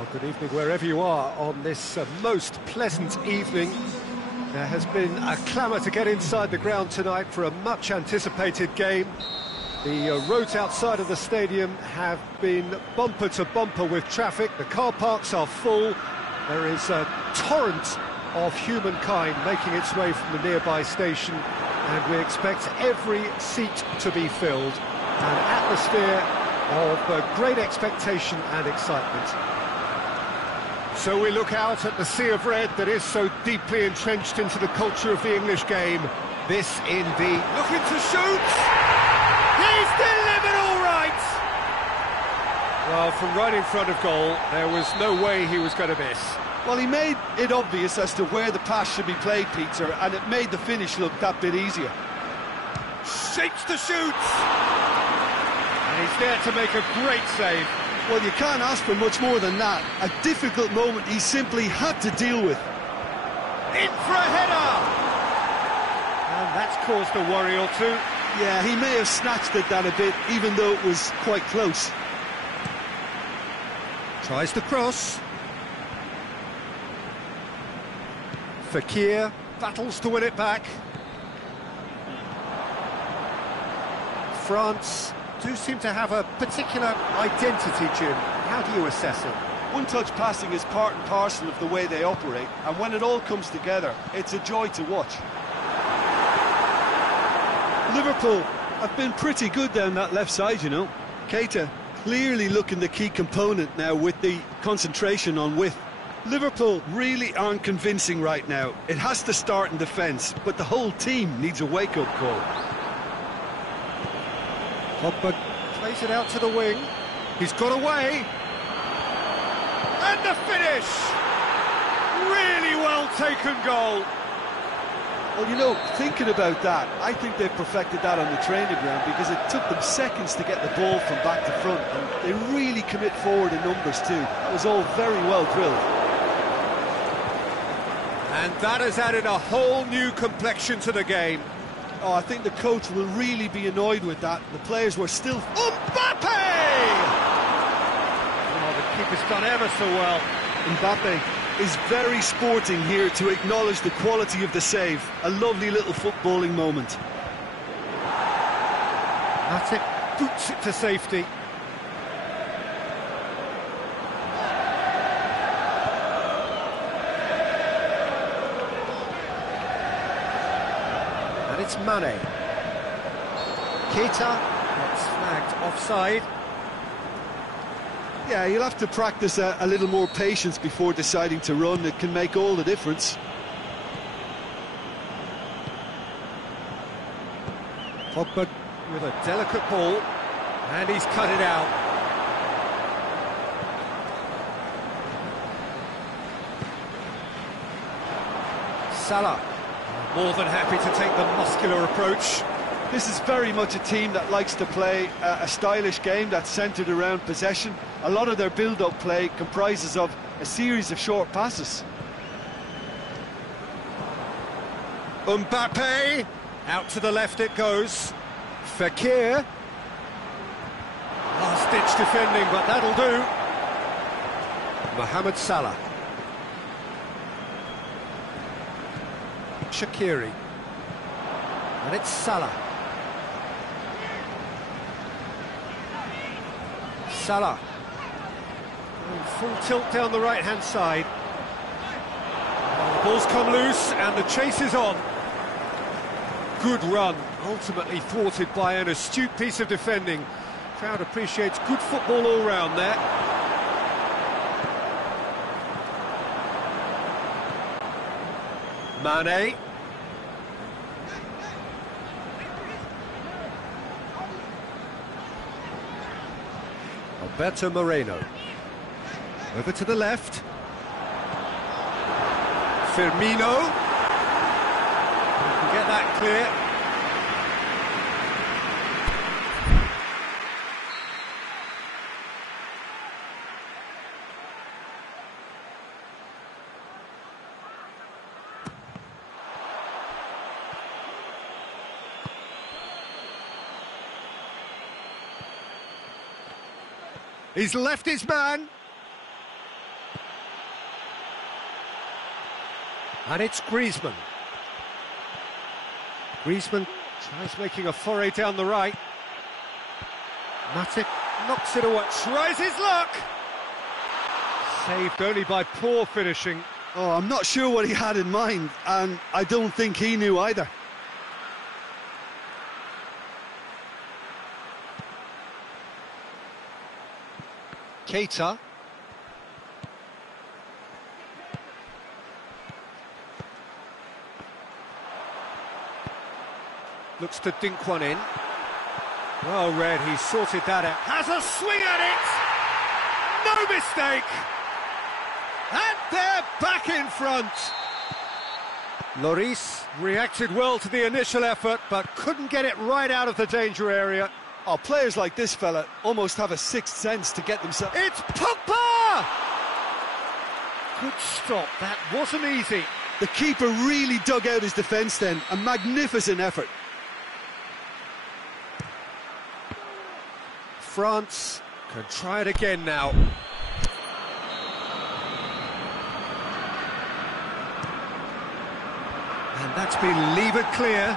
Well, good evening wherever you are on this most pleasant evening. There has been a clamour to get inside the ground tonight for a much-anticipated game. The roads outside of the stadium have been bumper to bumper with traffic. The car parks are full. There is a torrent of humankind making its way from the nearby station, and we expect every seat to be filled. An atmosphere of great expectation and excitement. So we look out at the sea of red that is so deeply entrenched into the culture of the English game. This indeed, looking to shoot! He's delivered all right! Well, from right in front of goal, there was no way he was going to miss. Well, he made it obvious as to where the pass should be played, Peter, and it made the finish look that bit easier. Shapes to shoot! And he's there to make a great save. Well, you can't ask for much more than that. A difficult moment he simply had to deal with. In for a header! And that's caused a worry or two. Yeah, he may have snatched at that a bit, even though it was quite close. Tries the cross. Fekir battles to win it back. France do seem to have a particular identity, Jim. How do you assess it? One-touch passing is part and parcel of the way they operate, and when it all comes together, it's a joy to watch. Liverpool have been pretty good down that left side, you know. Keita clearly looking the key component now with the concentration on width. Liverpool really aren't convincing right now. It has to start in defence, but the whole team needs a wake-up call. Pogba plays it out to the wing. He's got away. And the finish! Really well taken goal. Well, you know, thinking about that, I think they've perfected that on the training ground because it took them seconds to get the ball from back to front, and they really commit forward in numbers too. That was all very well drilled. And that has added a whole new complexion to the game. Oh, I think the coach will really be annoyed with that. The players were still... Mbappe! Oh, the keeper's done ever so well. Mbappe is very sporting here to acknowledge the quality of the save. A lovely little footballing moment. Matic boots it to safety. And it's Mane. Keita gets flagged offside. Yeah, you'll have to practice a little more patience before deciding to run. It can make all the difference. Pogba with a delicate ball, and he's cut it out. Salah, more than happy to take the muscular approach. This is very much a team that likes to play a stylish game that's centred around possession. A lot of their build-up play comprises of a series of short passes. Mbappe, out to the left it goes. Fekir. Last-ditch defending, but that'll do. Mohamed Salah. Shaqiri. And it's Salah. Salah. Going full tilt down the right-hand side. The ball's come loose and the chase is on. Good run, ultimately thwarted by an astute piece of defending. Crowd appreciates good football all round there. Mane. Alberto Moreno. Over to the left. Firmino. Get that clear. He's left his man. And it's Griezmann. Griezmann tries making a foray down the right. Matic knocks it away, tries his luck! Saved only by poor finishing. Oh, I'm not sure what he had in mind, and I don't think he knew either. Keita. Looks to dink one in. Well read, he sorted that out. Has a swing at it! No mistake! And they're back in front! Lloris reacted well to the initial effort, but couldn't get it right out of the danger area. Oh, players like this fella almost have a sixth sense to get themselves... It's Pogba! Good stop, that wasn't easy. The keeper really dug out his defence then, a magnificent effort. France can try it again now. And that's been levered clear.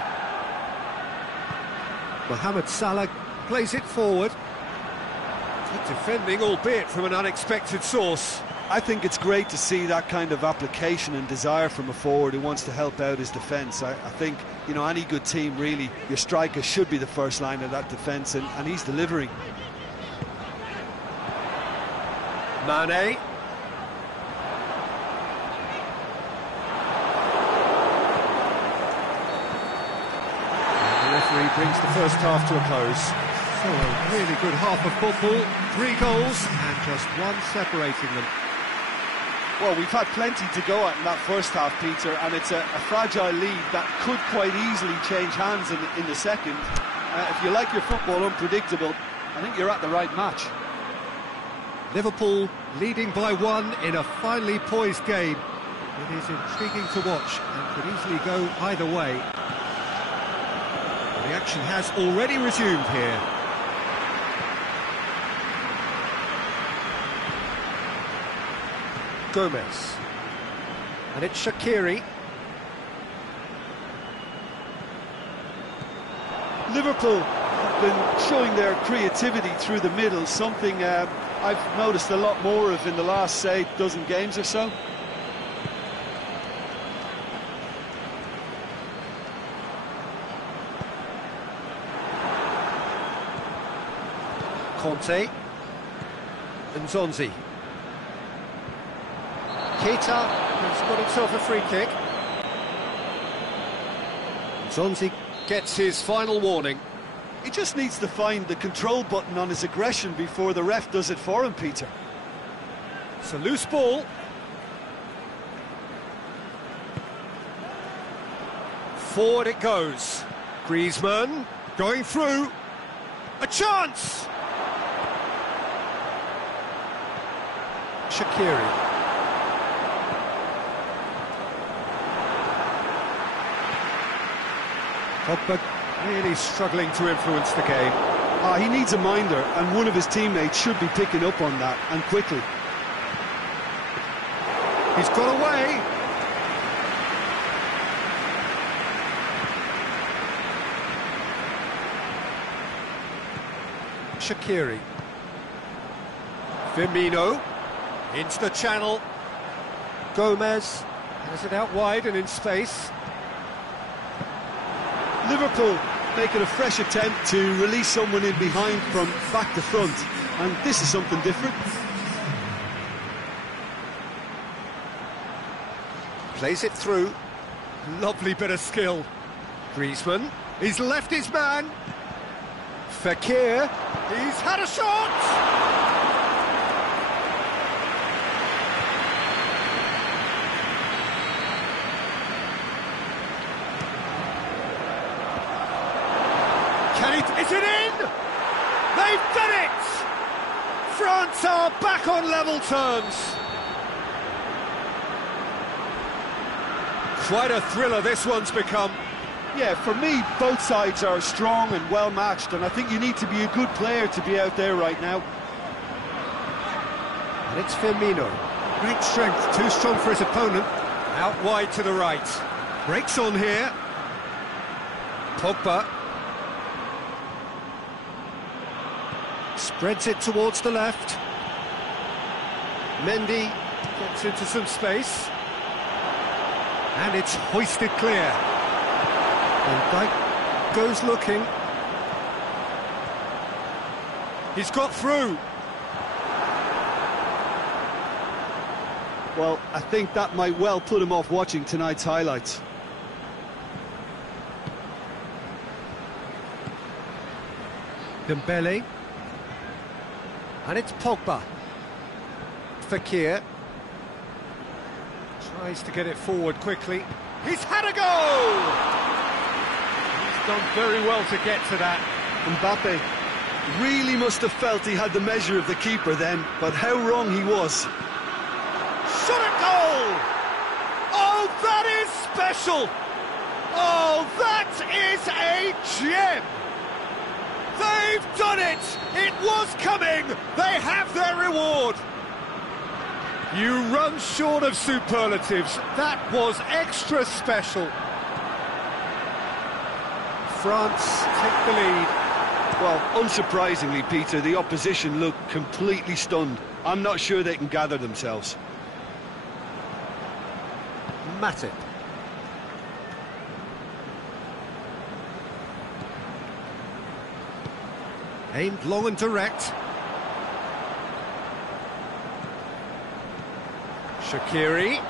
Mohamed Salah plays it forward. Good defending, albeit from an unexpected source. I think it's great to see that kind of application and desire from a forward who wants to help out his defence. I think, you know, any good team, really, your striker should be the first line of that defence, and he's delivering. Mane. And the referee brings the first half to a close. So a really good half of football, 3 goals and just one separating them. Well, we've had plenty to go at in that first half, Peter, and it's a fragile lead that could quite easily change hands in the second. If you like your football unpredictable, I think you're at the right match. Liverpool leading by 1 in a finely poised game. It is intriguing to watch and could easily go either way. The action has already resumed here. Gomez. And it's Shaqiri. Liverpool have been showing their creativity through the middle, something I've noticed a lot more of in the last, say, dozen games or so. Conte. And Zonzi. Keita has got himself a free kick. Zonzi gets his final warning. He just needs to find the control button on his aggression before the ref does it for him, Peter. It's a loose ball. Forward it goes. Griezmann going through. A chance! Shaqiri. Pogba really struggling to influence the game. He needs a minder, and one of his teammates should be picking up on that, and quickly. He's got away. Shaqiri. Firmino. Into the channel. Gomez has it out wide and in space. Liverpool making a fresh attempt to release someone in behind from back to front, and this is something different. Plays it through. Lovely bit of skill. Griezmann, he's left his man. Fekir, he's had a shot! Is it in? They've done it! France are back on level terms. Quite a thriller this one's become. Yeah, for me, both sides are strong and well matched, and I think you need to be a good player to be out there right now. And it's Firmino. Great strength, too strong for his opponent. Out wide to the right. Breaks on here. Pogba. Spreads it towards the left. Mendy gets into some space. And it's hoisted clear. And Dijk goes looking. He's got through. Well, I think that might well put him off watching tonight's highlights. Dembele. And it's Pogba. Fekir. Tries to get it forward quickly. He's had a go! He's done very well to get to that. Mbappe really must have felt he had the measure of the keeper then, but how wrong he was. Shot at goal! Oh, that is special! Oh, that is a gem! They've done it! It was coming! They have their reward! You run short of superlatives. That was extra special. France take the lead. Well, unsurprisingly, Peter, the opposition looked completely stunned. I'm not sure they can gather themselves. Matip. Aimed long and direct. Shaqiri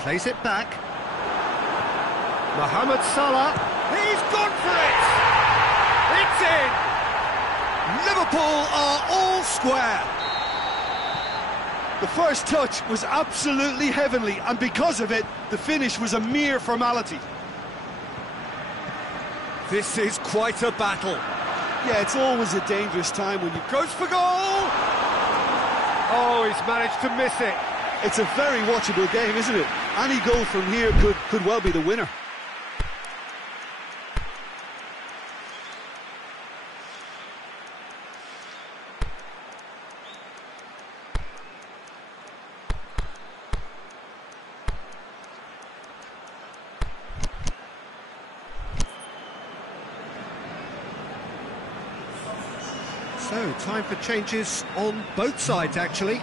plays it back. Mohamed Salah, he's gone for it! It's in! Liverpool are all square. The first touch was absolutely heavenly, and because of it, the finish was a mere formality. This is quite a battle. Yeah, it's always a dangerous time when you... Goes for goal! Oh, he's managed to miss it. It's a very watchable game, isn't it? Any goal from here could well be the winner. So, time for changes on both sides, actually.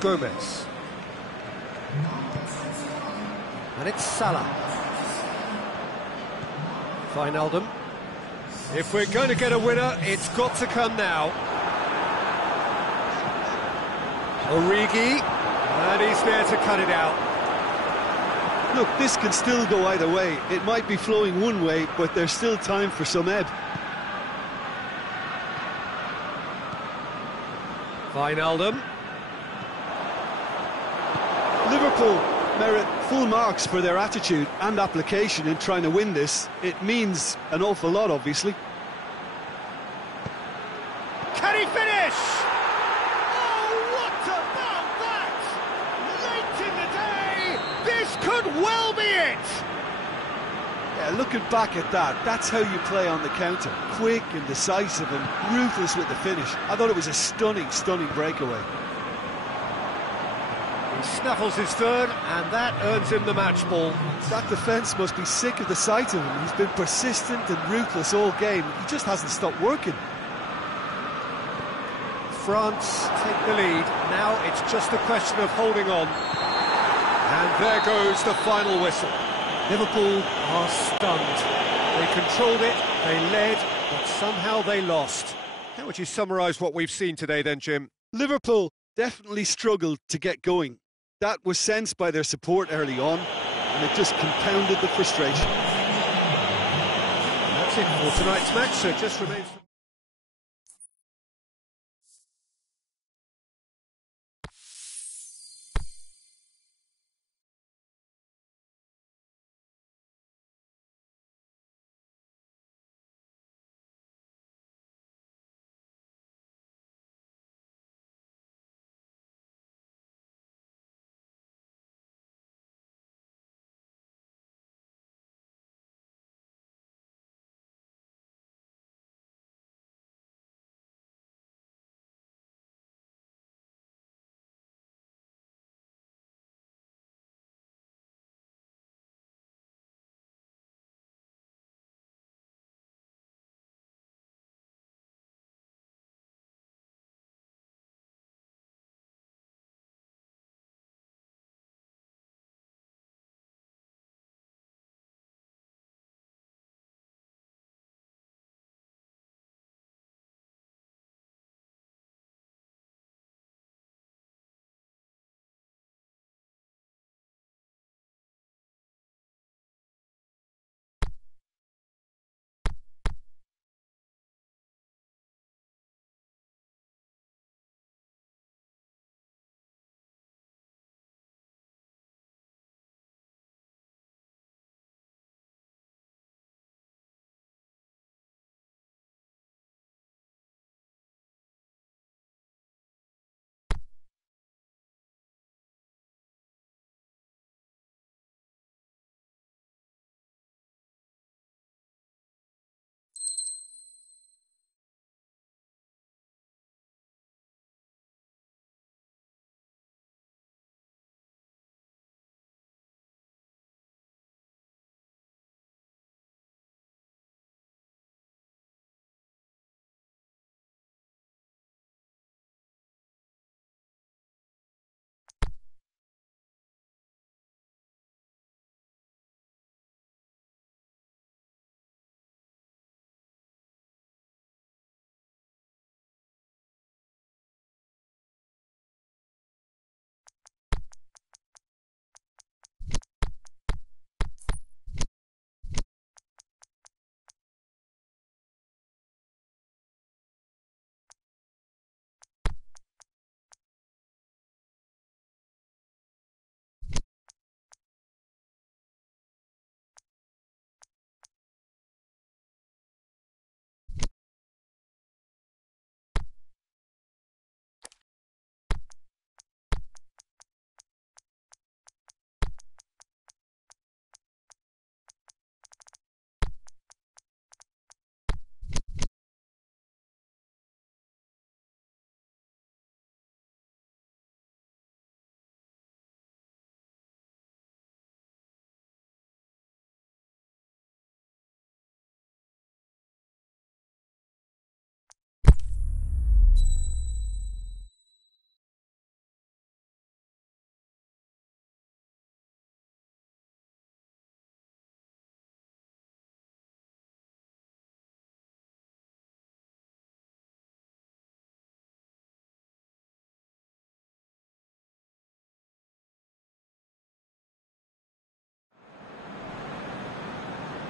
Gomez. And it's Salah. Wijnaldum. If we're going to get a winner, it's got to come now. Origi. And he's there to cut it out. Look, this can still go either way. It might be flowing one way, but there's still time for some ebb. Wijnaldum. Liverpool merit full marks for their attitude and application in trying to win this. It means an awful lot, obviously. Can he finish? Oh, what about that? Late in the day, this could well be it. Yeah, looking back at that, that's how you play on the counter. Quick and decisive and ruthless with the finish. I thought it was a stunning, stunning breakaway. He snaffles his third, and that earns him the match ball. That defence must be sick of the sight of him. He's been persistent and ruthless all game. He just hasn't stopped working. France take the lead. Now it's just a question of holding on. And there goes the final whistle. Liverpool are stunned. They controlled it, they led, but somehow they lost. How would you summarise what we've seen today then, Jim? Liverpool definitely struggled to get going. That was sensed by their support early on, and it just compounded the frustration. And that's it for tonight's match, so it just remains...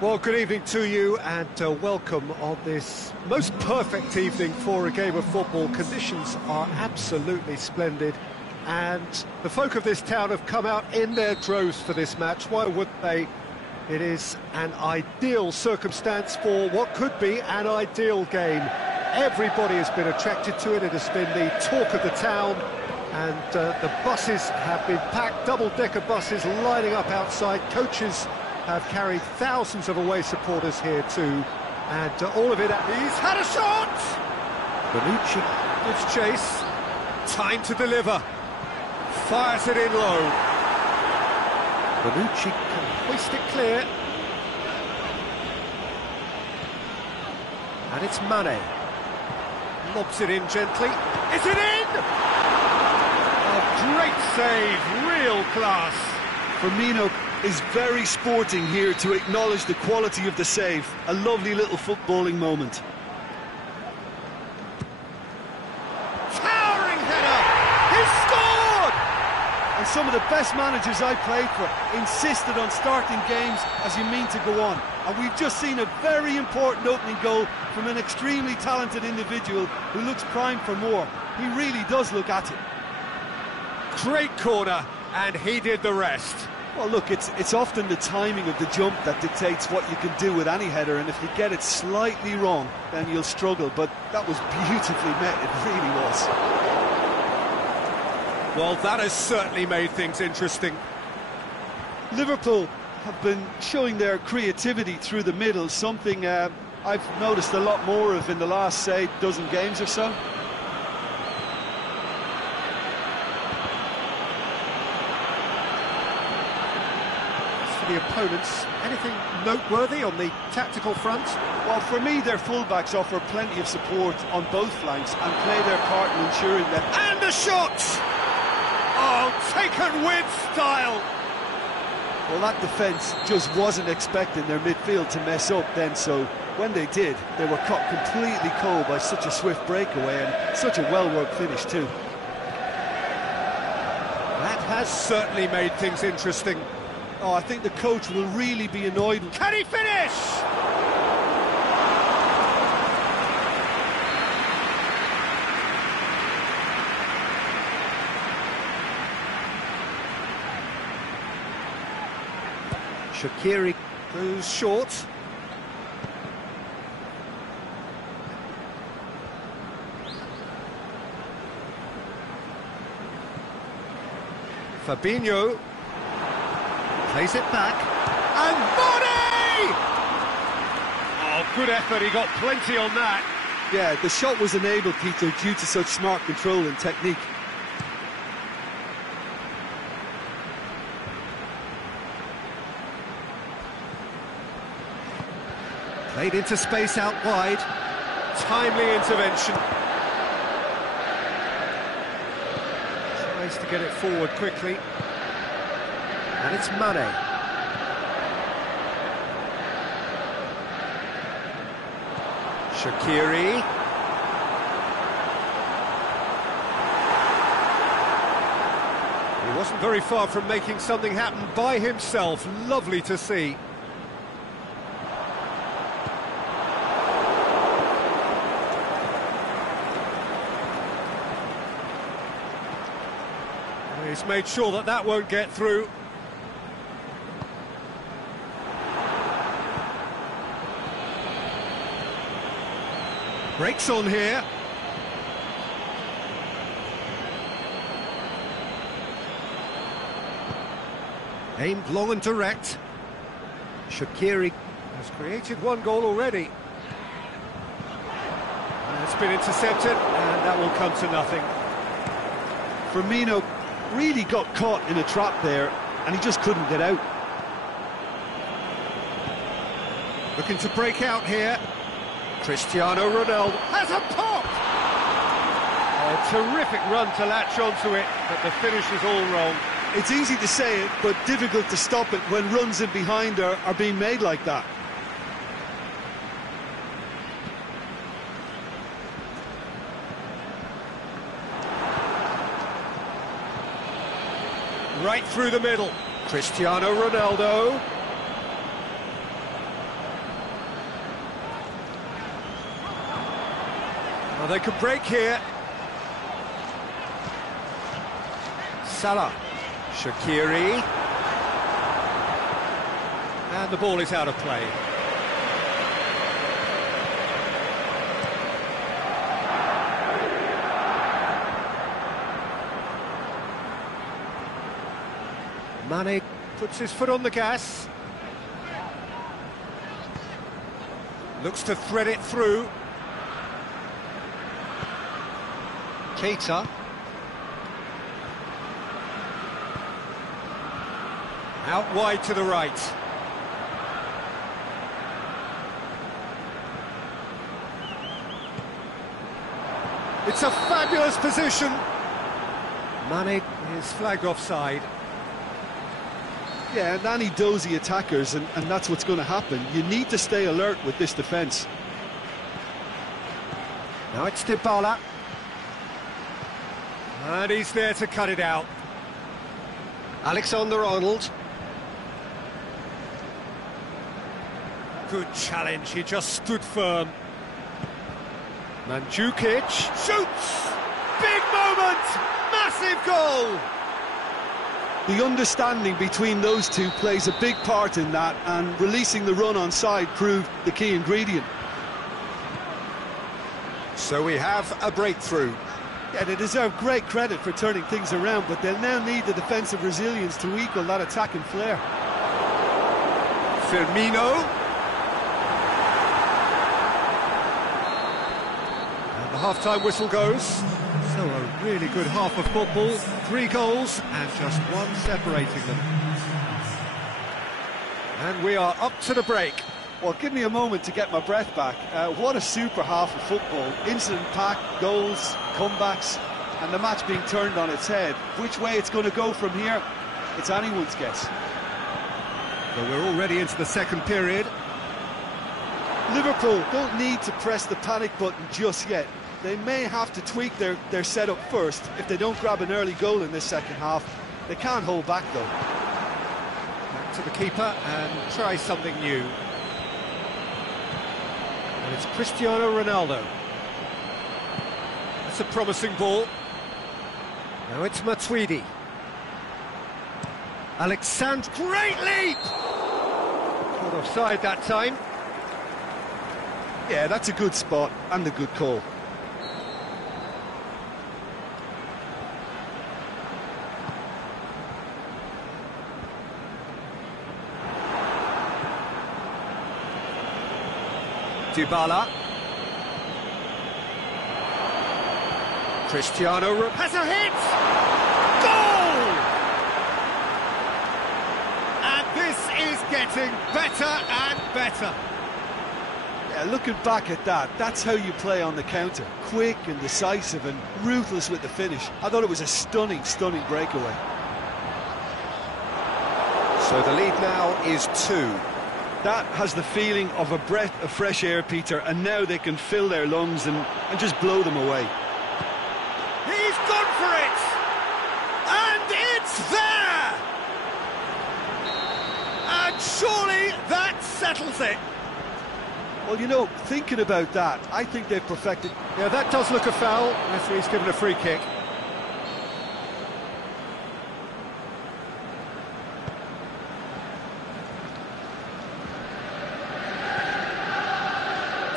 Well, good evening to you and welcome on this most perfect evening for a game of football. Conditions are absolutely splendid and the folk of this town have come out in their droves for this match. Why wouldn't they? It is an ideal circumstance for what could be an ideal game. Everybody has been attracted to it. It has been the talk of the town and the buses have been packed, double-decker buses lining up outside. Coaches have carried thousands of away supporters here too, and all of it. He's had a shot! Bonucci gives chase, time to deliver, fires it in low. Bonucci can hoist it clear, and it's Mane. Lobs it in gently, is it in? A great save, real class. Firmino is very sporting here to acknowledge the quality of the save. A lovely little footballing moment. Towering header! He's scored! And some of the best managers I played for insisted on starting games as you mean to go on. And we've just seen a very important opening goal from an extremely talented individual who looks primed for more. He really does look at it. Great corner, and he did the rest. Well, look, it's often the timing of the jump that dictates what you can do with any header, and if you get it slightly wrong, then you'll struggle. But that was beautifully met, it really was. Well, that has certainly made things interesting. Liverpool have been showing their creativity through the middle, something I've noticed a lot more of in the last, say, dozen games or so. The opponents, anything noteworthy on the tactical front? Well, for me, their fullbacks offer plenty of support on both flanks and play their part in ensuring that... And a shot! Oh, taken with style! Well, that defence just wasn't expecting their midfield to mess up then, so when they did, they were caught completely cold by such a swift breakaway and such a well-worked finish too. That has certainly made things interesting. Oh, I think the coach will really be annoyed. Can he finish? Shaqiri goes short. Fabinho plays it back, and Bonney! Oh, good effort, he got plenty on that. Yeah, the shot was enabled, Peter, due to such smart control and technique. Played into space out wide, timely intervention. Tries to get it forward quickly. And it's Mane. Shaqiri. He wasn't very far from making something happen by himself. Lovely to see. He's made sure that that won't get through. Breaks on here. Aimed long and direct. Shaqiri has created one goal already. And it's been intercepted, and that will come to nothing. Firmino really got caught in a trap there, and he just couldn't get out. Looking to break out here. Cristiano Ronaldo has a pop! A terrific run to latch onto it, but the finish is all wrong. It's easy to say it, but difficult to stop it when runs in behind are being made like that. Right through the middle. Cristiano Ronaldo. Well, they can break here. Salah. Shaqiri. And the ball is out of play. Mane puts his foot on the gas. Looks to thread it through. Keita. Out wide to the right. It's a fabulous position. Mane is flagged offside. Yeah, and any dozy attackers, and that's what's going to happen. You need to stay alert with this defence. Now it's Dybala. And he's there to cut it out. Alexander-Arnold. Good challenge, he just stood firm. Mandzukic shoots! Big moment! Massive goal! The understanding between those two plays a big part in that, and releasing the run on side proved the key ingredient. So we have a breakthrough. Yeah, they deserve great credit for turning things around, but they'll now need the defensive resilience to equal that attacking flair. Firmino. And the half-time whistle goes. So a really good half of football, 3 goals and just one separating them. And we are up to the break. Well, give me a moment to get my breath back. What a super half of football. Incident-packed, goals, comebacks, and the match being turned on its head. Which way it's going to go from here, it's anyone's guess. Well, we're already into the second period. Liverpool don't need to press the panic button just yet. They may have to tweak their setup first if they don't grab an early goal in this second half. They can't hold back, though. Back to the keeper and try something new. And it's Cristiano Ronaldo. That's a promising ball. Now it's Matuidi. Alexander, great leap! Caught offside that time. Yeah, that's a good spot and a good call. Dybala. Cristiano has a hit! Goal! And this is getting better and better. Yeah, looking back at that, that's how you play on the counter. Quick and decisive and ruthless with the finish. I thought it was a stunning, stunning breakaway. So the lead now is 2. That has the feeling of a breath of fresh air, Peter, and now they can fill their lungs and just blow them away. He's gone for it! And it's there! And surely that settles it. Well, you know, thinking about that, I think they've perfected... Yeah, that does look a foul. Referee's given a free kick.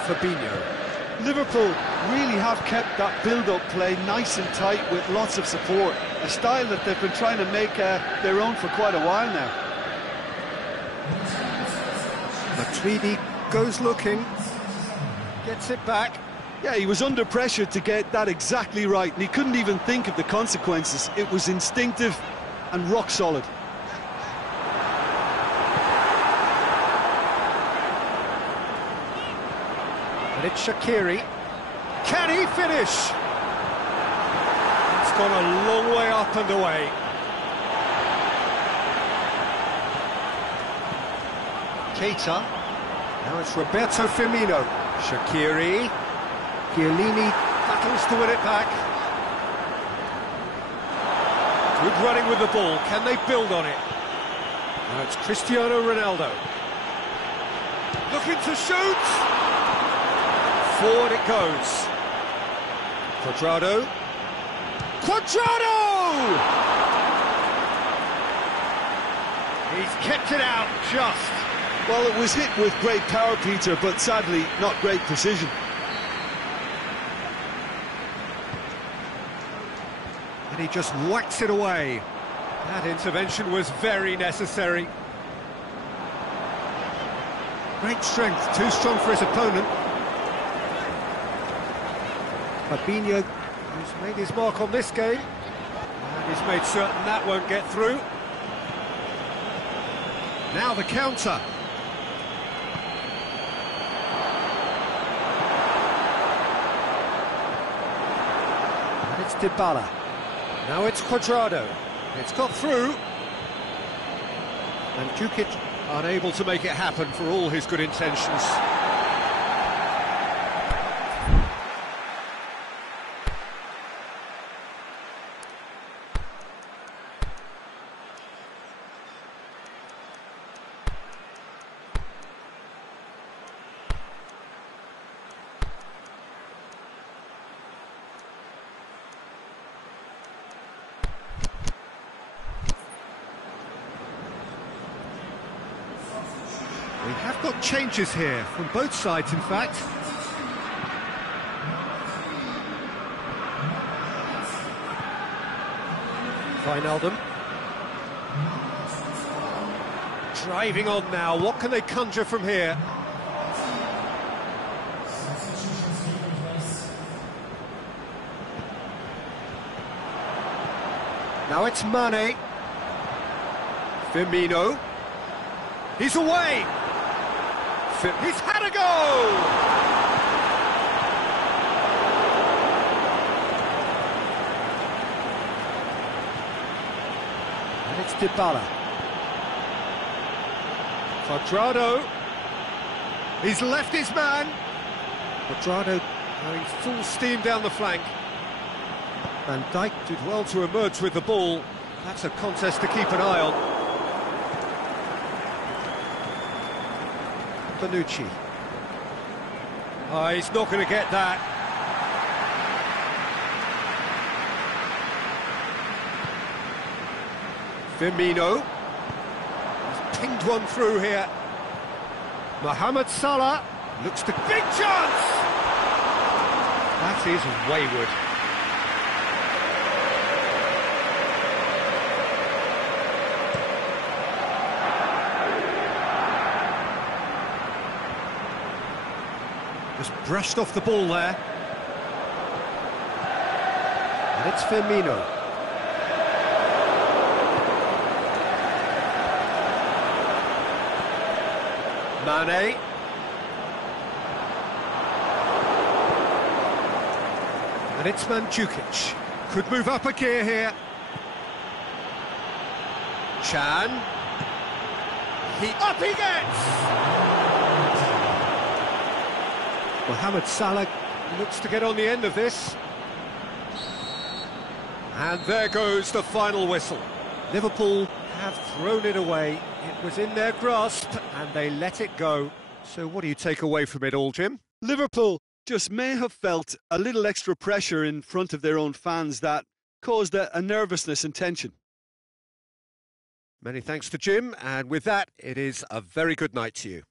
Fabinho. Liverpool really have kept that build-up play nice and tight with lots of support, a style that they've been trying to make their own for quite a while now. Matuidi goes looking, gets it back. Yeah, he was under pressure to get that exactly right, and he couldn't even think of the consequences. It was instinctive and rock solid. And it's Shaqiri. Can he finish? It's gone a long way up and away. Keita. Now it's Roberto Firmino. Shaqiri. Chiellini battles to win it back. Good running with the ball. Can they build on it? Now it's Cristiano Ronaldo. Looking to shoot. Forward it goes. Cuadrado. Cuadrado! He's kept it out just. Well, it was hit with great power, Peter, but sadly not great precision. And he just whacks it away. That intervention was very necessary. Great strength, too strong for his opponent. Fabinho, who's made his mark on this game, and he's made certain that won't get through. Now the counter. And it's Dybala. Now it's Cuadrado. It's got through. And Djukic unable to make it happen for all his good intentions. We have got changes here, from both sides in fact. Wijnaldum. Driving on now, what can they conjure from here? Now it's Mane. Firmino. He's away! He's had a go! And it's Dybala. Cuadrado. He's left his man. Cuadrado going full steam down the flank. Van Dijk did well to emerge with the ball. That's a contest to keep an eye on. Bonucci. Oh, he's not going to get that. Firmino. He's pinged one through here. Mohamed Salah looks to... Big chance! That is wayward. Just brushed off the ball there. And it's Firmino. Mane. And it's Mandzukic. Could move up a gear here. Chan. Up he gets! Mohamed Salah looks to get on the end of this. And there goes the final whistle. Liverpool have thrown it away. It was in their grasp and they let it go. So what do you take away from it all, Jim? Liverpool just may have felt a little extra pressure in front of their own fans that caused a nervousness and tension. Many thanks to Jim, and with that, it is a very good night to you.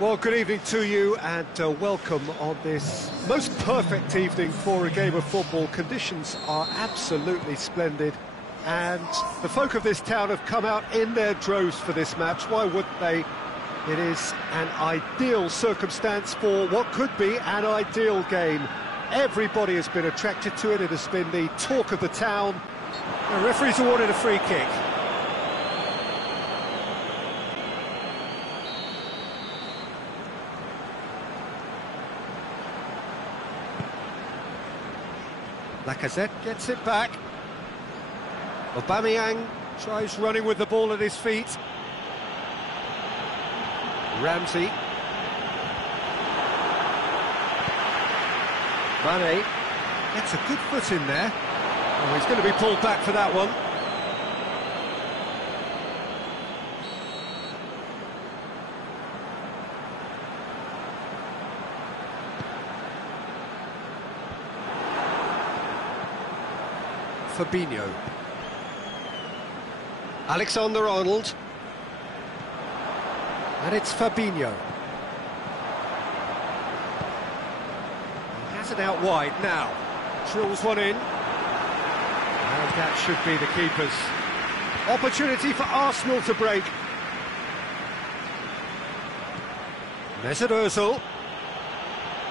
Well, good evening to you and welcome on this most perfect evening for a game of football. Conditions are absolutely splendid and the folk of this town have come out in their droves for this match. Why wouldn't they? It is an ideal circumstance for what could be an ideal game. Everybody has been attracted to it. It has been the talk of the town. The referee's awarded a free kick. Lacazette gets it back. Aubameyang tries running with the ball at his feet. Ramsey. Mane gets a good foot in there. Oh, he's going to be pulled back for that one. Fabinho. Alexander-Arnold. And it's Fabinho. He has it out wide now. Drills one in. And that should be the keeper's. Opportunity for Arsenal to break. Mesut Ozil.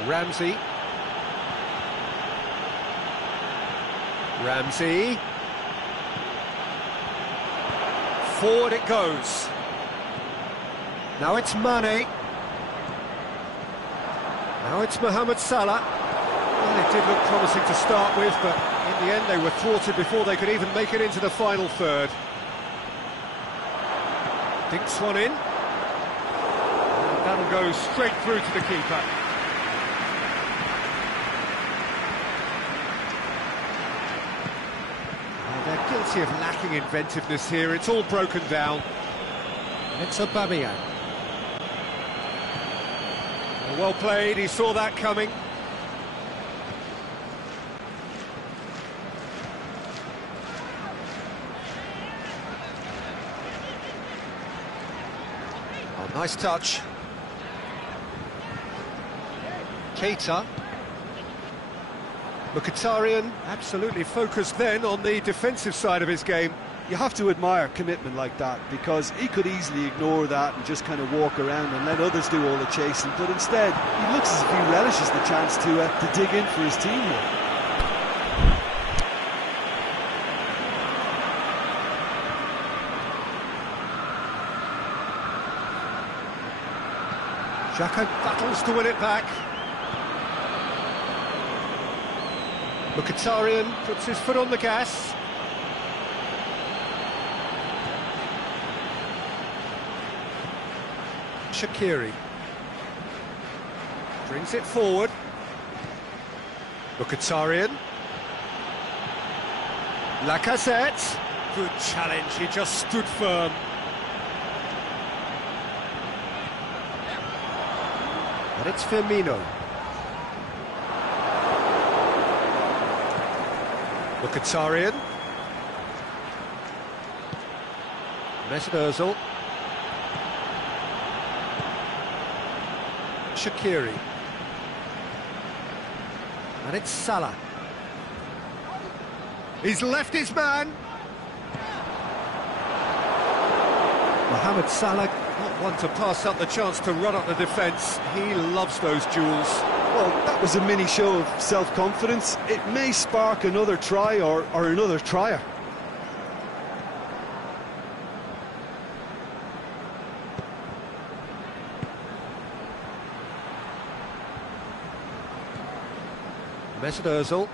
Ramsey. Ramsey. Forward it goes. Now it's Mane. Now it's Mohamed Salah. Well, it did look promising to start with, but in the end they were thwarted before they could even make it into the final third. Dinks one in. And that'll go straight through to the keeper. They're guilty of lacking inventiveness here. It's all broken down. And it's Aubameyang. Well played, he saw that coming. Oh, nice touch. Keita. Mkhitaryan absolutely focused then on the defensive side of his game. You have to admire commitment like that, because he could easily ignore that and just kind of walk around and let others do all the chasing, but instead he looks as if he relishes the chance to dig in for his team here. Xhaka battles to win it back. Mkhitaryan puts his foot on the gas. Shaqiri brings it forward. Mkhitaryan. Lacazette. Good challenge, he just stood firm. And it's Firmino. Mkhitaryan. Mesut Ozil. Shaqiri. And it's Salah. He's left his man. Mohamed Salah, not one to pass up the chance to run up the defence. He loves those duels. Well, that was a mini show of self-confidence. It may spark another try or another trier. Mesut Ozil.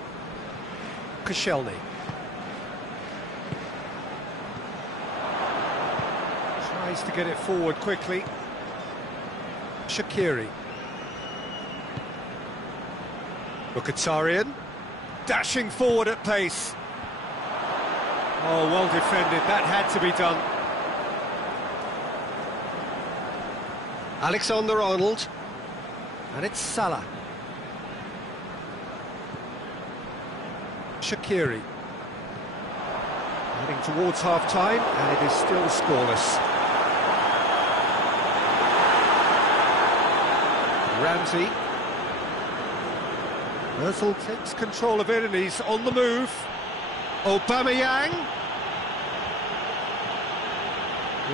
Koscielny. Tries to get it forward quickly. Shaqiri. Mkhitaryan. Dashing forward at pace. Oh, well defended. That had to be done. Alexander-Arnold. And it's Salah. Shaqiri. Heading towards half-time, and it is still scoreless. Ramsey. Ozil takes control of it and he's on the move. Aubameyang.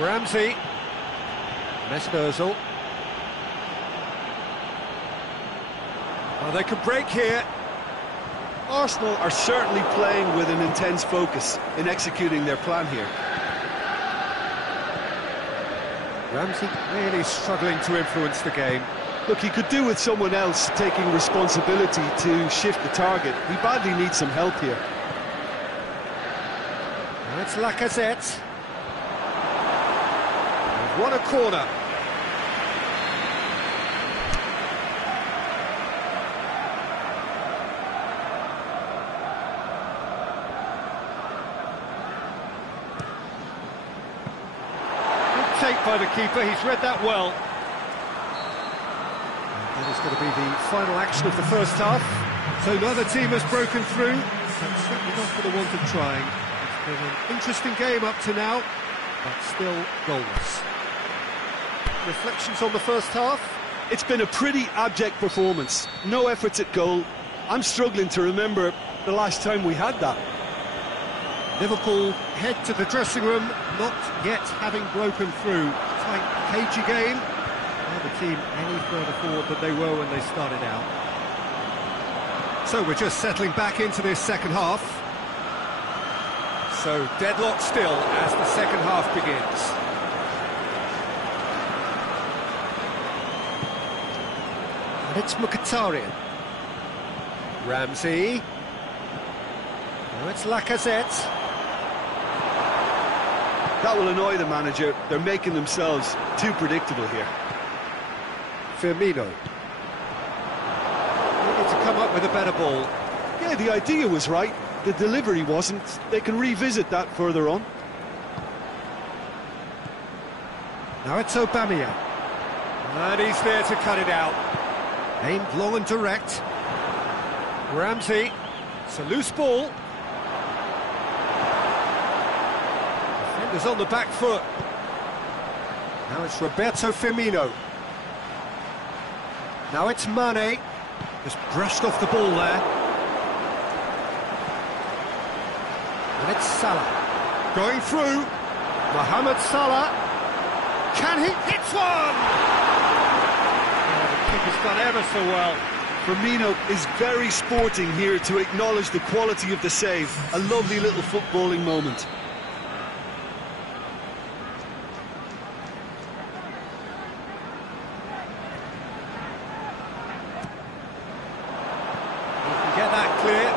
Ramsey. Mesut Ozil. Oh, they can break here. Arsenal are certainly playing with an intense focus in executing their plan here. Ramsey really struggling to influence the game. Look, he could do with someone else taking responsibility to shift the target. He badly needs some help here. That's Lacazette. They've won a corner. Good take by the keeper, he's read that well. That is going to be the final action of the first half. So neither team has broken through, but certainly not for the want of trying. It's been an interesting game up to now, but still goalless. Reflections on the first half? It's been a pretty abject performance. No efforts at goal. I'm struggling to remember the last time we had that. Liverpool head to the dressing room, not yet having broken through. Tight, cagey game. The team any further forward than they were when they started out. So we're just settling back into this second half. So deadlock still as the second half begins. And it's Mkhitaryan. Ramsey. Now it's Lacazette. That will annoy the manager. They're making themselves too predictable here. Firmino. Needed to come up with a better ball. Yeah, the idea was right. The delivery wasn't. They can revisit that further on. Now it's Aubameyang. And he's there to cut it out. Aimed long and direct. Ramsey. It's a loose ball. Defenders on the back foot. Now it's Roberto Firmino. Now it's Mane. Just brushed off the ball there. And it's Salah. Going through. Mohamed Salah. Can he? Hits one! Oh, the kick has done ever so well. Firmino is very sporting here to acknowledge the quality of the save. A lovely little footballing moment. Get that clear.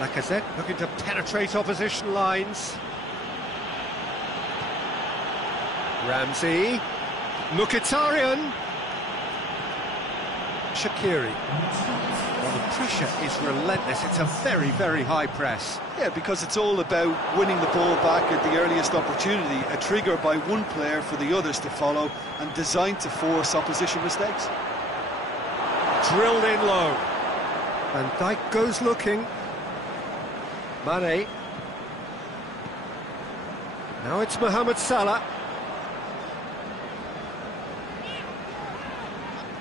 Lacazette looking to penetrate opposition lines. Ramsey. Mkhitaryan. Shaqiri. Well, the pressure is relentless. It's a very, very high press. Yeah, because it's all about winning the ball back at the earliest opportunity, a trigger by one player for the others to follow, and designed to force opposition mistakes. Drilled in low. Van Dijk goes looking. Mane. Now it's Mohamed Salah.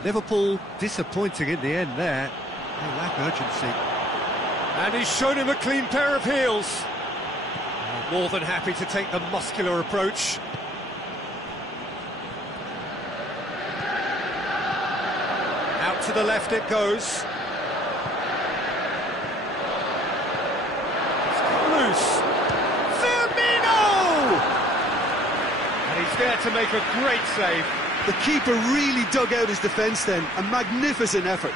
Liverpool disappointing in the end there. They lack urgency. And he's shown him a clean pair of heels. More than happy to take the muscular approach. Out to the left it goes. It's got loose. Firmino! And he's there to make a great save. The keeper really dug out his defence then. A magnificent effort.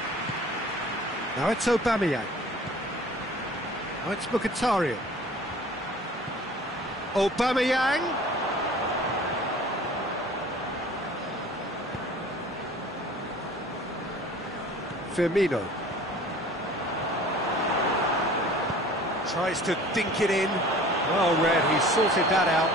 Now it's Aubameyang. Now it's Mkhitaryan. Aubameyang. Firmino. Tries to dink it in. Well read, he sorted that out.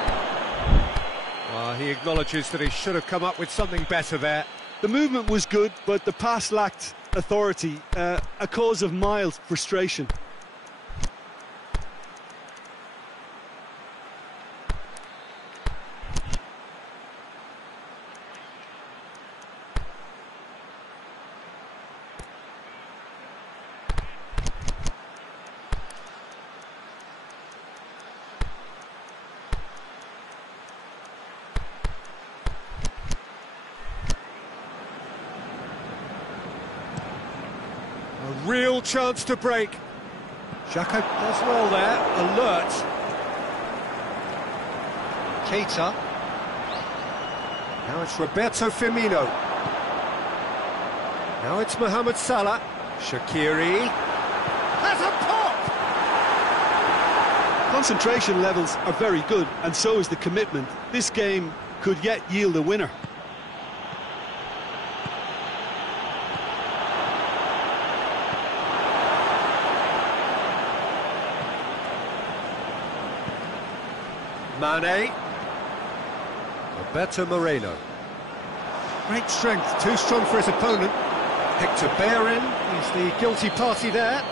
Well, he acknowledges that he should have come up with something better there. The movement was good, but the pass lacked authority, a cause of mild frustration. chance to break. Xhaka does well there, alert. Keita. Now it's Roberto Firmino. Now it's Mohamed Salah. Shaqiri has a pop! Concentration levels are very good, and so is the commitment. This game could yet yield a winner. Mane. Roberto Moreno. Great strength, too strong for his opponent. Hector Bellerin is the guilty party there.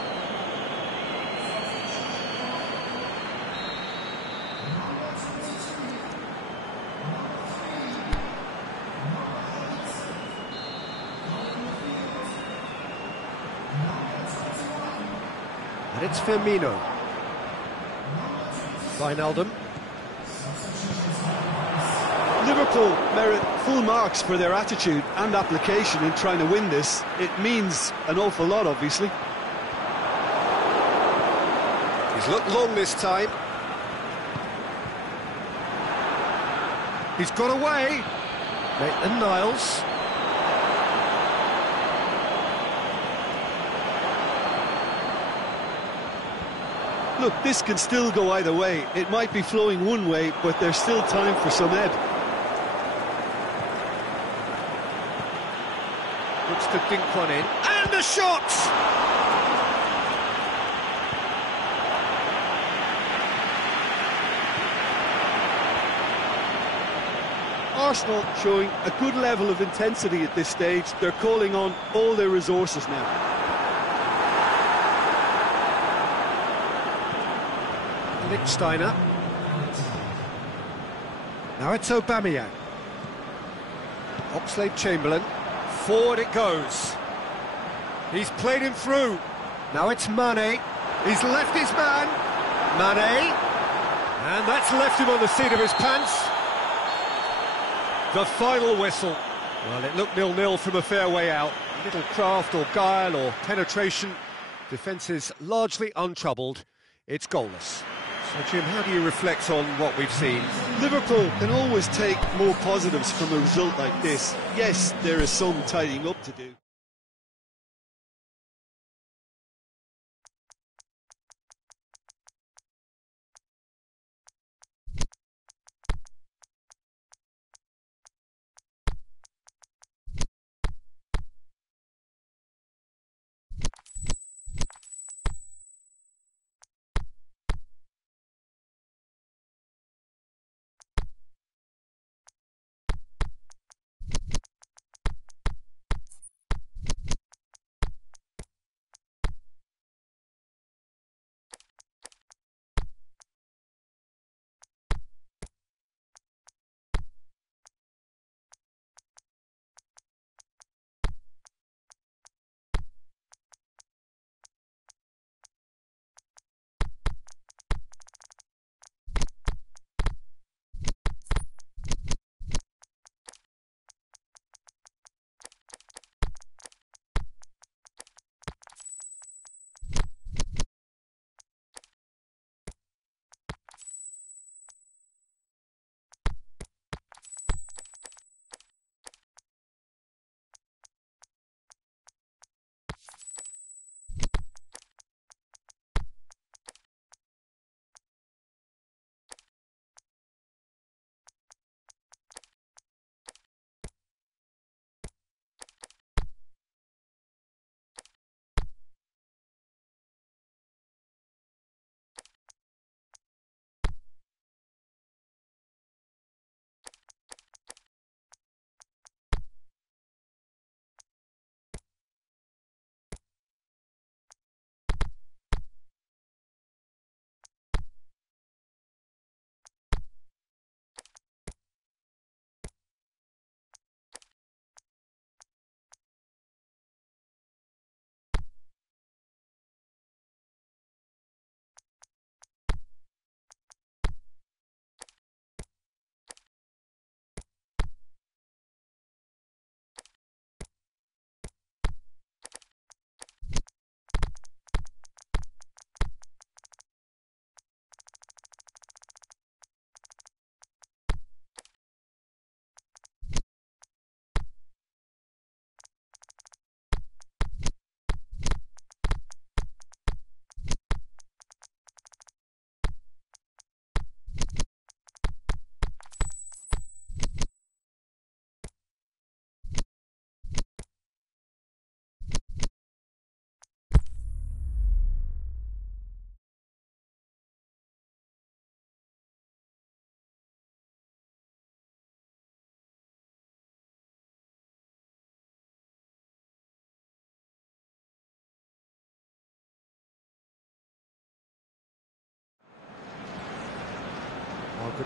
And it's Firmino. Wijnaldum. Liverpool merit full marks for their attitude and application in trying to win this. It means an awful lot, obviously. He's looked long this time. He's got away. Maitland-Niles. Look, this can still go either way. It might be flowing one way, but there's still time for some ebb. Looks to dink one in. And the shot! Arsenal showing a good level of intensity at this stage. They're calling on all their resources now. Lichtsteiner. Now it's Aubameyang. Oxlade-Chamberlain. Forward it goes. He's played him through. Now it's Mane. He's left his man. Mane. And that's left him on the seat of his pants. The final whistle. Well, it looked 0-0 from a fair way out. Little craft or guile or penetration. Defence is largely untroubled. It's goalless. So, Jim, how do you reflect on what we've seen? Liverpool can always take more positives from a result like this. Yes, there is some tidying up to do.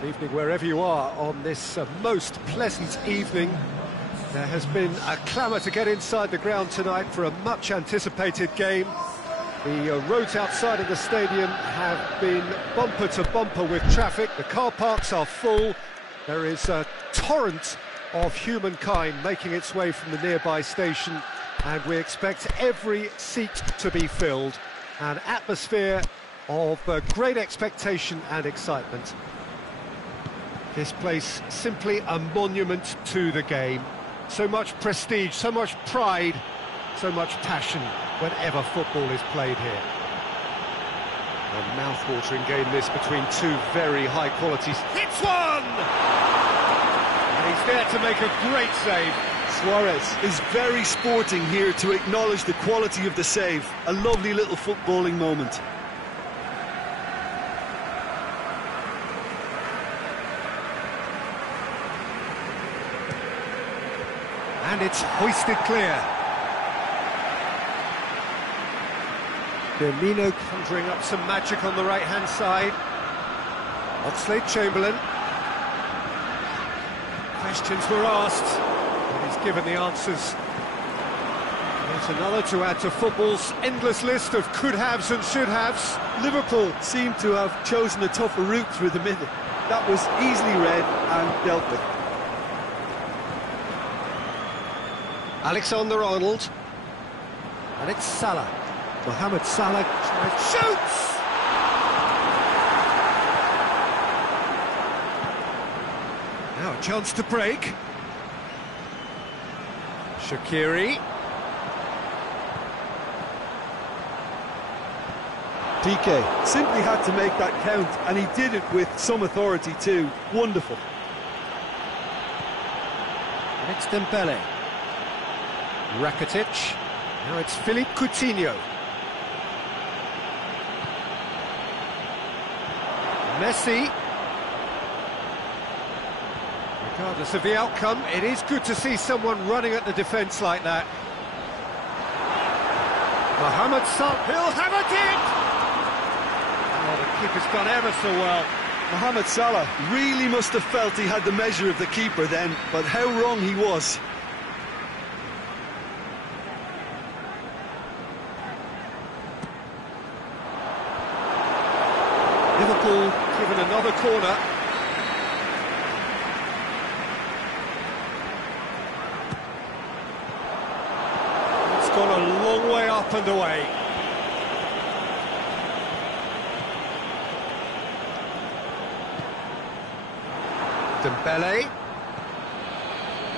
Good evening wherever you are on this most pleasant evening. There has been a clamour to get inside the ground tonight for a much anticipated game. The roads outside of the stadium have been bumper to bumper with traffic. The car parks are full. There is a torrent of humankind making its way from the nearby station, and we expect every seat to be filled. An atmosphere of great expectation and excitement. This place simply a monument to the game. So much prestige, so much pride, so much passion whenever football is played here. A mouth-watering game this between two very high qualities. Hits one! And he's there to make a great save. Suarez is very sporting here to acknowledge the quality of the save. A lovely little footballing moment. And it's hoisted clear. Firmino conjuring up some magic on the right-hand side. Oxlade-Chamberlain. Questions were asked, and he's given the answers. There's another to add to football's endless list of could-haves and should-haves. Liverpool seem to have chosen a tougher route through the middle. That was easily read and dealt with. Alexander-Arnold. And it's Salah. Mohamed Salah shoots! Now a chance to break. Shaqiri. PK simply had to make that count, and he did it with some authority too. Wonderful. And it's Dembele. Rakitic. Now it's Philippe Coutinho. Messi. Regardless of the outcome, it is good to see someone running at the defence like that. Mohamed Salah, he'll have a dip! Oh, the keeper's done ever so well. Mohamed Salah really must have felt he had the measure of the keeper then, but how wrong he was. Liverpool given another corner. It's gone a long way up and away. Dembele.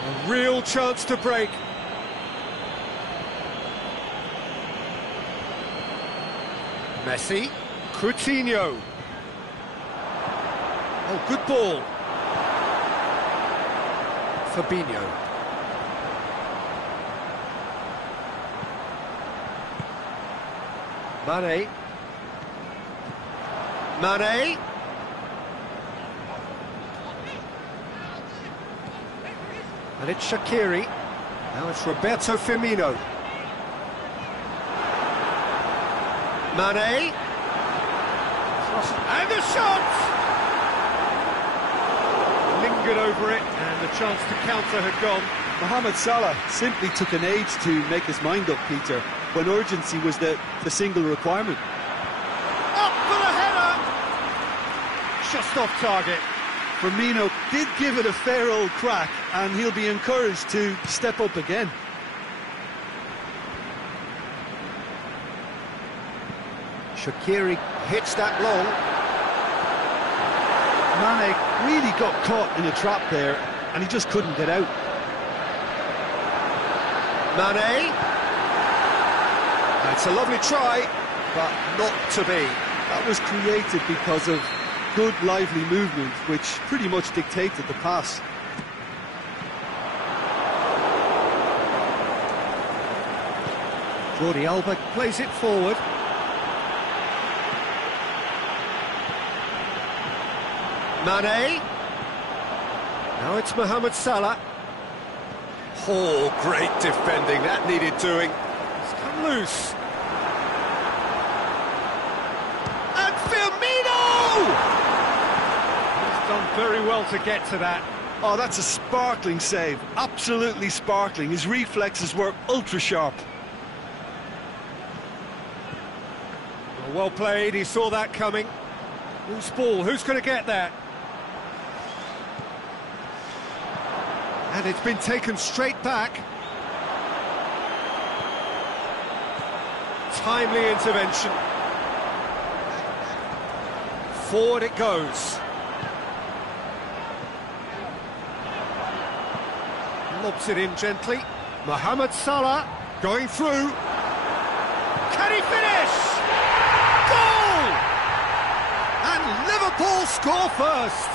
A real chance to break. Messi. Coutinho. Oh, good ball. Fabinho. Mane. Mane. And it's Shaqiri. Now it's Roberto Firmino. Mane. And the shot! Lingered over it, and the chance to counter had gone. Mohamed Salah simply took an age to make his mind up, Peter, when urgency was the single requirement. Up for the header! Just off target. Firmino did give it a fair old crack, and he'll be encouraged to step up again. Shaqiri hits that long. Mane really got caught in a trap there, and he just couldn't get out. Mane. That's a lovely try, but not to be. That was created because of good, lively movement, which pretty much dictated the pass. Jordi Alba plays it forward. Mane. Now it's Mohamed Salah. Oh, great defending. That needed doing. It's come loose. And Firmino! He's done very well to get to that. Oh, that's a sparkling save. Absolutely sparkling. His reflexes were ultra-sharp. Well played, he saw that coming. Loose ball, who's going to get that? And it's been taken straight back. Timely intervention. Forward it goes. Lobs it in gently. Mohamed Salah going through. Can he finish? Goal! And Liverpool score first.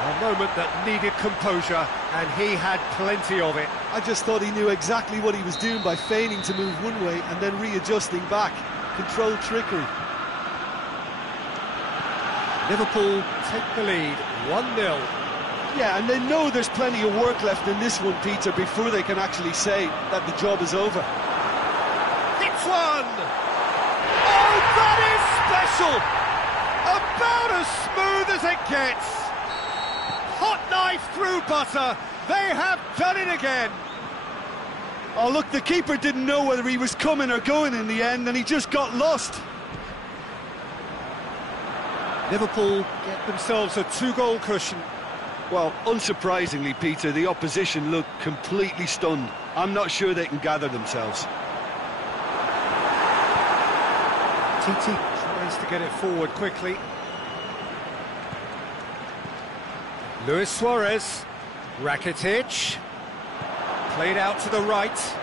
A moment that needed composure, and he had plenty of it. I just thought he knew exactly what he was doing by feigning to move one way and then readjusting back. Controlled trickery. Liverpool take the lead, 1-0. Yeah, and they know there's plenty of work left in this one, Peter, before they can actually say that the job is over. Hits one! Oh, that is special! About as smooth as it gets. Hot knife through butter. They have done it again. Oh, look, the keeper didn't know whether he was coming or going in the end, and he just got lost. Liverpool get themselves a 2-goal cushion. Well, unsurprisingly, Peter, the opposition look completely stunned. I'm not sure they can gather themselves. Titi tries to get it forward quickly. Luis Suarez, Rakitic, played out to the right,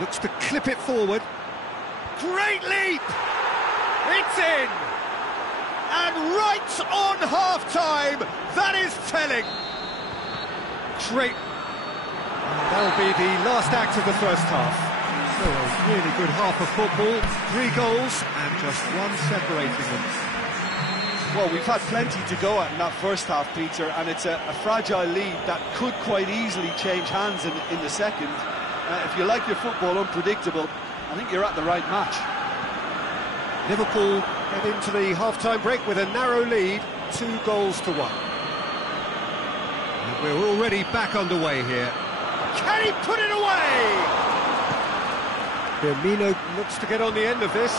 looks to clip it forward. Great leap! It's in! And right on half-time, that is telling. Great. And that'll be the last act of the first half. So a really good half of football, 3 goals and just one separating them. Well, we've had plenty to go at in that first half, Peter, and it's a fragile lead that could quite easily change hands in the second. If you like your football unpredictable, I think you're at the right match. Liverpool head into the half-time break with a narrow lead, 2 goals to 1. And we're already back underway here. Can he put it away? Firmino looks to get on the end of this.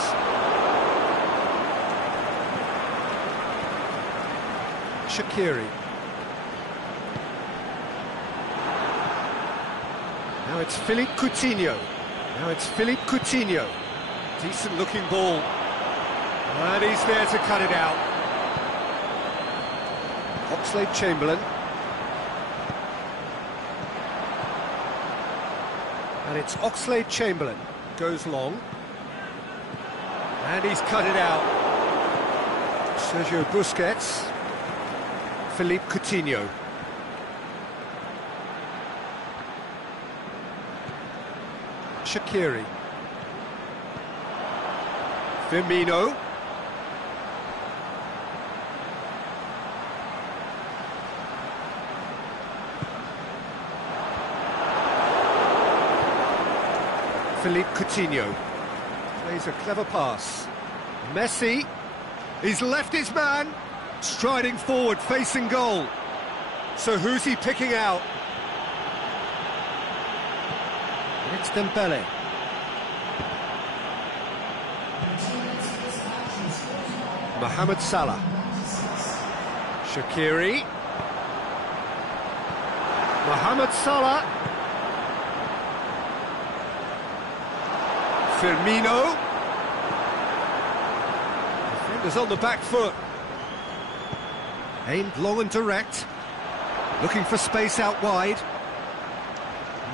Shaqiri. Now it's Philippe Coutinho. Decent looking ball. And he's there to cut it out. Oxlade-Chamberlain. And it's Oxlade-Chamberlain. Goes long. And he's cut it out. Sergio Busquets. Philippe Coutinho. Shaqiri. Firmino. Philippe Coutinho plays a clever pass. Messi, he's left his man, striding forward, facing goal. So who's he picking out? It's Dembele. Mohamed Salah. Shaqiri. Mohamed Salah. Firmino. Defenders on the back foot. Aimed long and direct. Looking for space out wide.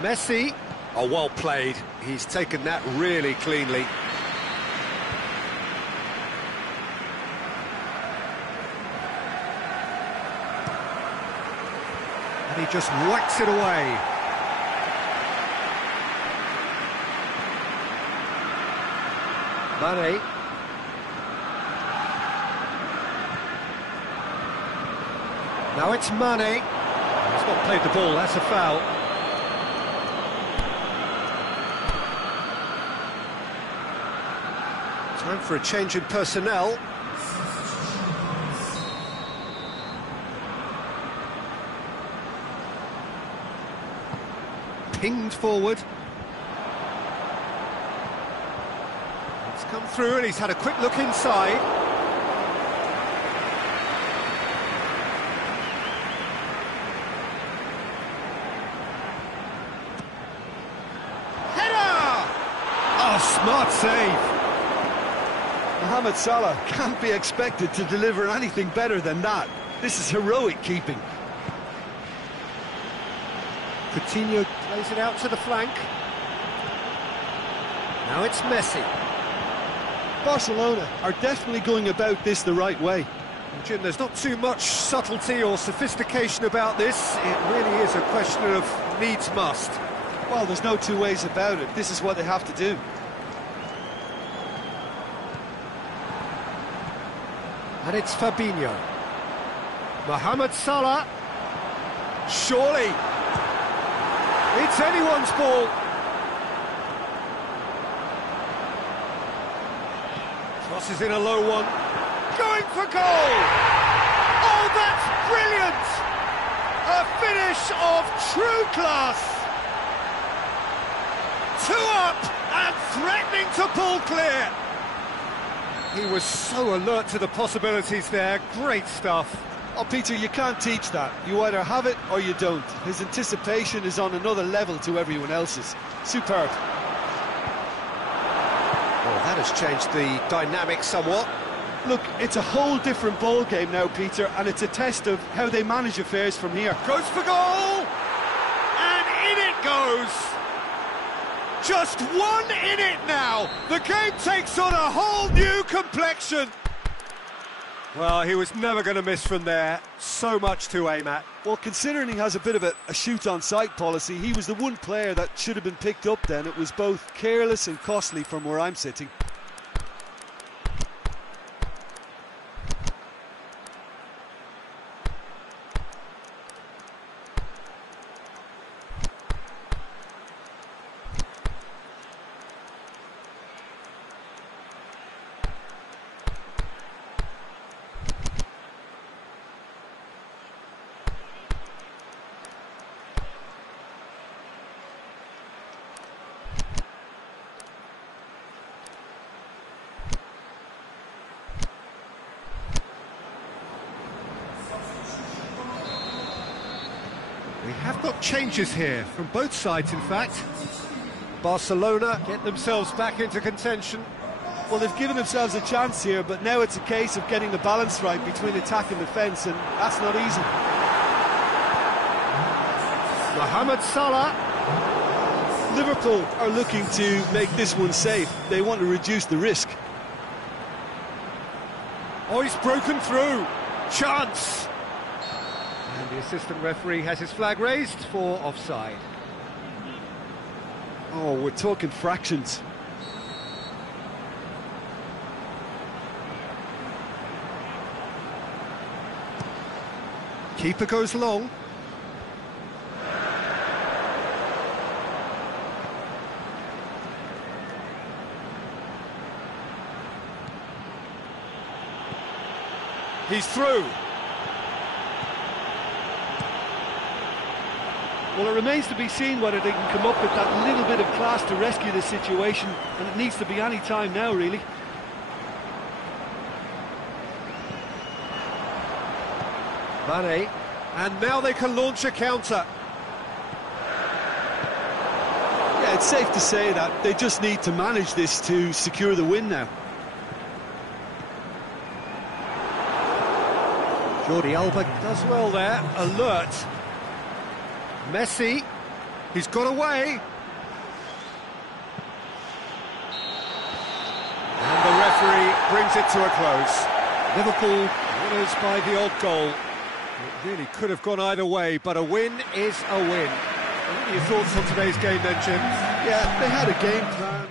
Messi. Oh, well played. He's taken that really cleanly. And he just whacks it away. Mane. Now it's Mane. He's not played the ball, that's a foul. Time for a change in personnel. pinged forward. It's come through and he's had a quick look inside. Header! Oh, smart save. Mohamed Salah can't be expected to deliver anything better than that. This is heroic keeping. Coutinho plays it out to the flank. Now it's Messi. Barcelona are definitely going about this the right way. Jim, there's not too much subtlety or sophistication about this. It really is a question of needs must. Well, there's no two ways about it. This is what they have to do. And it's Fabinho. Mohamed Salah. Surely. It's anyone's ball. Crosses in a low one. Going for goal! Oh, that's brilliant! A finish of true class. 2 up and threatening to pull clear. He was so alert to the possibilities there. Great stuff. Oh, Peter, you can't teach that. You either have it or you don't. His anticipation is on another level to everyone else's. Superb. Well, that has changed the dynamic somewhat. Look, it's a whole different ball game now, Peter, and it's a test of how they manage affairs from here. Goes for goal! And in it goes! Just one in it now! The game takes on a whole new complexion! Well, he was never going to miss from there. So much to aim at. Well, considering he has a bit of a shoot-on-sight policy, he was the one player that should have been picked up then. It was both careless and costly from where I'm sitting. We have got changes here, from both sides in fact. Barcelona get themselves back into contention. Well, they've given themselves a chance here, but now it's a case of getting the balance right between attack and defence, and that's not easy. Mohamed Salah. Liverpool are looking to make this one safe. They want to reduce the risk. Oh, he's broken through. Chance. And the assistant referee has his flag raised for offside. Oh, we're talking fractions. Keeper goes long. He's through. Well, it remains to be seen whether they can come up with that little bit of class to rescue this situation, and it needs to be any time now, really. Mane, and now they can launch a counter. Yeah, it's safe to say that they just need to manage this to secure the win now. Jordi Alba does well there, alert. Messi, he's got away. And the referee brings it to a close. Liverpool winners by the odd goal. It really could have gone either way, but a win is a win. What are your thoughts on today's game then, Jim? Yeah, they had a game plan.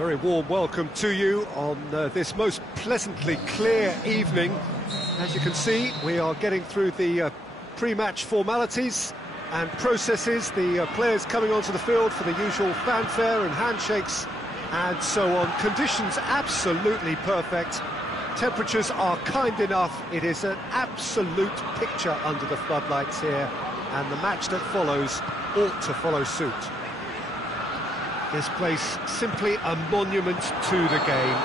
Very warm welcome to you on this most pleasantly clear evening. As you can see, we are getting through the pre-match formalities and processes, the players coming onto the field for the usual fanfare and handshakes and so on. Conditions absolutely perfect. Temperatures are kind enough. It is an absolute picture under the floodlights here, and the match that follows ought to follow suit. This place simply a monument to the game.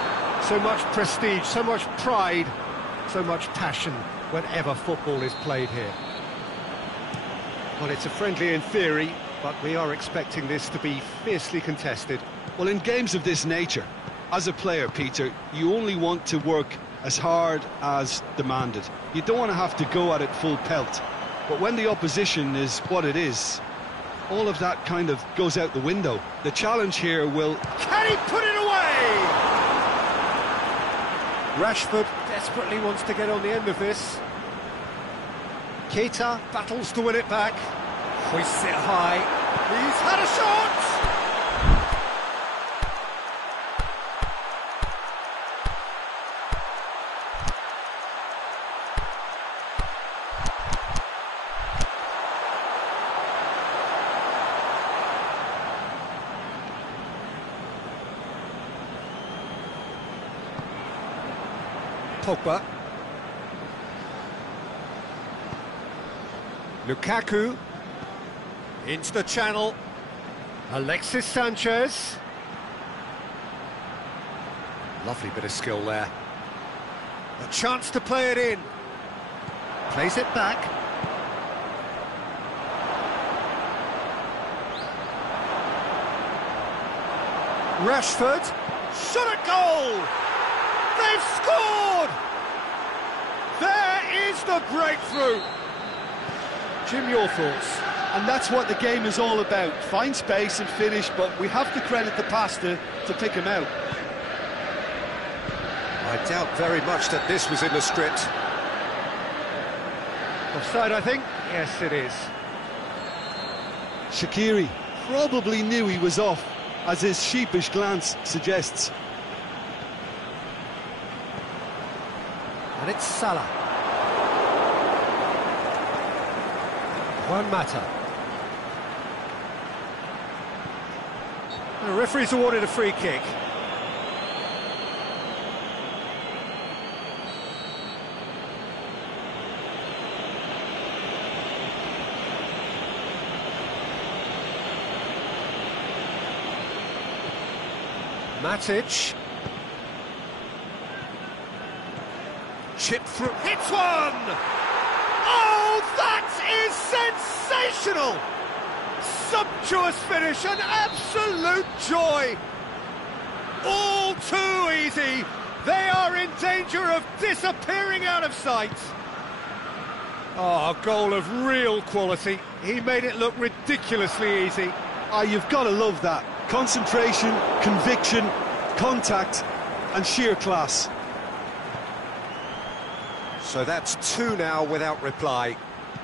So much prestige, so much pride, so much passion whenever football is played here. Well, it's a friendly in theory, but we are expecting this to be fiercely contested. Well, in games of this nature, as a player, Peter, you only want to work as hard as demanded. You don't want to have to go at it full pelt. But when the opposition is what it is, all of that kind of goes out the window. The challenge here will... Can he put it away? Rashford desperately wants to get on the end of this. Keita battles to win it back. Hoists it high. He's had a shot! Pogba. Lukaku. Into the channel. Alexis Sanchez. Lovely bit of skill there. A chance to play it in. Plays it back. Rashford. Shot at goal! They've scored! There is the breakthrough! Jim, your thoughts? And that's what the game is all about. Find space and finish, but we have to credit the pass to pick him out. I doubt very much that this was in the script. Offside, I think? Yes, it is. Shaqiri probably knew he was off, as his sheepish glance suggests. And it's Salah. Juan Mata. The referee's awarded a free kick. Matic. Chip through, hits one! Oh, that is sensational! Sumptuous finish, an absolute joy! All too easy, they are in danger of disappearing out of sight. Oh, a goal of real quality, he made it look ridiculously easy. Ah, you've got to love that. Concentration, conviction, contact and sheer class. So that's two now without reply.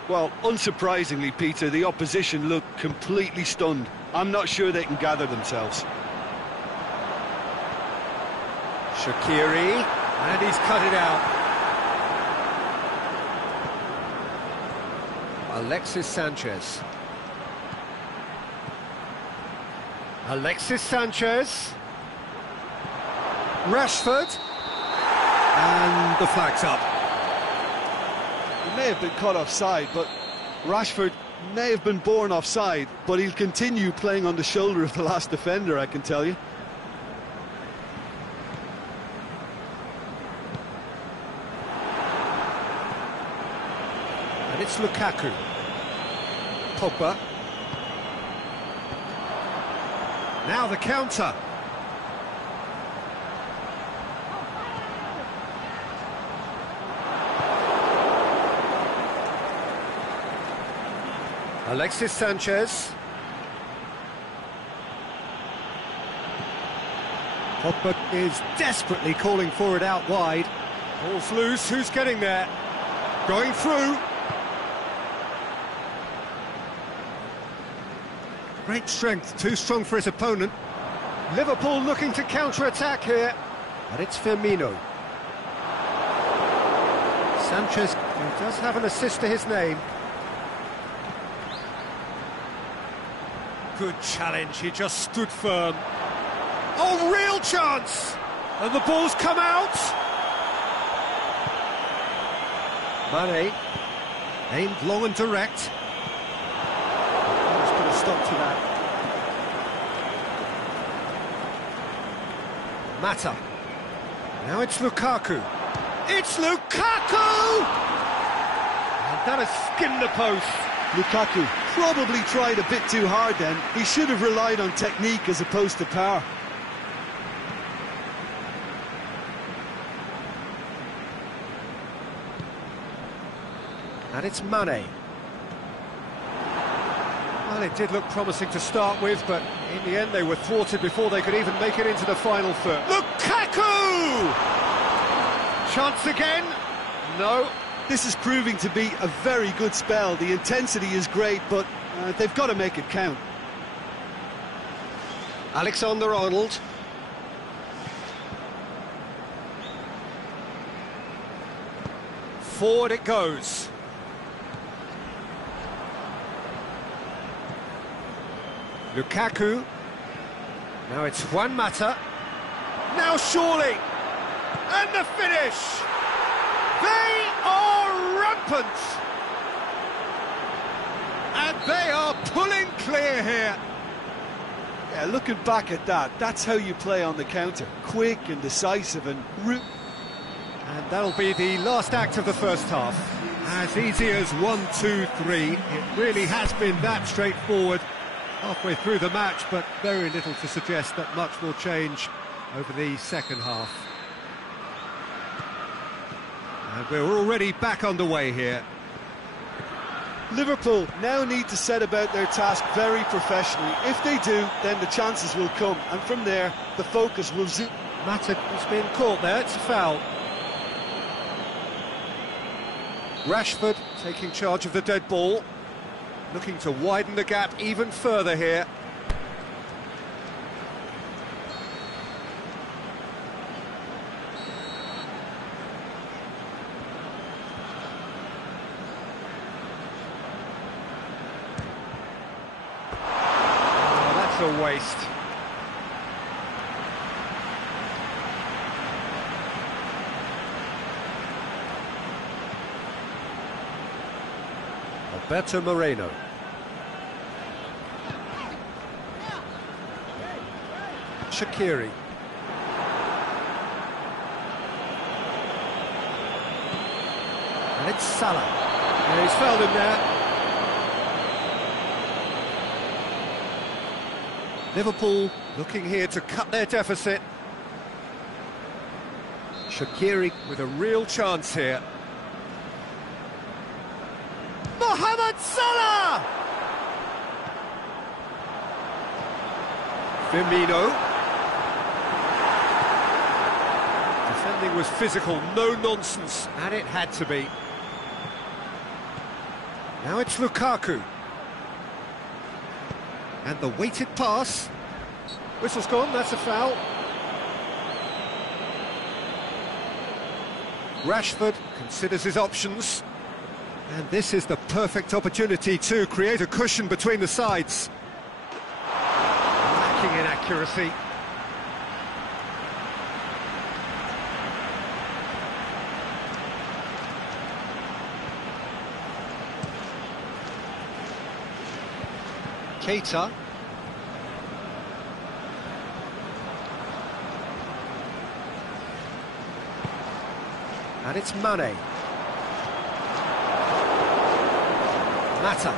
Well, unsurprisingly, Peter, the opposition look completely stunned. I'm not sure they can gather themselves. Shaqiri, and he's cut it out. Alexis Sanchez. Alexis Sanchez. Rashford. And the flag's up. He may have been caught offside, but Rashford may have been born offside, but he'll continue playing on the shoulder of the last defender, I can tell you. And it's Lukaku. Pogba. Now the counter. Alexis Sanchez. Pogba is desperately calling for it out wide. Ball's loose, who's getting there? Going through. Great strength, too strong for his opponent. Liverpool looking to counter-attack here, but it's Firmino. Sanchez, who does have an assist to his name. Good challenge, he just stood firm. Oh, real chance! And the ball's come out! Mane, aimed long and direct. Let's put a stop to that. Mata. Now it's Lukaku. It's Lukaku! And that has skinned the post. Lukaku probably tried a bit too hard then. He should have relied on technique as opposed to power. And it's Mane. Well, it did look promising to start with, but in the end they were thwarted before they could even make it into the final third. Lukaku! Chance again? No. This is proving to be a very good spell. The intensity is great, but they've got to make it count. Alexander-Arnold. Forward it goes. Lukaku. Now it's Juan Mata. Now surely. And the finish. They are rampant. And they are pulling clear here. Yeah, looking back at that, that's how you play on the counter. Quick and decisive and root. And that'll be the last act of the first half. As easy as 1, 2, 3. It really has been that straightforward. Halfway through the match, but very little to suggest that much will change over the second half. And we're already back underway here. Liverpool now need to set about their task very professionally. If they do, then the chances will come, and from there, the focus will zoom. Mata has been caught there, it's a foul. Rashford taking charge of the dead ball. Looking to widen the gap even further here. Oh, that's a waste. Alberto Moreno. Shaqiri. And it's Salah. Yeah, he's fouled him there. Liverpool looking here to cut their deficit. Shaqiri with a real chance here. Mohamed Salah! Firmino. Defending was physical, no nonsense, and it had to be. Now it's Lukaku. And the weighted pass. Whistle's gone, that's a foul. Rashford considers his options. And this is the perfect opportunity to create a cushion between the sides. Lacking in accuracy. Keita. And it's Mane. Mata.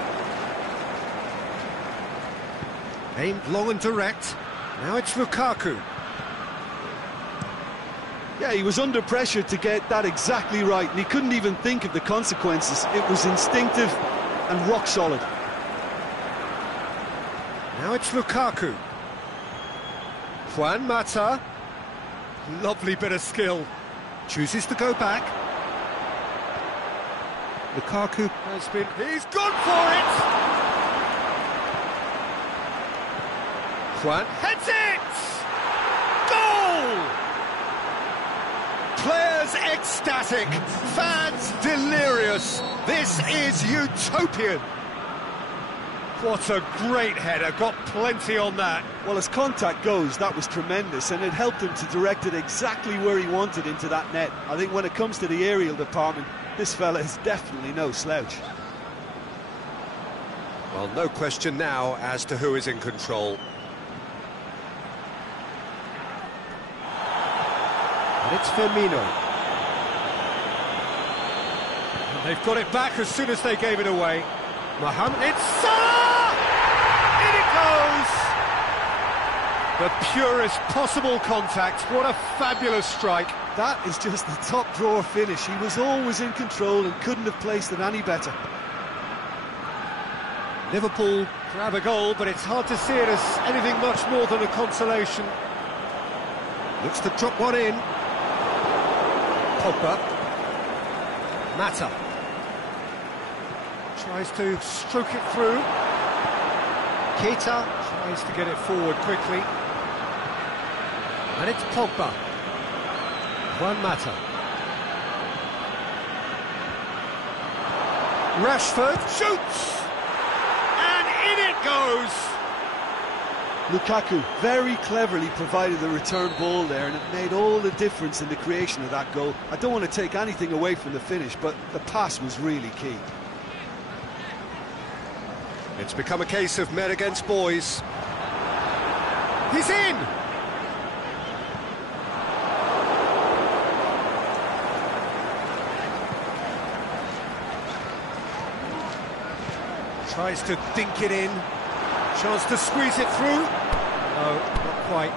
Aimed long and direct. Now it's Lukaku. Yeah, he was under pressure to get that exactly right, and he couldn't even think of the consequences. It was instinctive and rock solid. Now it's Lukaku. Juan Mata. Lovely bit of skill. Chooses to go back. Lukaku has been... He's gone for it! Juan heads it! ecstatic, fans delirious. This is utopian. What a great header, got plenty on that. Well, as contact goes, that was tremendous, and it helped him to direct it exactly where he wanted into that net. I think when it comes to the aerial department, this fella is definitely no slouch. Well, no question now as to who is in control. And it's Firmino. And they've got it back as soon as they gave it away. Mohamed, it's Salah! In it goes! The purest possible contact. What a fabulous strike. That is just the top drawer finish. He was always in control and couldn't have placed it any better. Liverpool grab a goal, but it's hard to see it as anything much more than a consolation. Looks to drop one in. Pogba. Mata. Tries to stroke it through. Keita tries to get it forward quickly. And it's Pogba. Juan Mata. Rashford shoots! And in it goes! Lukaku very cleverly provided the return ball there, and it made all the difference in the creation of that goal. I don't want to take anything away from the finish, but the pass was really key. It's become a case of men against boys. He's in! Tries to dink it in. Chance to squeeze it through. No, not quite.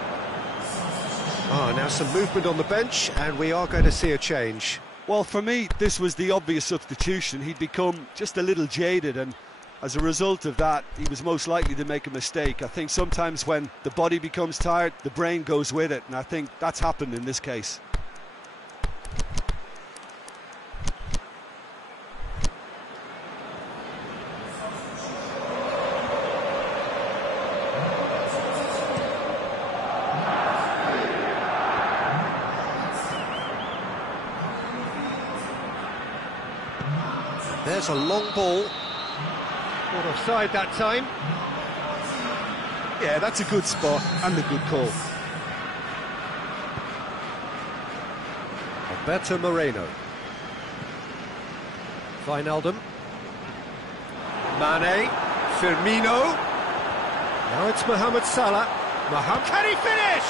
Now some movement on the bench, and we are going to see a change. Well, for me, this was the obvious substitution. He'd become just a little jaded, and as a result of that, he was most likely to make a mistake. I think sometimes when the body becomes tired, the brain goes with it, and I think that's happened in this case. There's a long ball. Not offside that time. Yeah, that's a good spot and a good call. Alberto Moreno. Wijnaldum. Mane. Firmino. Now it's Mohamed Salah. Can he finish?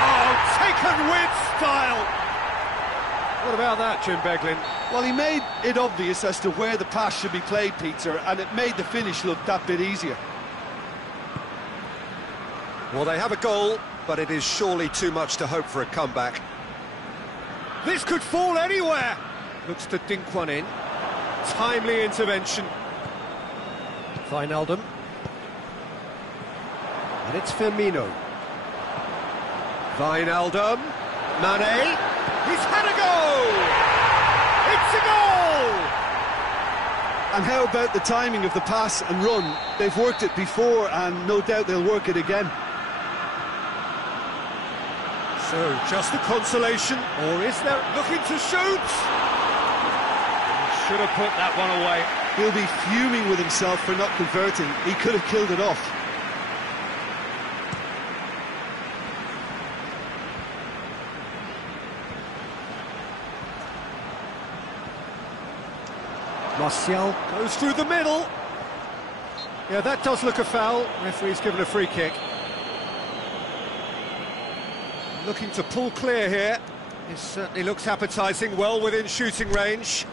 Oh, taken with style. What about that, Jim Beglin? Well, he made it obvious as to where the pass should be played, Peter, and it made the finish look that bit easier. Well, they have a goal, but it is surely too much to hope for a comeback. This could fall anywhere! Looks to dink one in. Timely intervention. Wijnaldum. And it's Firmino. Wijnaldum. Mane. He's had a goal! It's a goal! And how about the timing of the pass and run? They've worked it before, and no doubt they'll work it again. So, just a consolation, or is there looking to shoot? He should have put that one away. He'll be fuming with himself for not converting. He could have killed it off. Martial goes through the middle. Yeah, that does look a foul. Referee's given a free kick. Looking to pull clear here. This certainly looks appetising, well within shooting range.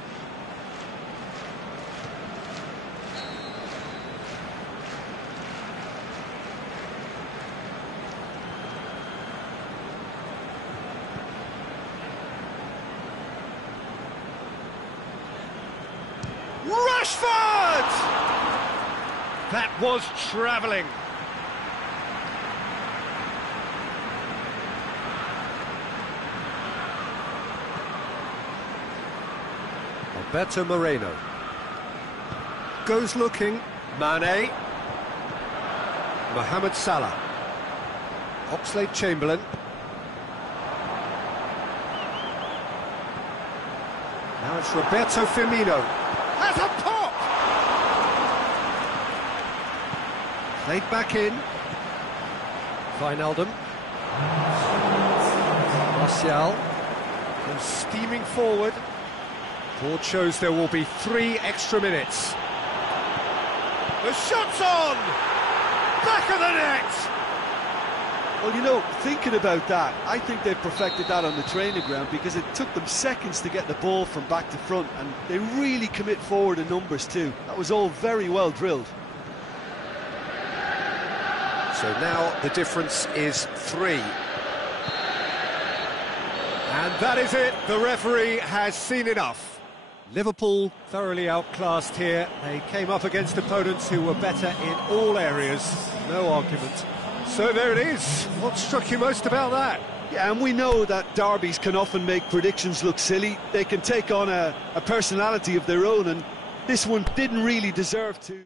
Rashford! That was travelling. Alberto Moreno. Goes looking. Mane. Mohamed Salah. Oxlade-Chamberlain. That's Roberto Firmino. Has a pop! Played back in. Wijnaldum. Martial goes steaming forward. Board shows there will be 3 extra minutes. The shot's on! Back of the net! Well, you know, thinking about that, I think they've perfected that on the training ground because it took them seconds to get the ball from back to front, and they really commit forward in numbers too. That was all very well drilled. So now the difference is 3. And that is it. The referee has seen enough. Liverpool thoroughly outclassed here. They came up against opponents who were better in all areas. No argument. So there it is. What struck you most about that? Yeah, and we know that derbies can often make predictions look silly. They can take on a personality of their own, and this one didn't really deserve to.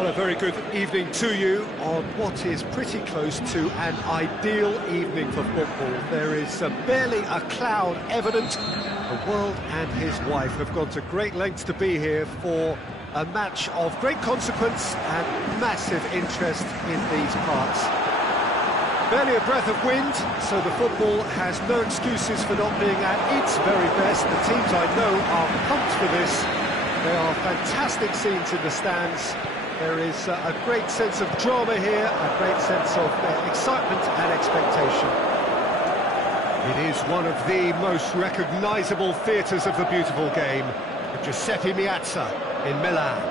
Well, a very good evening to you on what is pretty close to an ideal evening for football. There is barely a cloud evident. The world and his wife have gone to great lengths to be here for a match of great consequence and massive interest in these parts. Barely a breath of wind, so the football has no excuses for not being at its very best. The teams I know are pumped for this. There are fantastic scenes in the stands. There is a great sense of drama here, a great sense of excitement and expectation. It is one of the most recognisable theatres of the beautiful game, Giuseppe Meazza in Milan.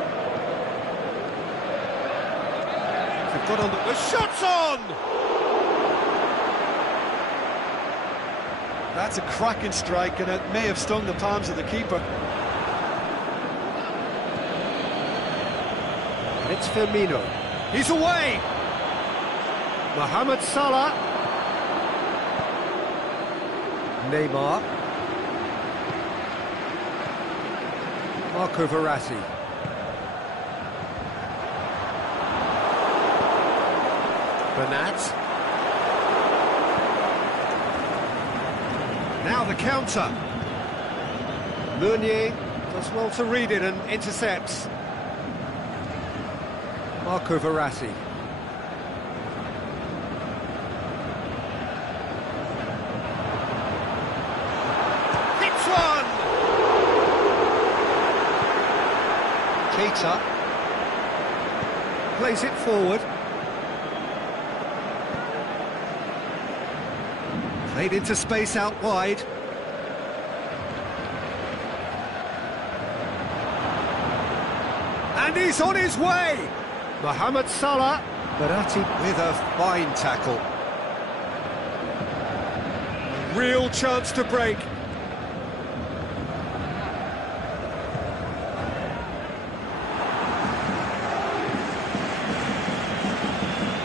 They've got on the shot's on! That's a cracking strike, and it may have stung the palms of the keeper. It's Firmino. He's away! Mohamed Salah. Neymar. Marco Verratti. Bernat. Now the counter. Meunier does well to read it and intercepts. Marco Verratti. Hits one! Keita. Plays it forward. Played into space out wide. And he's on his way! Mohamed Salah, Verratti with a fine tackle. Real chance to break.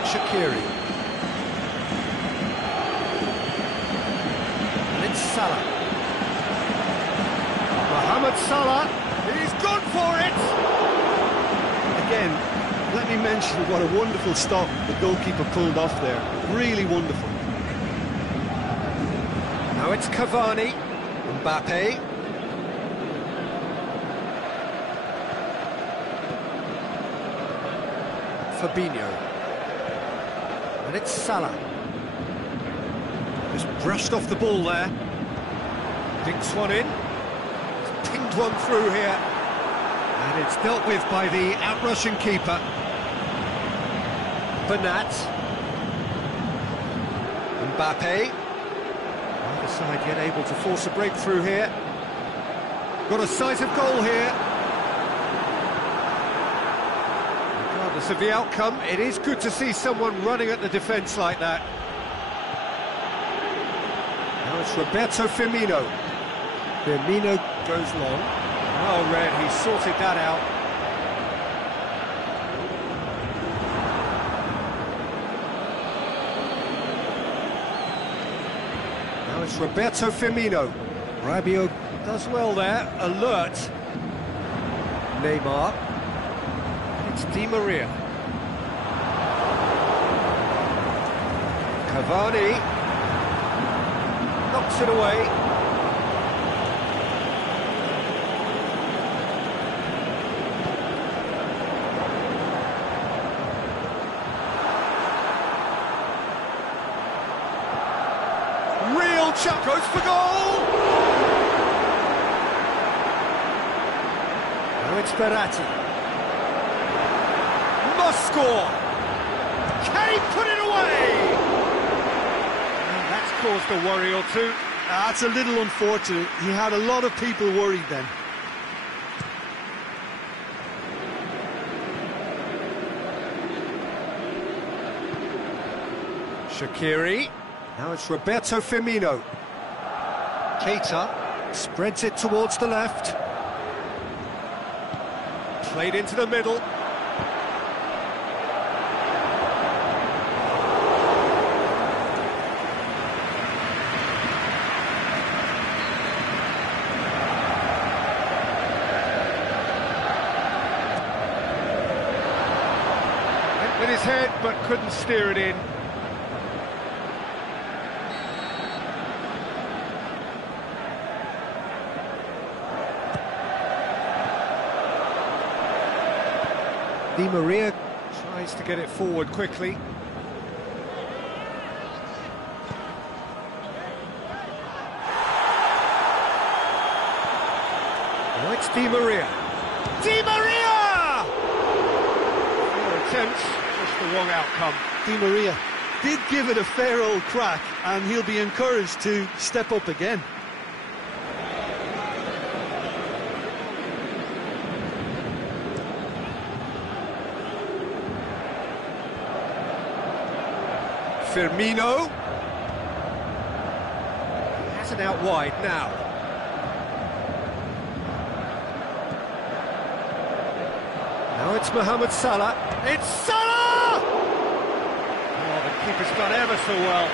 Shaqiri. And it's Salah. Mohamed Salah, he's gone for it! Again, let me mention what a wonderful stop the goalkeeper pulled off there. Really wonderful. Now it's Cavani. Mbappe. Fabinho. And it's Salah. Just brushed off the ball there. Dinks one in. He's pinged one through here. And it's dealt with by the out-rushing keeper. Bernat. Mbappe. Either side yet able to force a breakthrough here. Got a sight of goal here. Regardless of the outcome, it is good to see someone running at the defence like that. Now it's Roberto Firmino. Firmino goes long. Well read, he sorted that out. Now it's Roberto Firmino. Rabiot does well there, alert. Neymar. It's Di Maria. Cavani. Knocks it away. Shot goes for goal! Now it's Verratti. Must score! Can he put it away? Well, that's caused a worry or two. That's a little unfortunate. He had a lot of people worried then. Shaqiri. Now it's Roberto Firmino. Keita spreads it towards the left. Played into the middle. ahead, but couldn't steer it in. Di Maria tries to get it forward quickly. Now it's Di Maria. Di Maria! Fair attempt, just the wrong outcome. Di Maria did give it a fair old crack, and he'll be encouraged to step up again. Firmino has it out wide now. Now it's Mohamed Salah. It's Salah! Oh, the keeper's done ever so well.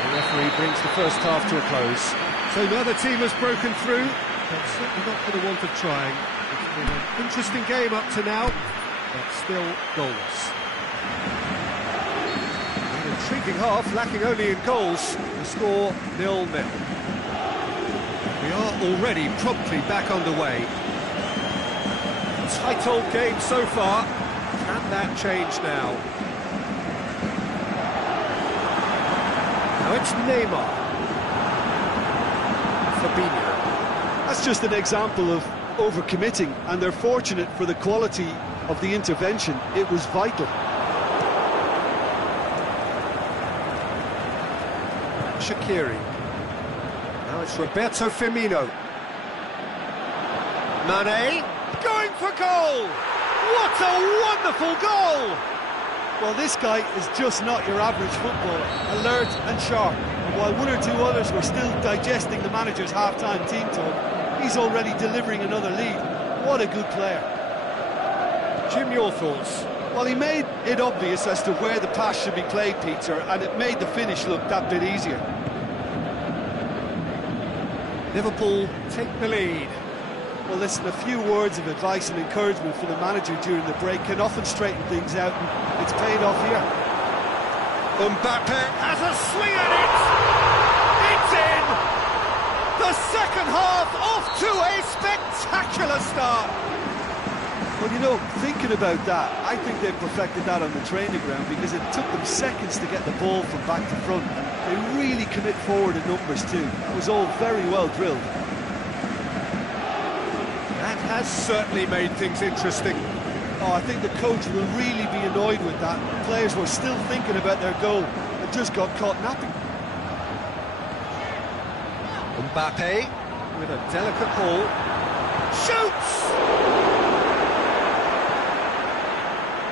The referee brings the first half to a close. So another team has broken through, but certainly not for the want of trying. It's been an interesting game up to now, but still goalless. Intriguing half, lacking only in goals. The score 0-0. We are already promptly back underway. Tight old game so far. Can that change now? Now it's Neymar. Fabinho. That's just an example of overcommitting, and they're fortunate for the quality of the intervention. It was vital. Shaqiri. Now it's Roberto Firmino. Mane going for goal! What a wonderful goal! Well, this guy is just not your average footballer. Alert and sharp. And while one or two others were still digesting the manager's half-time team talk, he's already delivering another lead. What a good player. Jim, your thoughts? Well, he made it obvious as to where the pass should be played, Peter, and it made the finish look that bit easier. Liverpool take the lead. Well, listen, a few words of advice and encouragement for the manager during the break can often straighten things out, and it's paid off here. Mbappe has a swing at it! It's in! The second half off to a spectacular start! Well, you know, thinking about that, I think they perfected that on the training ground, because it took them seconds to get the ball from back to front, and they really commit forward in numbers too. It was all very well drilled. That has certainly made things interesting. Oh, I think the coach will really be annoyed with that. The players were still thinking about their goal and just got caught napping. Mbappe with a delicate ball. Shoots!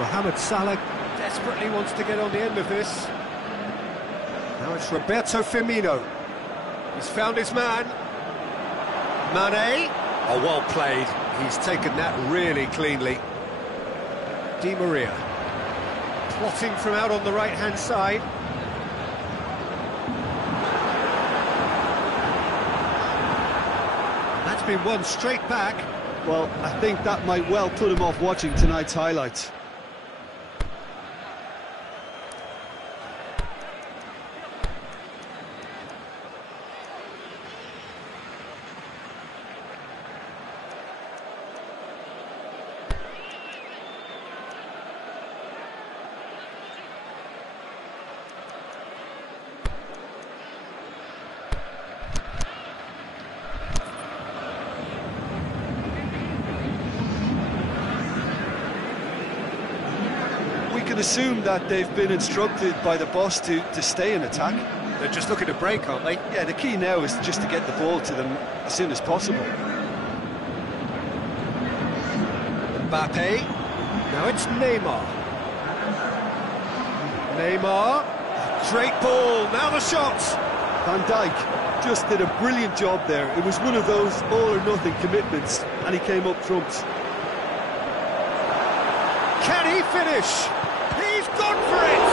Mohamed Salah desperately wants to get on the end of this. Now it's Roberto Firmino. He's found his man. Mane. Oh, well played. He's taken that really cleanly. Di Maria. Plotting from out on the right-hand side. That's been won straight back. Well, I think that might well put him off watching tonight's highlights. Can assume that they've been instructed by the boss to stay in attack. They're just looking to break, aren't they? Yeah, the key now is just to get the ball to them as soon as possible. Mbappe. Now it's Neymar. Neymar. Great ball. Now the shots. Van Dijk just did a brilliant job there. It was one of those all-or-nothing commitments, and he came up trumps. Can he finish? He's gone for it!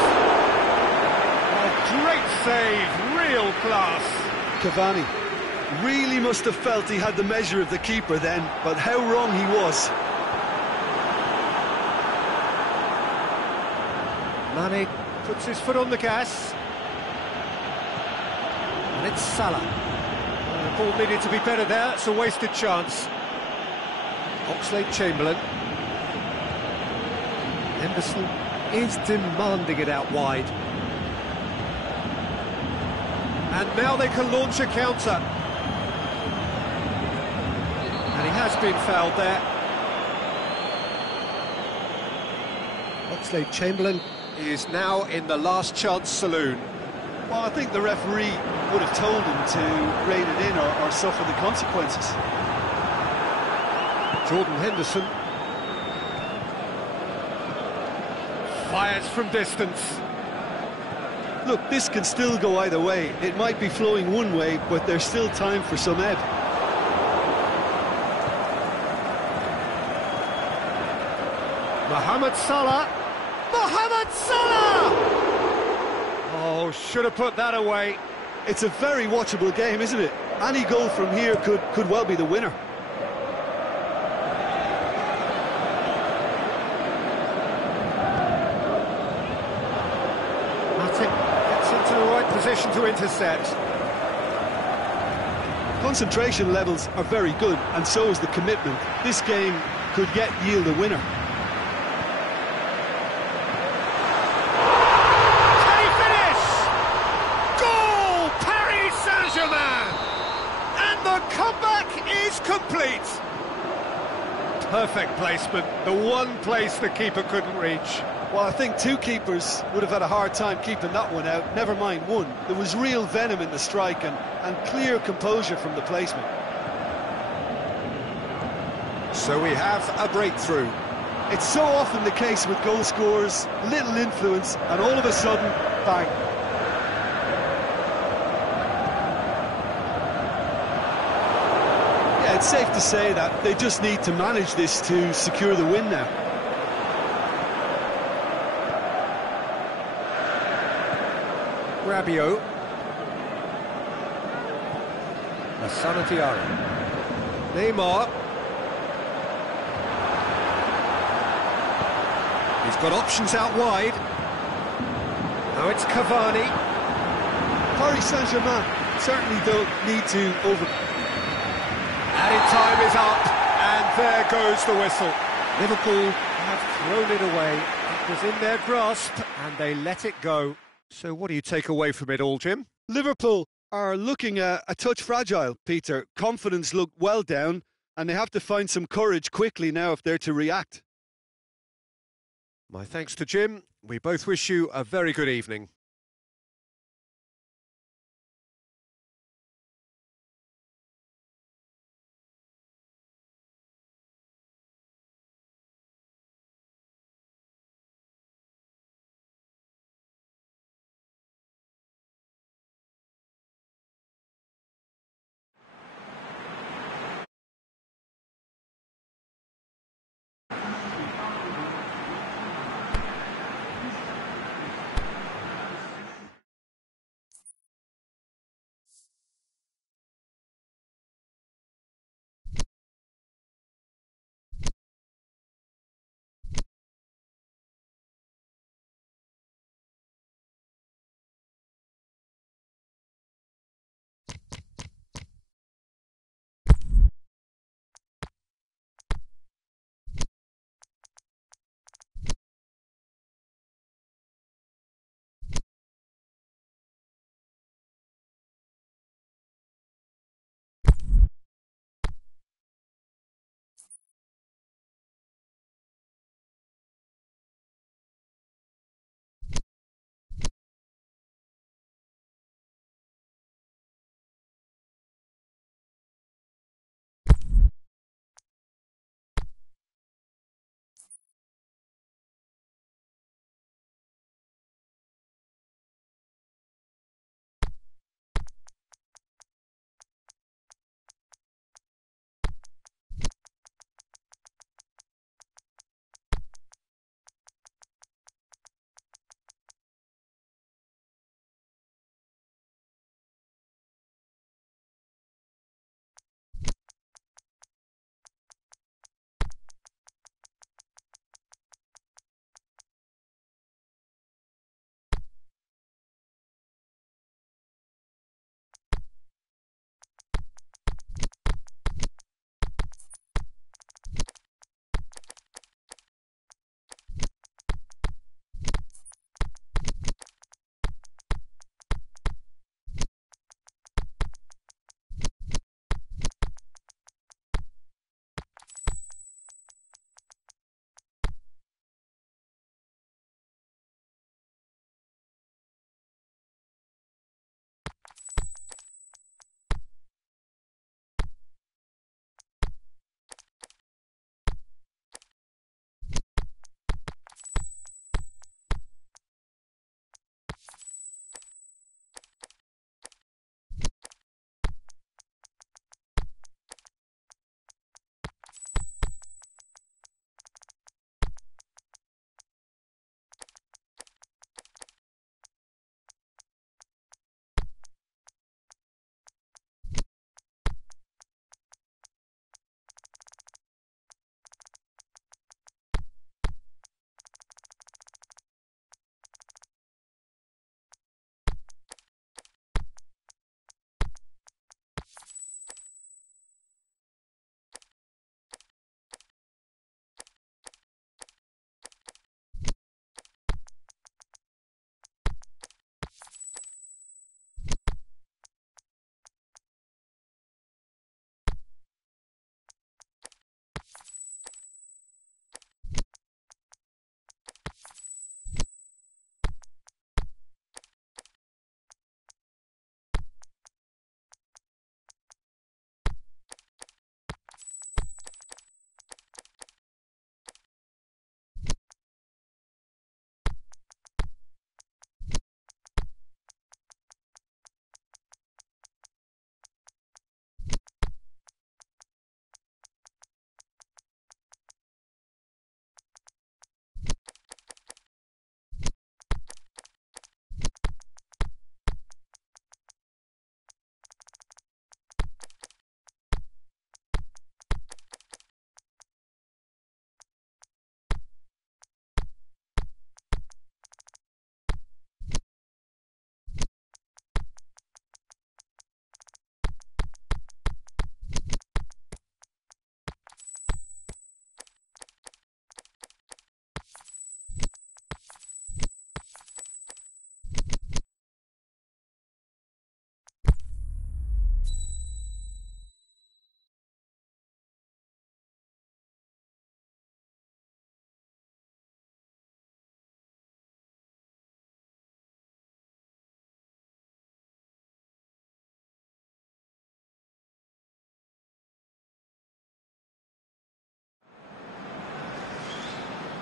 A great save, real class. Cavani really must have felt he had the measure of the keeper then, but how wrong he was. Mane puts his foot on the gas. And it's Salah. The ball needed to be better there, it's a wasted chance. Oxlade-Chamberlain. Henderson is demanding it out wide. And now they can launch a counter. And he has been fouled there. Oxlade-Chamberlain is now in the last chance saloon. Well, I think the referee would have told him to rein it in or suffer the consequences. Jordan Henderson fires from distance. Look, this can still go either way. It might be flowing one way, but there's still time for some ebb. Mohamed Salah! Mohamed Salah! Oh, should have put that away. It's a very watchable game, isn't it? Any goal from here could well be the winner. Gets into the right position to intercept. Concentration levels are very good, and so is the commitment. This game could yet yield a winner. Can he finish? Goal! Paris Saint-Germain! And the comeback is complete. Perfect placement, the one place the keeper couldn't reach. Well, I think two keepers would have had a hard time keeping that one out, never mind one. There was real venom in the strike and clear composure from the placement. So we have a breakthrough. It's so often the case with goal scorers, little influence, and all of a sudden, bang. Yeah, it's safe to say that they just need to manage this to secure the win now. Rabiot. Lassana Diarra. Neymar. He's got options out wide. Now it's Cavani. Paris Saint-Germain certainly don't need to over... Added time is up, and there goes the whistle. Liverpool have thrown it away. It was in their grasp, and they let it go. So what do you take away from it all, Jim? Liverpool are looking a touch fragile, Peter. Confidence looked well down, and they have to find some courage quickly now if they're to react. My thanks to Jim. We both wish you a very good evening.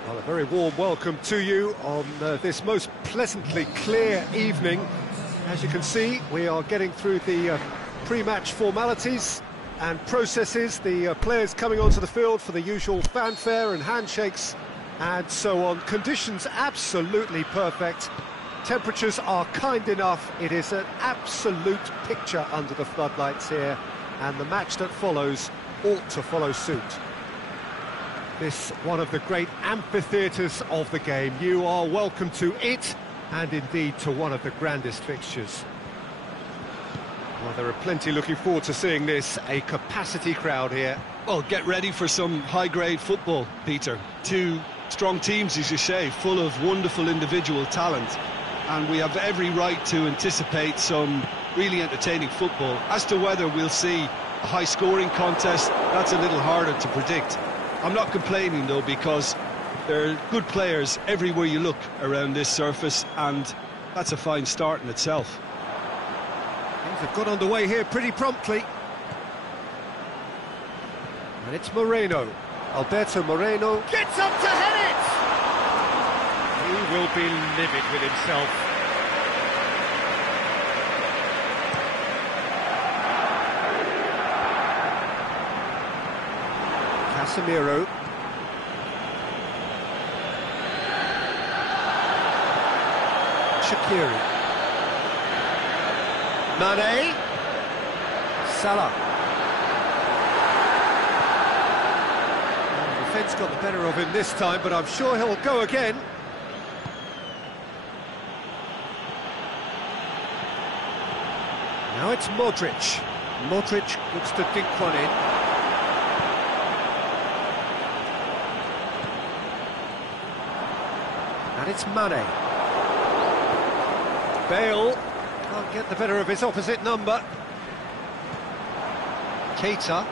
Well, a very warm welcome to you on this most pleasantly clear evening. As you can see, we are getting through the pre-match formalities and processes, the players coming onto the field for the usual fanfare and handshakes and so on. Conditions absolutely perfect. Temperatures are kind enough. It is an absolute picture under the floodlights here, and the match that follows ought to follow suit. This one of the great amphitheatres of the game. You are welcome to it, and indeed to one of the grandest fixtures. Well, there are plenty looking forward to seeing this, a capacity crowd here. Well, get ready for some high-grade football, Peter. Two strong teams, as you say, full of wonderful individual talent. And we have every right to anticipate some really entertaining football. As to whether we'll see a high-scoring contest, that's a little harder to predict. I'm not complaining, though, because there are good players everywhere you look around this surface, and that's a fine start in itself. Things have got underway here pretty promptly. And it's Moreno. Alberto Moreno gets up to head it! He will be livid with himself. Casemiro. Shaqiri. Mane. Salah. The defence got the better of him this time, but I'm sure he'll go again. Now it's Modric. Modric looks to dink one in. And it's Mane. Bale can't get the better of his opposite number. Keita.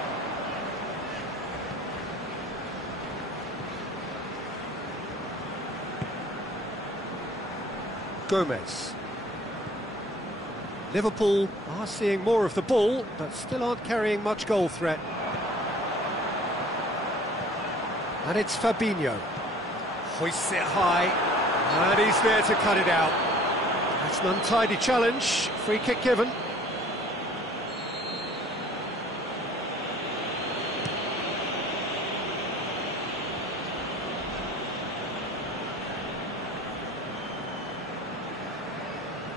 Gomez. Liverpool are seeing more of the ball, but still aren't carrying much goal threat. And it's Fabinho. Hoists it high, and he's there to cut it out. That's an untidy challenge, free kick given.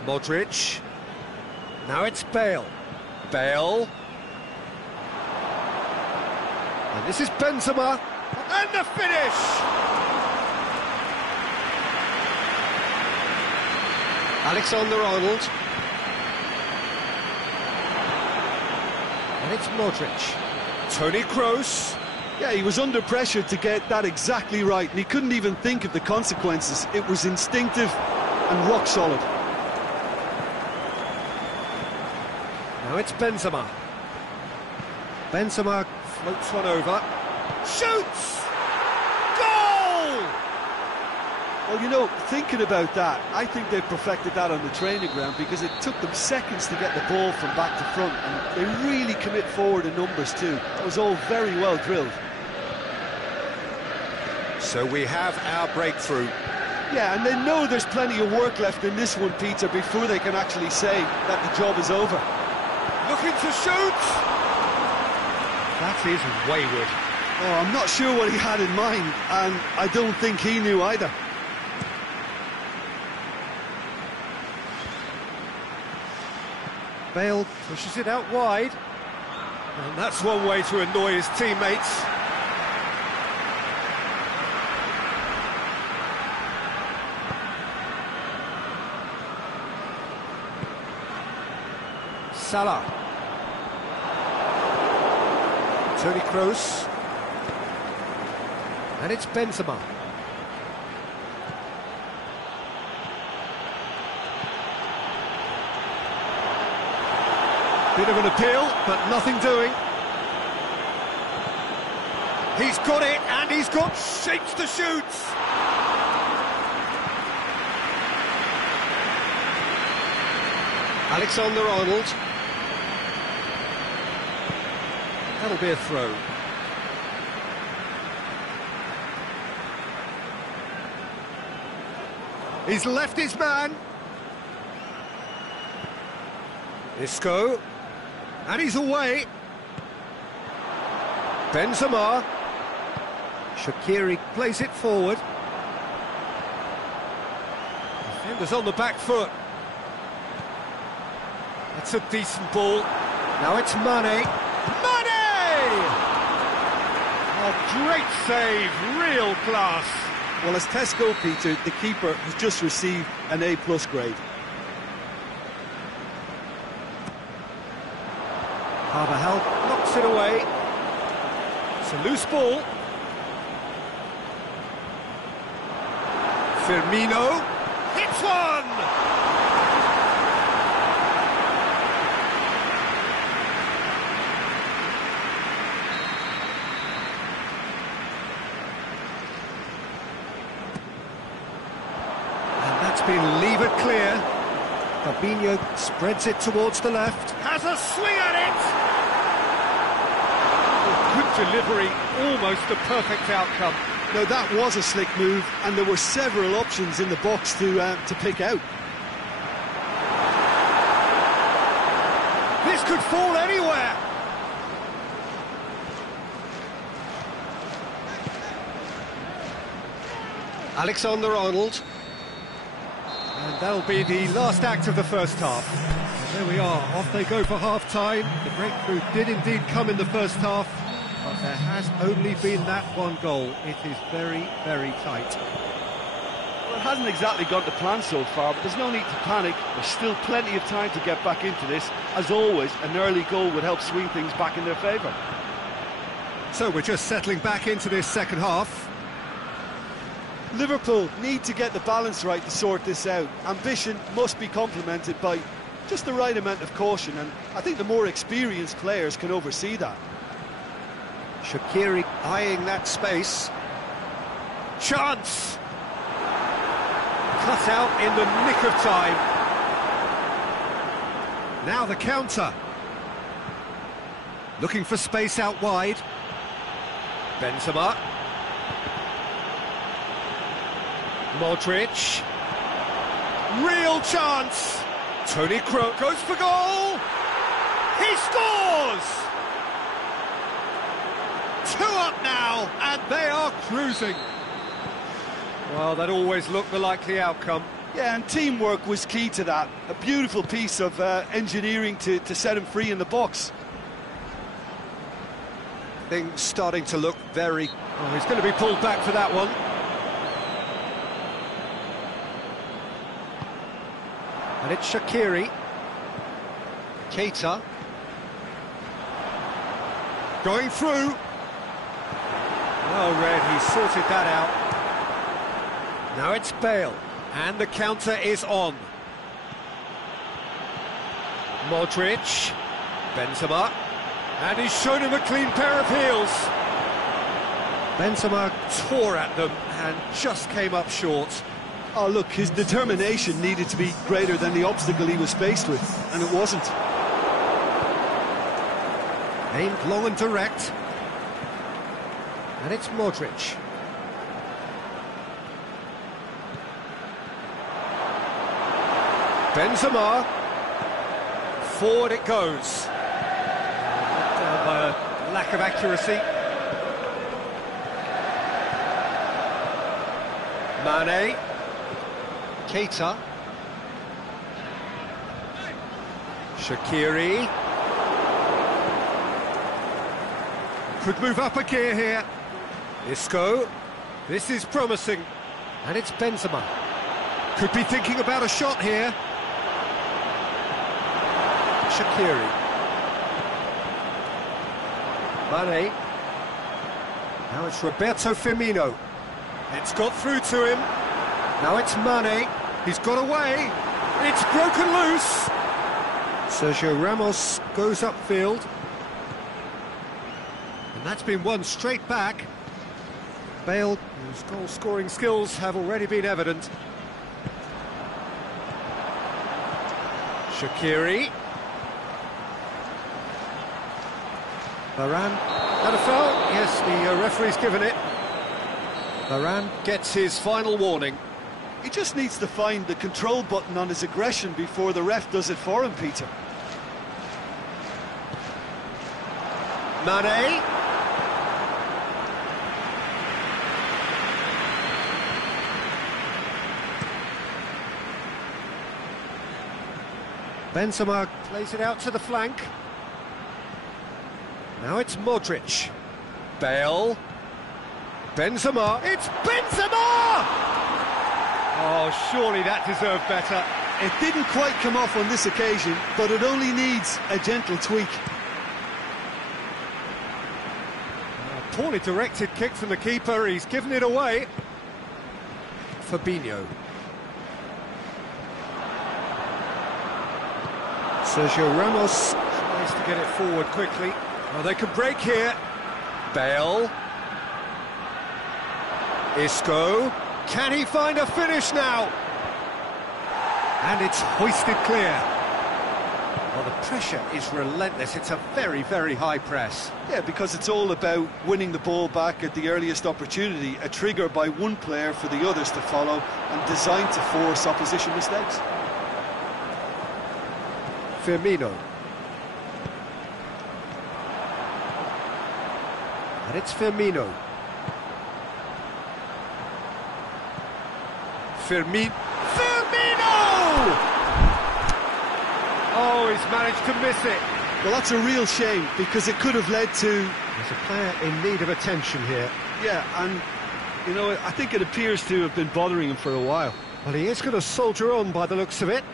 Modric. Now it's Bale. Bale. And this is Benzema. And the finish! Alexander-Arnold. And it's Modric. Toni Kroos. Yeah, he was under pressure to get that exactly right, and he couldn't even think of the consequences. It was instinctive and rock solid. Now it's Benzema. Benzema floats one over. Shoots! Goal! Well, you know, thinking about that, I think they perfected that on the training ground, because it took them seconds to get the ball from back to front, and they really commit forward in numbers too. That was all very well drilled. So we have our breakthrough. Yeah, and they know there's plenty of work left in this one, Peter, before they can actually say that the job is over. Looking to shoot! That is wayward. Oh, I'm not sure what he had in mind, and I don't think he knew either. Bale pushes it out wide. And that's one way to annoy his teammates. Salah. Toni Kroos. And it's Benzema. Bit of an appeal, but nothing doing. He's got it, and he's got shapes to shoot. Alexander-Arnold. That'll be a throw. He's left his man. Isco. And he's away. Benzema. Shaqiri plays it forward. Defenders on the back foot. That's a decent ball. Now it's Mane. Mane! A great save, real class. Well, as test goalkeeper, the keeper has just received an A+ grade. Carvajal knocks it away. It's a loose ball. Firmino hits one! And that's been levered clear. Fabinho spreads it towards the left. Has a swing at it! Good delivery, almost a perfect outcome. Now that was a slick move, and there were several options in the box to pick out. This could fall anywhere. Alexander-Arnold. And that'll be the last act of the first half. And there we are, off they go for half-time. The breakthrough did indeed come in the first half, but there has only been that one goal. It is very, very tight. Well, it hasn't exactly gone to plan so far, but there's no need to panic. There's still plenty of time to get back into this. As always, an early goal would help swing things back in their favour. So we're just settling back into this second half. Liverpool need to get the balance right to sort this out. Ambition must be complemented by just the right amount of caution, and I think the more experienced players can oversee that. Shaqiri eyeing that space. Chance! Cut out in the nick of time. Now the counter. Looking for space out wide. Benzema. Modric. Real chance. Toni Kroos goes for goal. He scores! 2 up now, and they are cruising. Well, that always looked the likely outcome. Yeah, and teamwork was key to that. A beautiful piece of engineering to set him free in the box. Things starting to look very... Oh, he's going to be pulled back for that one. And it's Shaqiri. Keita. Going through. Well read, he sorted that out. Now it's Bale. And the counter is on. Modric. Benzema. And he's shown him a clean pair of heels. Benzema tore at them and just came up short. Oh, look, his determination needed to be greater than the obstacle he was faced with, and it wasn't. Aimed long and direct. And it's Modric. Benzema. Forward it goes. Down by a lack of accuracy. Mane. Keita. Shaqiri. Could move up a gear here. Isco. This is promising. And it's Benzema. Could be thinking about a shot here. Shaqiri. Mane. Now it's Roberto Firmino. It's got through to him. Now it's Mane. He's got away. It's broken loose. Sergio Ramos goes upfield. And that's been won straight back. Bale, whose goal-scoring skills have already been evident. Shaqiri. Varane. That a foul? Yes, the referee's given it. Varane gets his final warning. He just needs to find the control button on his aggression before the ref does it for him, Peter. Mane. Benzema plays it out to the flank. Now it's Modric. Bale. Benzema. It's Benzema! Oh, surely that deserved better. It didn't quite come off on this occasion, but it only needs a gentle tweak. A poorly directed kick from the keeper. He's given it away. Fabinho. Sergio Ramos tries to get it forward quickly. Oh, they can break here. Bale. Isco. Can he find a finish now? And it's hoisted clear. Well, the pressure is relentless. It's a very, very high press. Yeah, because it's all about winning the ball back at the earliest opportunity, a trigger by one player for the others to follow and designed to force opposition mistakes. Firmino. And it's Firmino. Firmino! Oh, he's managed to miss it. Well, that's a real shame, because it could have led to... There's a player in need of attention here. Yeah, and, you know, I think it appears to have been bothering him for a while. Well, he is going to soldier on by the looks of it.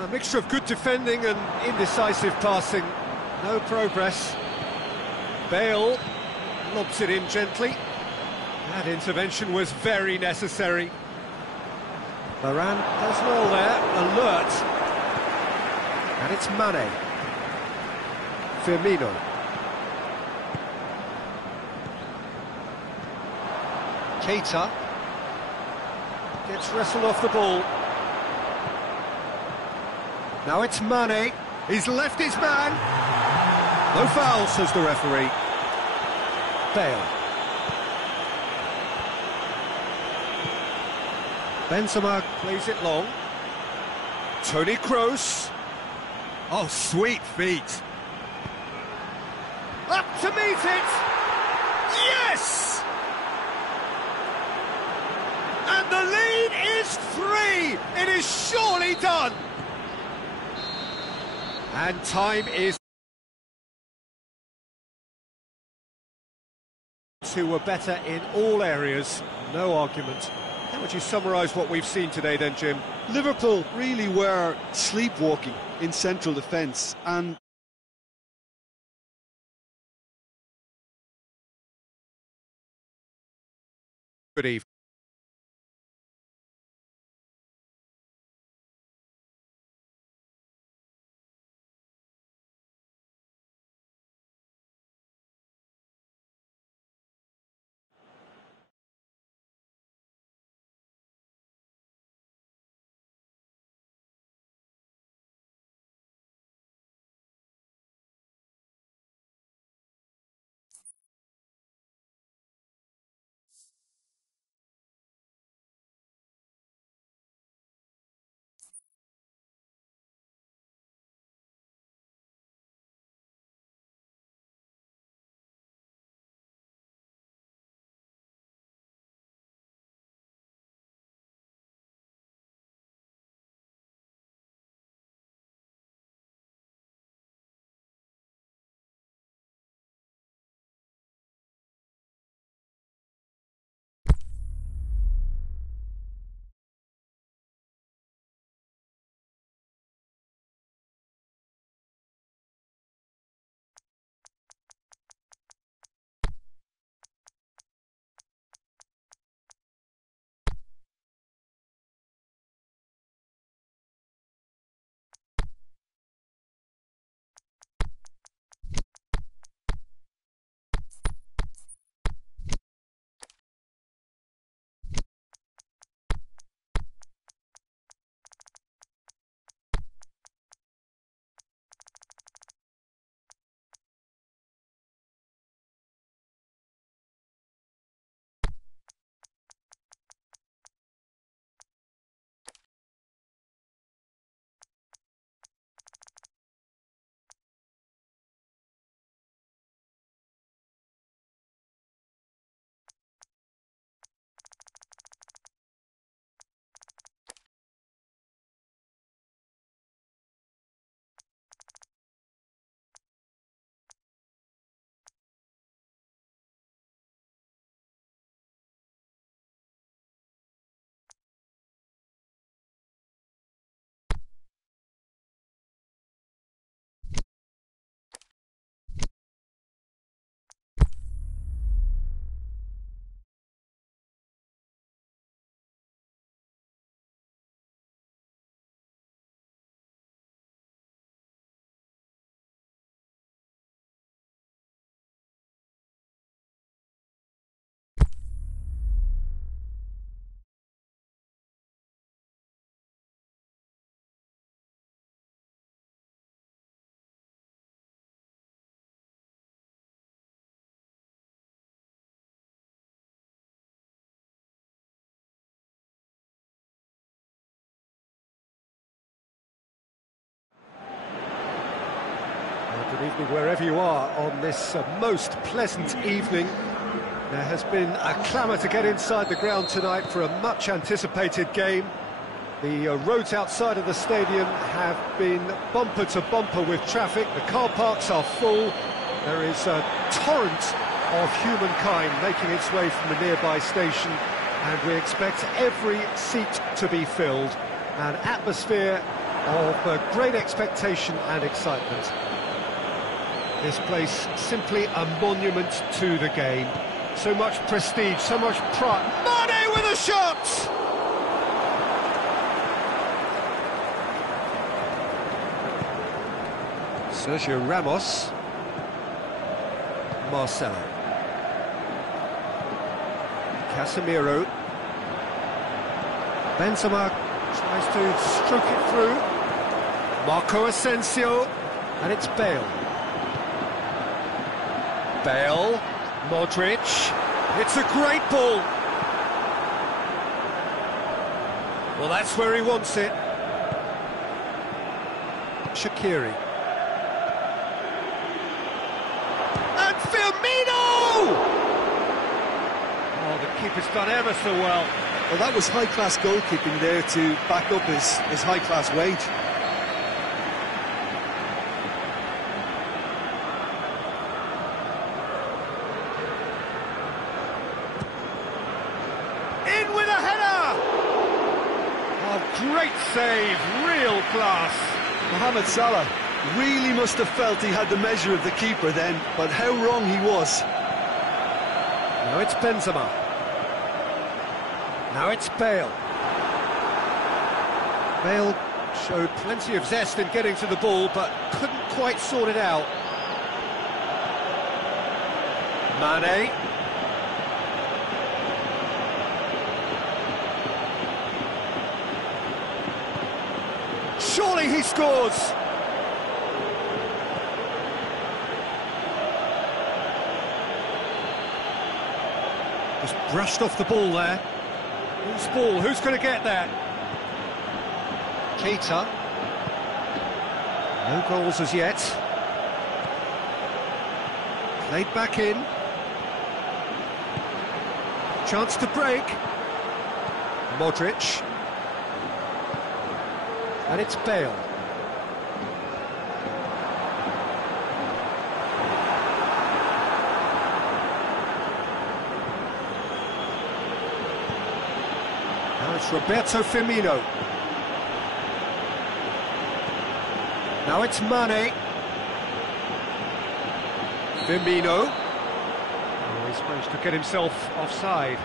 A mixture of good defending and indecisive passing. No progress. Bale lobs it in gently. That intervention was very necessary. Varane does well there, alert. And it's Mane. Firmino. Keita gets wrestled off the ball. Now it's Mane. He's left his man. No foul, says the referee. Bale. Benzema plays it long. Toni Kroos. Oh, sweet feet. Up to meet it. Yes! And the lead is 3. It is surely done. And time is... who were better in all areas, no argument. How would you summarise what we've seen today then, Jim? Liverpool really were sleepwalking in central defence, and good evening. Good evening wherever you are on this most pleasant evening. There has been a clamour to get inside the ground tonight for a much-anticipated game. The roads outside of the stadium have been bumper to bumper with traffic. The car parks are full. There is a torrent of humankind making its way from the nearby station, and we expect every seat to be filled. An atmosphere of great expectation and excitement. This place simply a monument to the game. So much prestige, so much pride. Mane with a shot! Sergio Ramos. Marcelo. Casemiro. Benzema tries to stroke it through. Marco Asensio. And it's Bale. Bale. Modric. It's a great ball. Well, that's where he wants it. Shaqiri. And Firmino! Oh, the keeper's done ever so well. Well, that was high-class goalkeeping there to back up his high-class wage. In with a header! Oh, great save, real class. Mohamed Salah really must have felt he had the measure of the keeper then, but how wrong he was. Now it's Benzema. Now it's Bale. Bale showed plenty of zest in getting to the ball, but couldn't quite sort it out. Mane. Surely he scores! Just brushed off the ball there. Whose ball? Who's going to get that? Keita. No goals as yet. Played back in. Chance to break. Modric. And it's Bale. Now it's Roberto Firmino. Now it's Mane. Firmino. Oh, he's managed to get himself offside.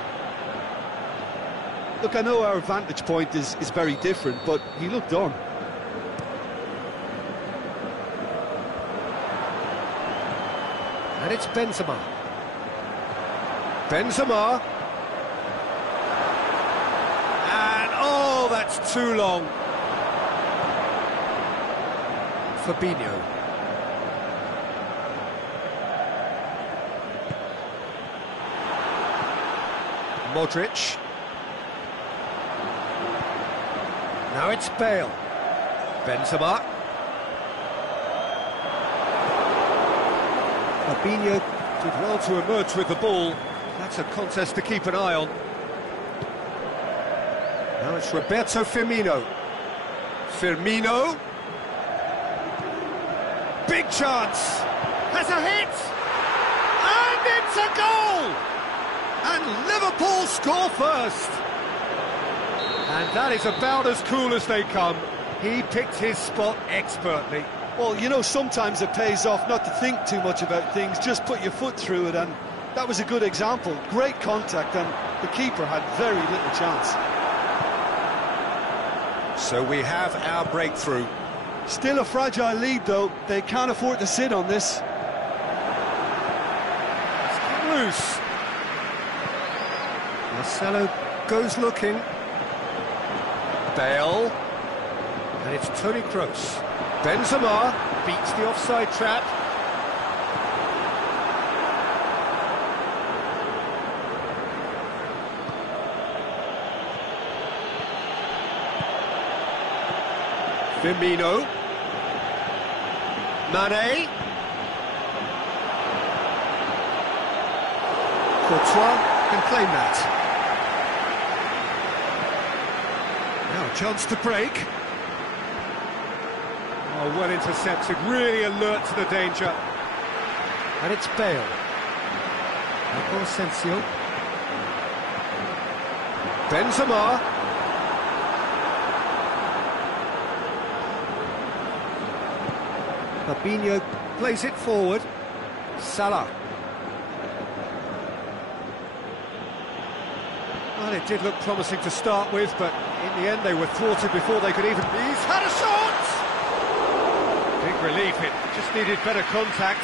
Look, I know our vantage point is very different, but he looked on. And it's Benzema. Benzema. And, oh, that's too long. Fabinho. Modric. Now it's Bale. Benzema. Fabinho did well to emerge with the ball. That's a contest to keep an eye on. Now it's Roberto Firmino. Firmino. Big chance. Has a hit. And it's a goal! And Liverpool score first. And that is about as cool as they come. He picked his spot expertly. Well, you know, sometimes it pays off not to think too much about things, just put your foot through it, and that was a good example. Great contact, and the keeper had very little chance. So we have our breakthrough. Still a fragile lead, though. They can't afford to sit on this. It's cut loose. Marcelo goes looking. Bale. And it's Toni Kroos. Benzema beats the offside trap. Firmino. Mane. Courtois can claim that. Now a chance to break. Oh, well intercepted, really alert to the danger. And it's Bale. Marco Asensio. Benzema. Fabinho plays it forward. Salah. Well, it did look promising to start with, but in the end they were thwarted before they could even... He's had a shot! Big relief, it just needed better contact.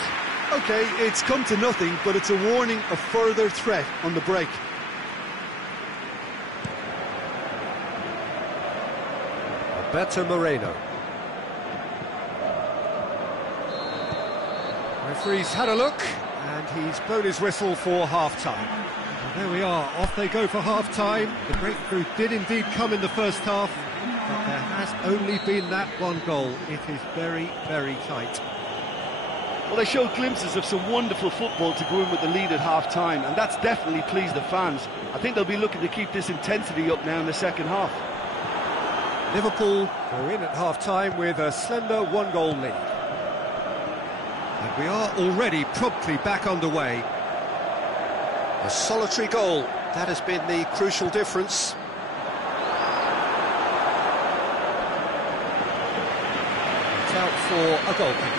OK, it's come to nothing, but it's a warning of further threat on the break. Alberto Moreno. Referee's had a look, and he's blown his whistle for half-time. And there we are, off they go for half-time. The breakthrough did indeed come in the first half, but there has only been that one goal. It is very, very tight. Well, they showed glimpses of some wonderful football to go in with the lead at half-time, and that's definitely pleased the fans. I think they'll be looking to keep this intensity up now in the second half. Liverpool go in at half-time with a slender one-goal lead. And we are already promptly back underway. A solitary goal, that has been the crucial difference. It's out for a goal kick.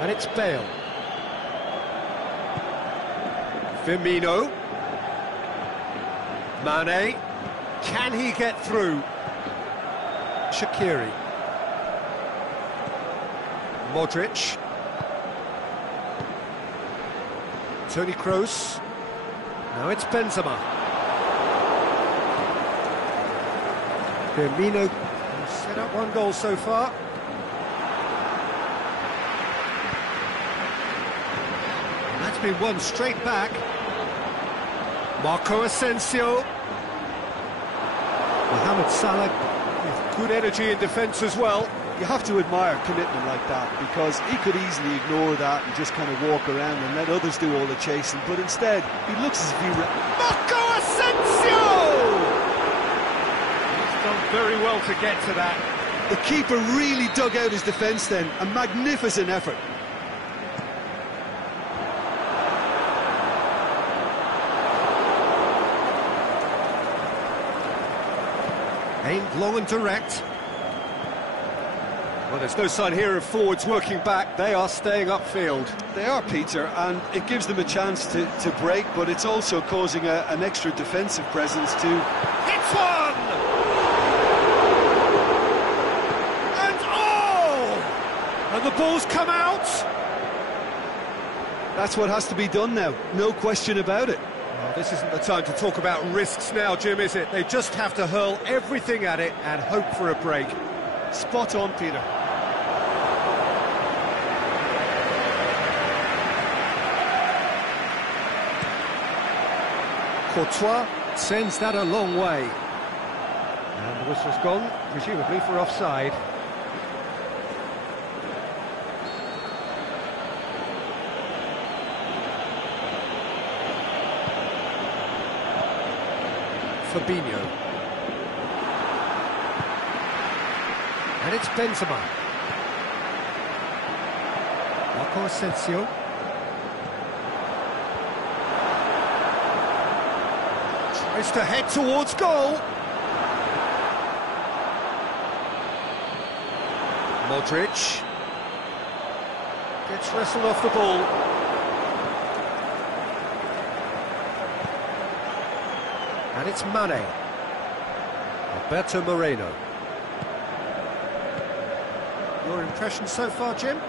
And it's Bale. Firmino. Mane. Can he get through? Shaqiri. Modric. Toni Kroos. Now it's Benzema. Firmino set up one goal so far. That's been won straight back. Marco Asensio. Mohamed Salah with good energy in defence as well. You have to admire commitment like that, because he could easily ignore that and just kind of walk around and let others do all the chasing, but instead he looks as if he... Marco Asensio! He's done very well to get to that. The keeper really dug out his defence then, a magnificent effort. Aimed long and direct. Well, there's no sign here of forwards working back. They are staying upfield. They are, Peter, and it gives them a chance to break, but it's also causing an extra defensive presence to... Hits one! And oh! And the ball's come out! That's what has to be done now, no question about it. Well, this isn't the time to talk about risks now, Jim, is it? They just have to hurl everything at it and hope for a break. Spot on, Peter. Courtois sends that a long way. And the whistle's gone, presumably for offside. Fabinho. And it's Benzema. Marco Asensio. Tries to head towards goal. Modric. Gets wrestled off the ball. And it's Mane. Alberto Moreno. Your impression so far, Jim?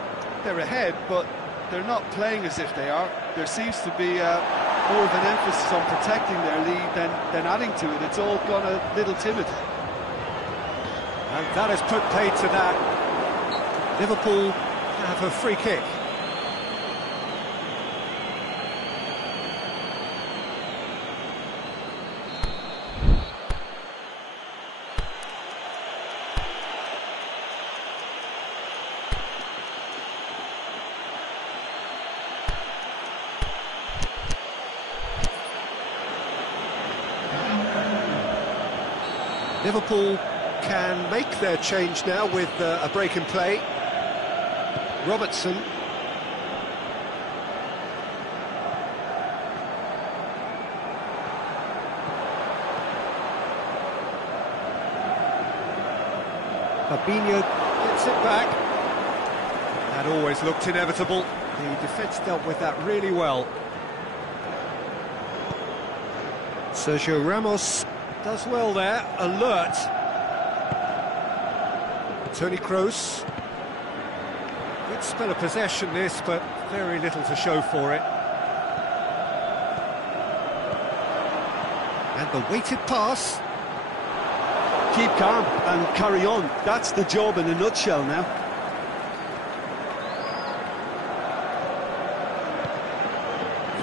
They're ahead, but they're not playing as if they are. There seems to be more of an emphasis on protecting their lead than adding to it. It's all gone a little timid. And that has put paid to that. Liverpool have a free kick. Liverpool can make their change now with a break in play. Robertson. Fabinho gets it back. That always looked inevitable. The defence dealt with that really well. Sergio Ramos does well there, alert. Toni Kroos. Good spell of possession this, but very little to show for it. And the weighted pass. Keep calm and carry on. That's the job in a nutshell now.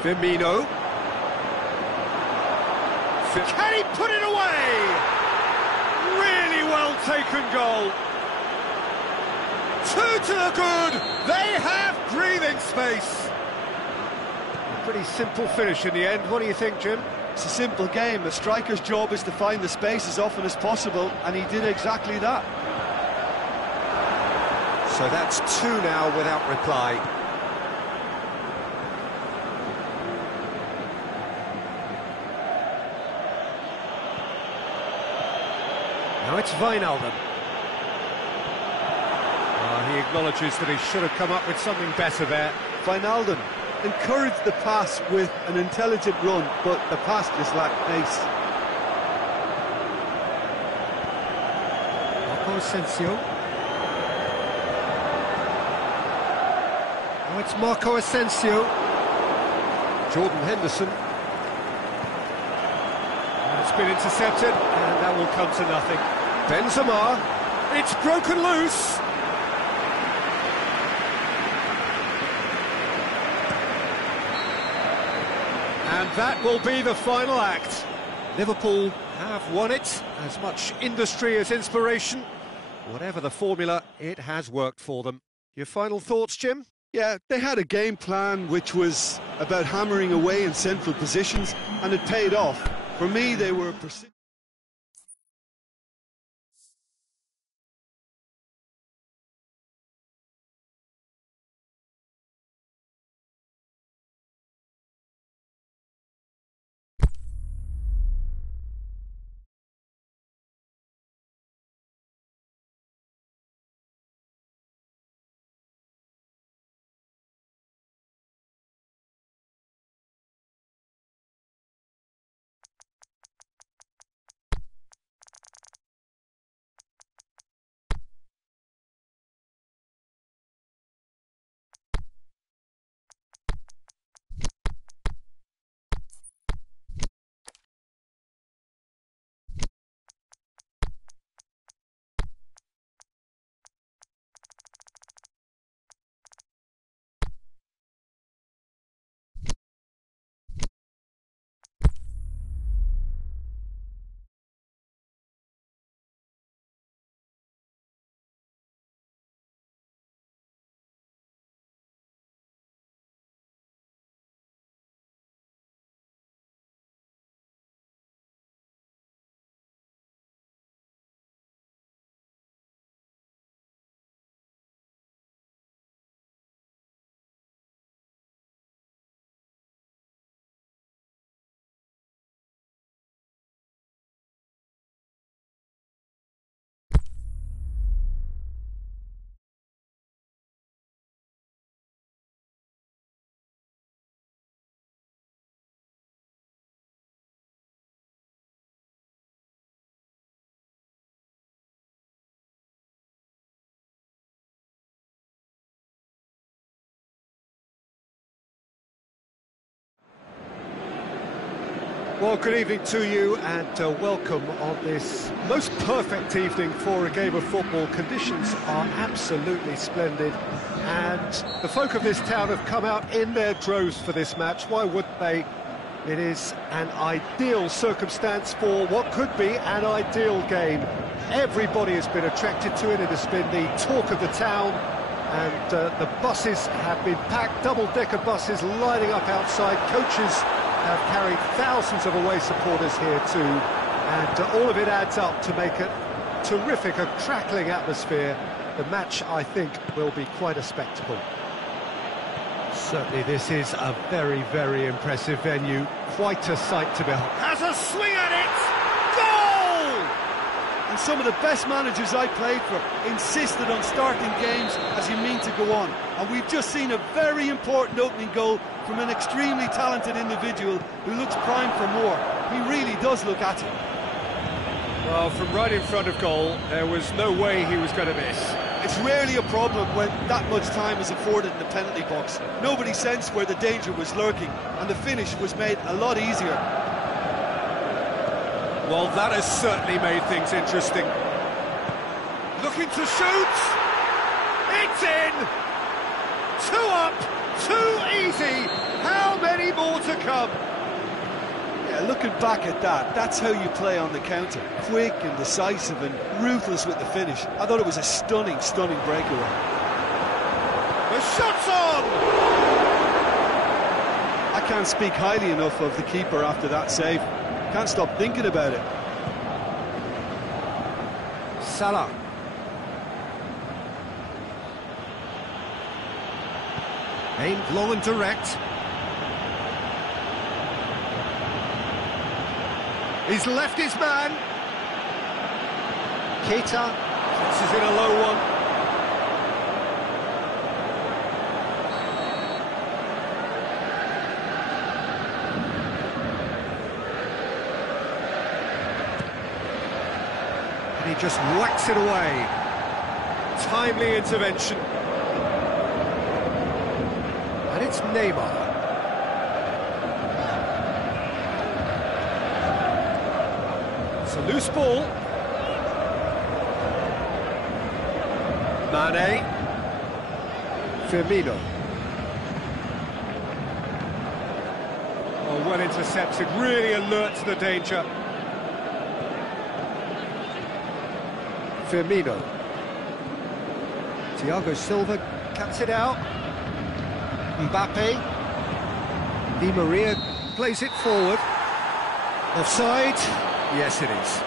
Firmino. Can he put it away? Really well taken goal. 2 to the good. They have breathing space. A pretty simple finish in the end. What do you think, Jim? It's a simple game. A striker's job is to find the space as often as possible, and he did exactly that. So that's 2 now without reply. Now it's Wijnaldum. He acknowledges that he should have come up with something better there. Wijnaldum encouraged the pass with an intelligent run, but the pass just lacked pace. Marco Asensio. Now it's Marco Asensio. Jordan Henderson. And it's been intercepted, and that will come to nothing. Benzema. It's broken loose. And that will be the final act. Liverpool have won it. As much industry as inspiration. Whatever the formula, it has worked for them. Your final thoughts, Jim? Yeah, they had a game plan which was about hammering away in central positions, and it paid off. For me, they were... Well, good evening to you and welcome on this most perfect evening for a game of football. Conditions are absolutely splendid and the folk of this town have come out in their droves for this match. Why wouldn't they? It is an ideal circumstance for what could be an ideal game. Everybody has been attracted to it. It has been the talk of the town and the buses have been packed, double-decker buses lining up outside. Coaches have carried thousands of away supporters here to And all of it adds up to make a terrific, a crackling atmosphere. The match, I think, will be quite a spectacle. Certainly this is a very, very impressive venue. Quite a sight to behold. Has a swing at it! Goal! And some of the best managers I played for insisted on starting games as you mean to go on. And we've just seen a very important opening goal from an extremely talented individual who looks primed for more. He really does look at it. Well, from right in front of goal, there was no way he was going to miss. It's rarely a problem when that much time is afforded in the penalty box. Nobody sensed where the danger was lurking, and the finish was made a lot easier. Well, that has certainly made things interesting. Looking to shoot! It's in! 2 up, 2 easy! How many more to come? Yeah, looking back at that, that's how you play on the counter. Quick and decisive and ruthless with the finish. I thought it was a stunning, stunning breakaway. The shot's on! I can't speak highly enough of the keeper after that save. Can't stop thinking about it. Salah. Aimed long and direct. He's left his man. Keita. This is in a low one. And he just whacks it away. Timely intervention. And it's Neymar. It's a loose ball. Mane. Firmino. Oh, well intercepted, really alert to the danger. Firmino. Thiago Silva cuts it out. Mbappe. Di Maria plays it forward. Offside? Yes, it is.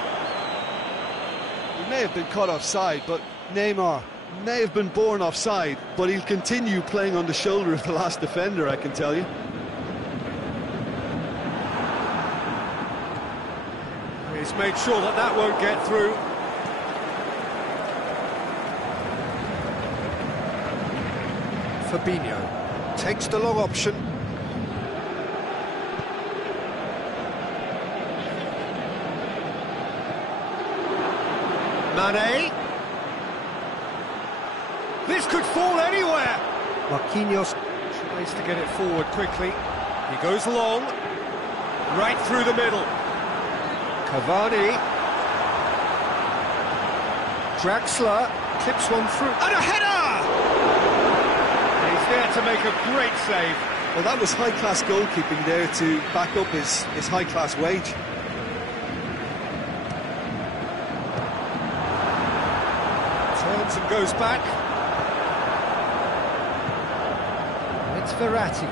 He may have been caught offside, but Neymar may have been born offside, but he'll continue playing on the shoulder of the last defender, I can tell you. He's made sure that that won't get through. Fabinho takes the long option. Mane. This could fall anywhere. Marquinhos tries to get it forward quickly. He goes long, right through the middle. Cavani. Draxler clips one through. And a header! He's there to make a great save. Well, that was high-class goalkeeping there to back up his high-class wage. Turns and goes back. It's Verratti.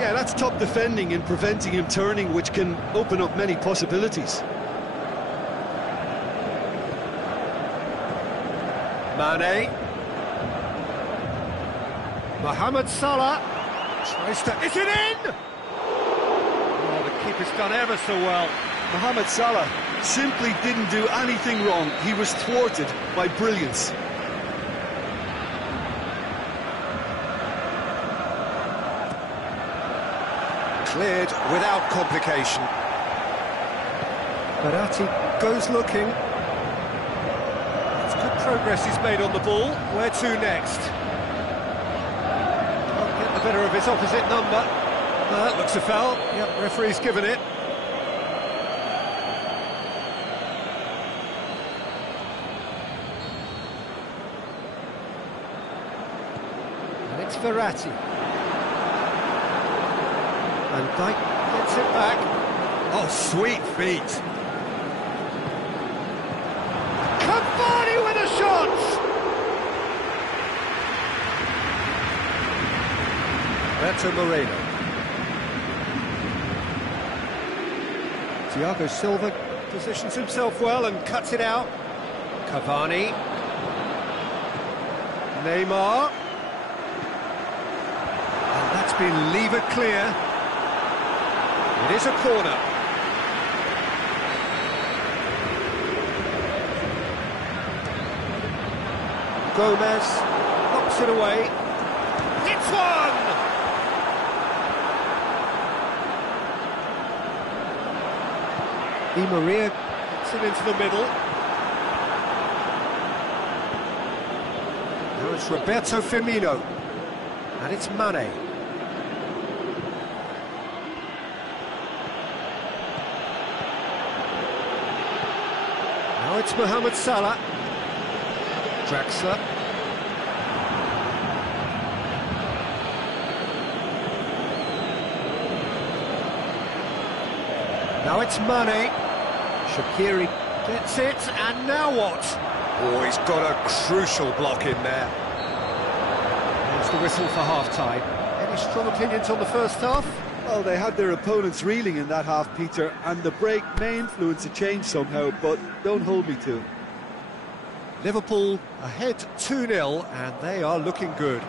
Yeah, that's top defending and preventing him turning, which can open up many possibilities. Mane. Mohamed Salah tries to... Is it in? Oh, the keeper's done ever so well. Mohamed Salah simply didn't do anything wrong. He was thwarted by brilliance. Cleared without complication. Verratti goes looking. It's good progress he's made on the ball. Where to next? Can't get the better of his opposite number. That looks a foul. Yep, referee's given it. And it's Verratti. Van Dijk gets it back. Oh, sweet feet. Cavani with a shot! Beto Moreno. Thiago Silva positions himself well and cuts it out. Cavani. Neymar. And that's been levered clear. It is a corner. Gomez knocks it away. It's one! Di Maria gets it into the middle. Now it's Roberto Firmino. And it's Mane. Now it's Mohamed Salah. Draxler. Now it's Mane. Shaqiri gets it, and now what? Oh, he's got a crucial block in there. There's the whistle for half-time. Any strong opinions on the first half? Well, they had their opponents reeling in that half, Peter, and the break may influence a change somehow, but don't hold me to it. Liverpool ahead 2-0, and they are looking good.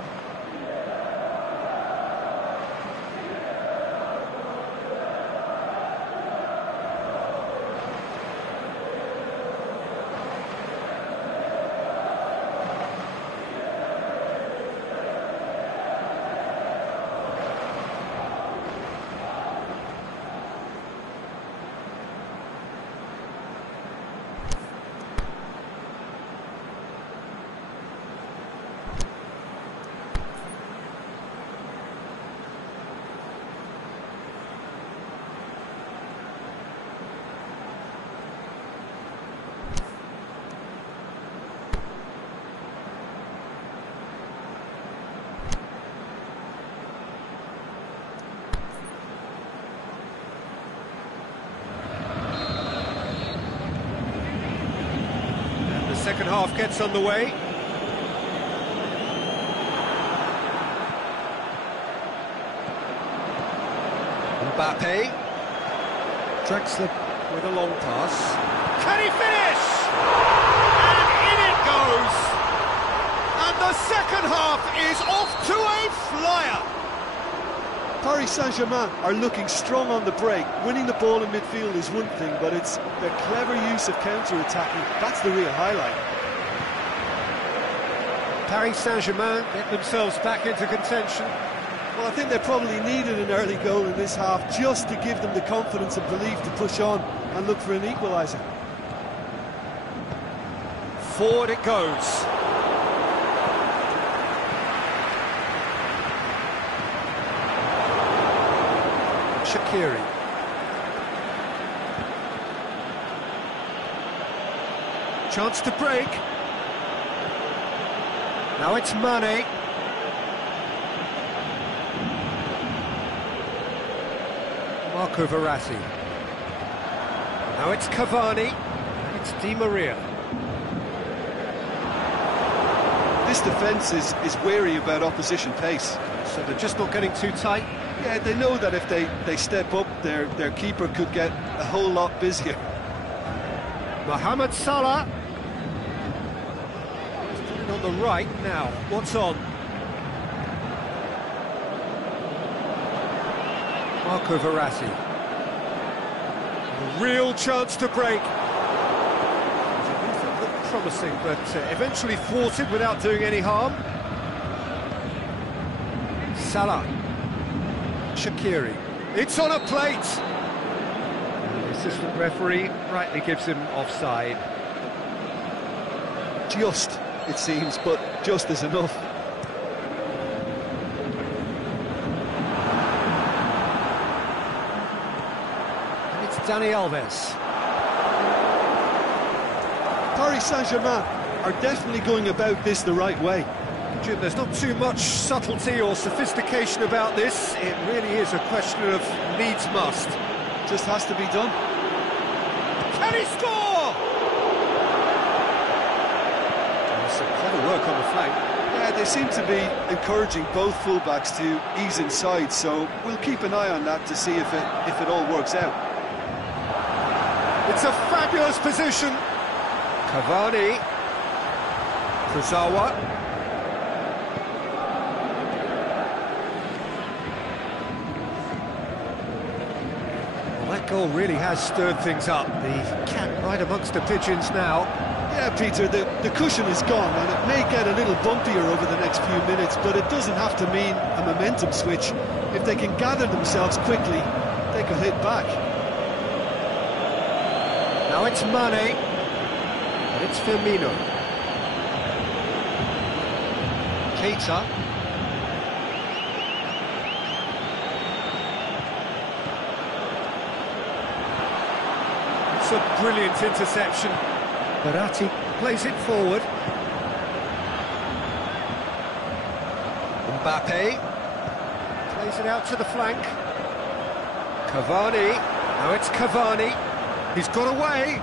Second half gets underway. Mbappe. Draxler with a long pass. Can he finish? And in it goes! And the second half is off to a flyer! Paris Saint-Germain are looking strong on the break. Winning the ball in midfield is one thing, but it's the clever use of counter-attacking. That's the real highlight. Paris Saint-Germain get themselves back into contention. Well, I think they probably needed an early goal in this half just to give them the confidence and belief to push on and look for an equaliser. Forward it goes. Shaqiri. Chance to break. Now it's Mane. Marco Verratti. Now it's Cavani. It's Di Maria. This defence is wary about opposition pace. So they're just not getting too tight. Yeah, they know that if they step up, their keeper could get a whole lot busier. Mohamed Salah. He's putting on the right now. What's on? Marco Verratti. A real chance to break. It looked promising, but eventually thwarted without doing any harm. Salah. Shaqiri. It's on a plate! And the assistant referee rightly gives him offside. Just, it seems, but just is enough. And it's Dani Alves. Paris Saint-Germain are definitely going about this the right way. Jim, there's not too much subtlety or sophistication about this. It really is a question of needs must. Just has to be done. Can he score? There's some clever work on the flank. Yeah, they seem to be encouraging both fullbacks to ease inside, so we'll keep an eye on that to see if it all works out. It's a fabulous position. Cavani. Kurzawa. Well, that goal really has stirred things up. The cat right amongst the pigeons now. Yeah, Peter, the cushion is gone, and it may get a little bumpier over the next few minutes, but it doesn't have to mean a momentum switch. If they can gather themselves quickly, they could hit back. Now it's Mane, and it's Firmino. Keita. It's a brilliant interception. Verratti plays it forward. Mbappe plays it out to the flank. Cavani. Now it's Cavani. He's got away.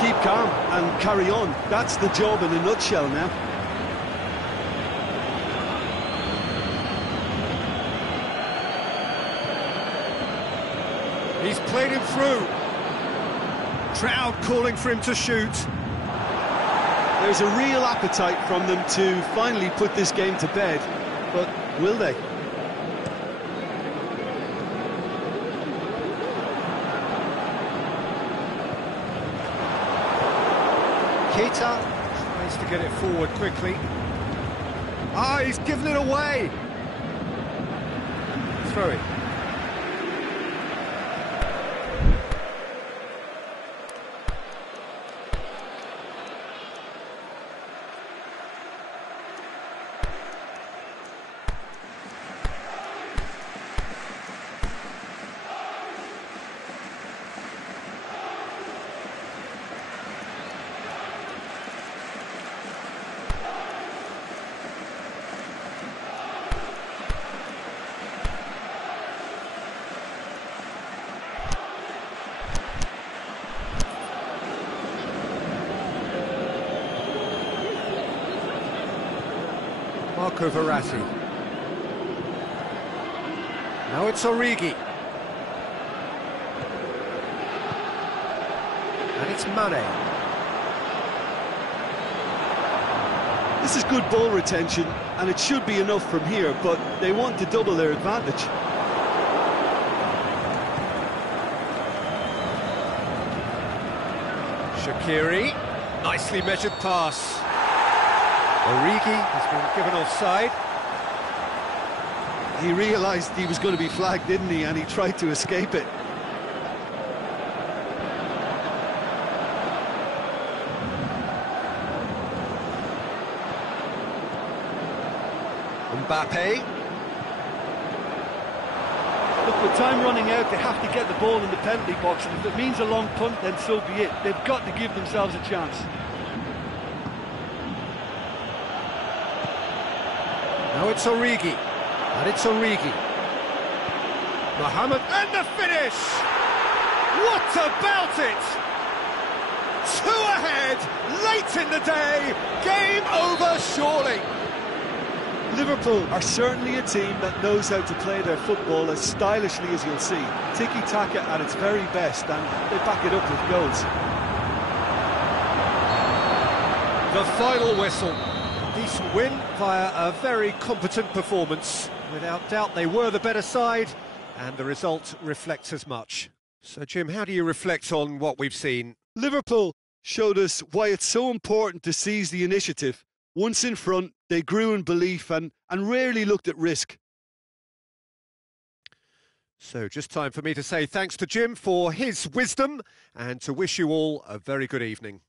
Keep calm and carry on. That's the job in a nutshell now. He's played him through. Crowd calling for him to shoot. There's a real appetite from them to finally put this game to bed, but will they? Keita tries to get it forward quickly. Ah, he's given it away. Throw it. Marco Verratti. Now it's Origi. And it's Mane. This is good ball retention, and it should be enough from here, but they want to double their advantage. Shaqiri. Nicely measured pass. Origi has been given offside. He realised he was going to be flagged, didn't he? And he tried to escape it. Mbappe. Look, with time running out, they have to get the ball in the penalty box, and if it means a long punt, then so be it. They've got to give themselves a chance. Now it's Origi, and it's Origi. Mohamed, and the finish! What about it? 2 ahead, late in the day, game over surely. Liverpool are certainly a team that knows how to play their football as stylishly as you'll see. Tiki-taka at its very best, and they back it up with goals. The final whistle. Decent win via a very competent performance. Without doubt, they were the better side, and the result reflects as much. So, Jim, how do you reflect on what we've seen? Liverpool showed us why it's so important to seize the initiative. Once in front, they grew in belief and rarely looked at risk. So, just time for me to say thanks to Jim for his wisdom, and to wish you all a very good evening.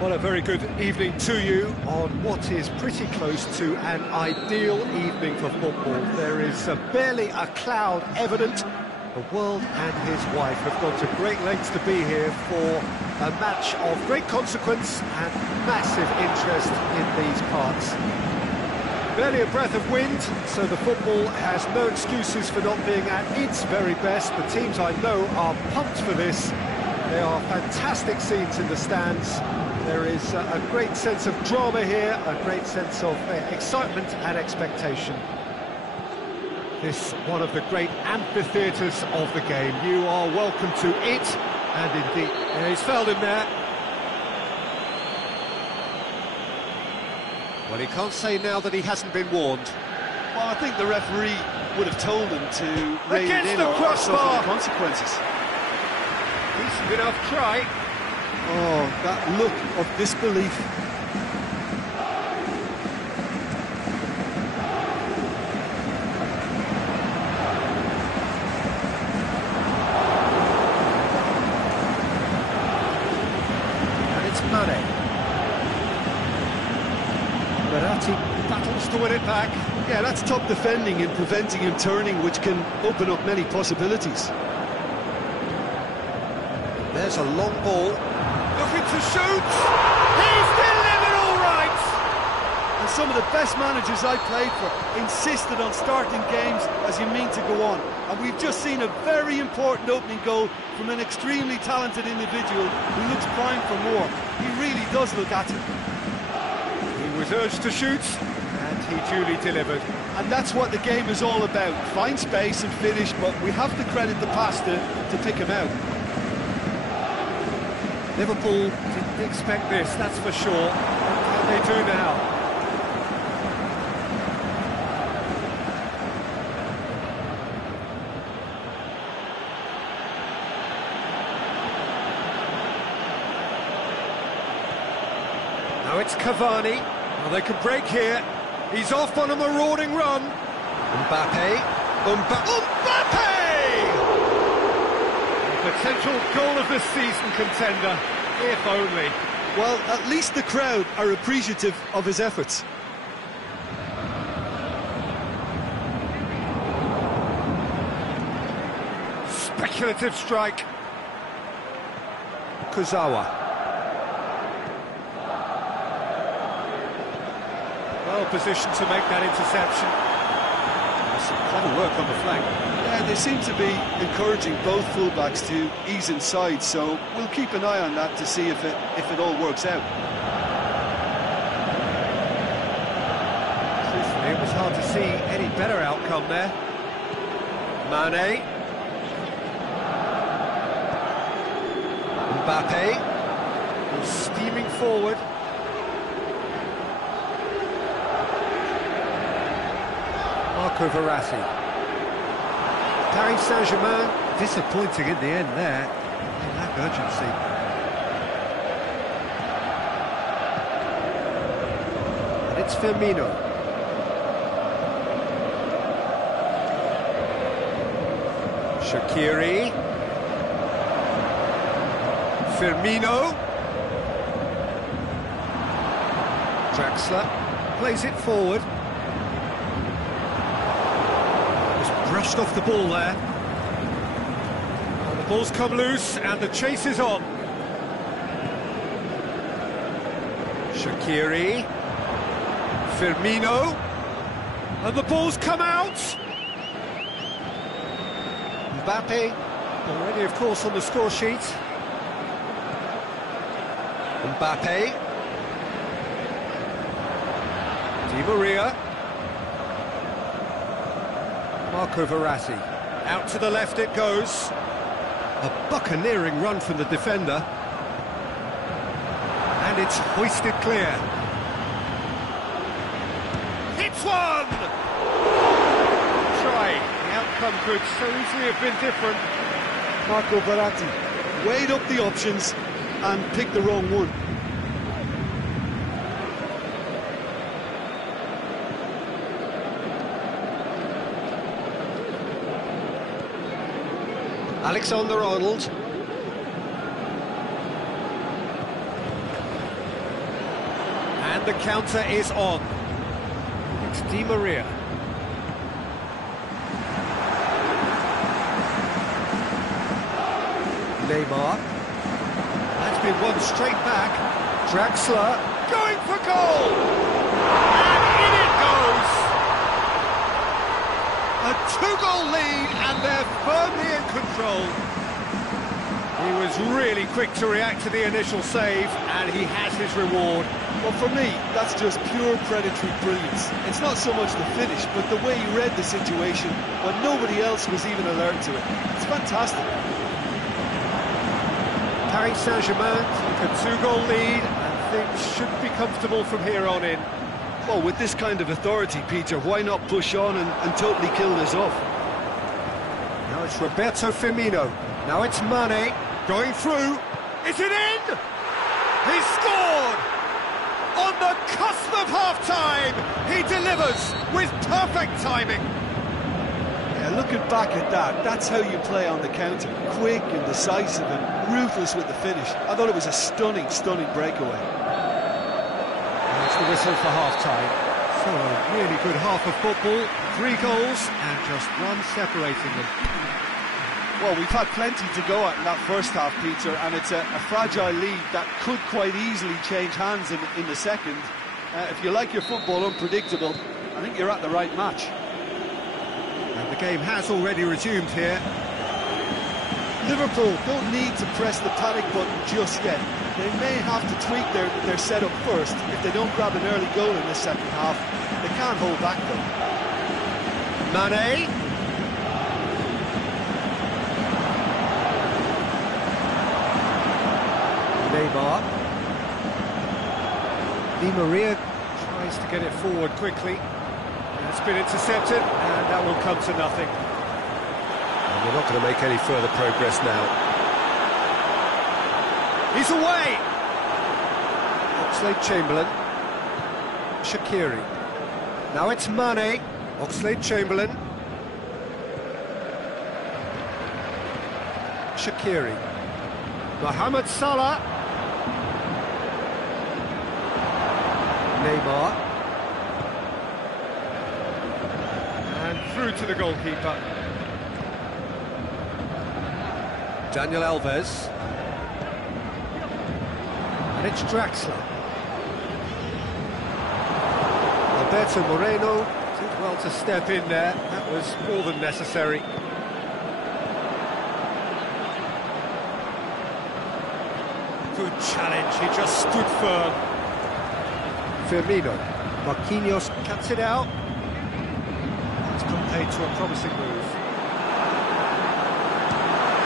Well, a very good evening to you on what is pretty close to an ideal evening for football. There is barely a cloud evident. The world and his wife have gone to great lengths to be here for a match of great consequence and massive interest in these parts. Barely a breath of wind, so the football has no excuses for not being at its very best. The teams I know are pumped for this. There are fantastic scenes in the stands. There is a great sense of drama here, a great sense of excitement and expectation. This one of the great amphitheatres of the game. You are welcome to it, and indeed, he's fouled him there. Well, he can't say now that he hasn't been warned. Well, I think the referee would have told him to rein it Against in the or suffer crossbar. the consequences. Decent enough try. Oh, that look of disbelief. And it's Mane. Verratti battles to win it back. Yeah, that's top defending and preventing him turning, which can open up many possibilities. There's a long ball. Looking to shoot! He's delivered all right! And some of the best managers I played for insisted on starting games as you mean to go on. And we've just seen a very important opening goal from an extremely talented individual who looks primed for more. He really does look at it. He was urged to shoot, and he duly delivered. And that's what the game is all about. Find space and finish, but we have to credit the pass to pick him out. Liverpool didn't expect this, that's for sure. What can they do now? Now it's Cavani. Well, they could break here. He's off on a marauding run. Mbappe. Mbappe! Potential goal of the season contender, if only. Well, at least the crowd are appreciative of his efforts. Speculative strike. Kurzawa. Well positioned to make that interception. Some clever work on the flank. Yeah, they seem to be encouraging both fullbacks to ease inside, so we'll keep an eye on that to see if it all works out. Truthfully, it was hard to see any better outcome there. Mane. Mbappe. Steaming forward. Marco Verratti. Paris Saint-Germain disappointing in the end there. They lack urgency. And it's Firmino. Shaqiri. Firmino. Draxler plays it forward. Brushed off the ball there. And the ball's come loose and the chase is on. Shaqiri. Firmino. And the ball's come out. Mbappe, already of course on the score sheet. Mbappe. Di Maria. Marco Verratti. Out to the left it goes. A buccaneering run from the defender. And it's hoisted clear. It's one! Try. The outcome could so easily have been different. Marco Verratti weighed up the options and picked the wrong one. Alexander-Arnold. And the counter is on. It's Di Maria. Neymar. That's been won straight back. Draxler going for goal! And in it goes! A two-goal lead, and they're firmly in control. He was really quick to react to the initial save, and he has his reward. Well, for me, that's just pure predatory brilliance. It's not so much the finish, but the way he read the situation when nobody else was even alert to it. It's fantastic. Paris Saint-Germain take a two-goal lead, and things should be comfortable from here on in. Well, with this kind of authority, Peter, why not push on and totally kill this off? Now it's Roberto Firmino. Now it's Mane going through. Is it in? He scored! On the cusp of half-time, he delivers with perfect timing. Yeah, looking back at that, that's how you play on the counter. Quick and decisive and ruthless with the finish. I thought it was a stunning, stunning breakaway. That's the whistle for half-time. So a really good half of football. 3 goals and just one separating them. Well, we've had plenty to go at in that first half, Peter, and it's a fragile lead that could quite easily change hands in the second. If you like your football unpredictable, I think you're at the right match. And the game has already resumed here. Liverpool don't need to press the panic button just yet. They may have to tweak their setup first if they don't grab an early goal in the second half. They can't hold back, though. Mane. Neymar. Di Maria tries to get it forward quickly. It's been intercepted, and that will come to nothing. And we're not going to make any further progress now. He's away! Oxlade-Chamberlain. Shaqiri. Now it's Mane. Oxlade-Chamberlain. Shaqiri. Mohamed Salah. Neymar. And through to the goalkeeper. Daniel Alves. And it's Draxler. Alberto Moreno did well to step in there. That was more than necessary. Good challenge, he just stood firm. Firmino. Marquinhos cuts it out. It's contained to a promising move.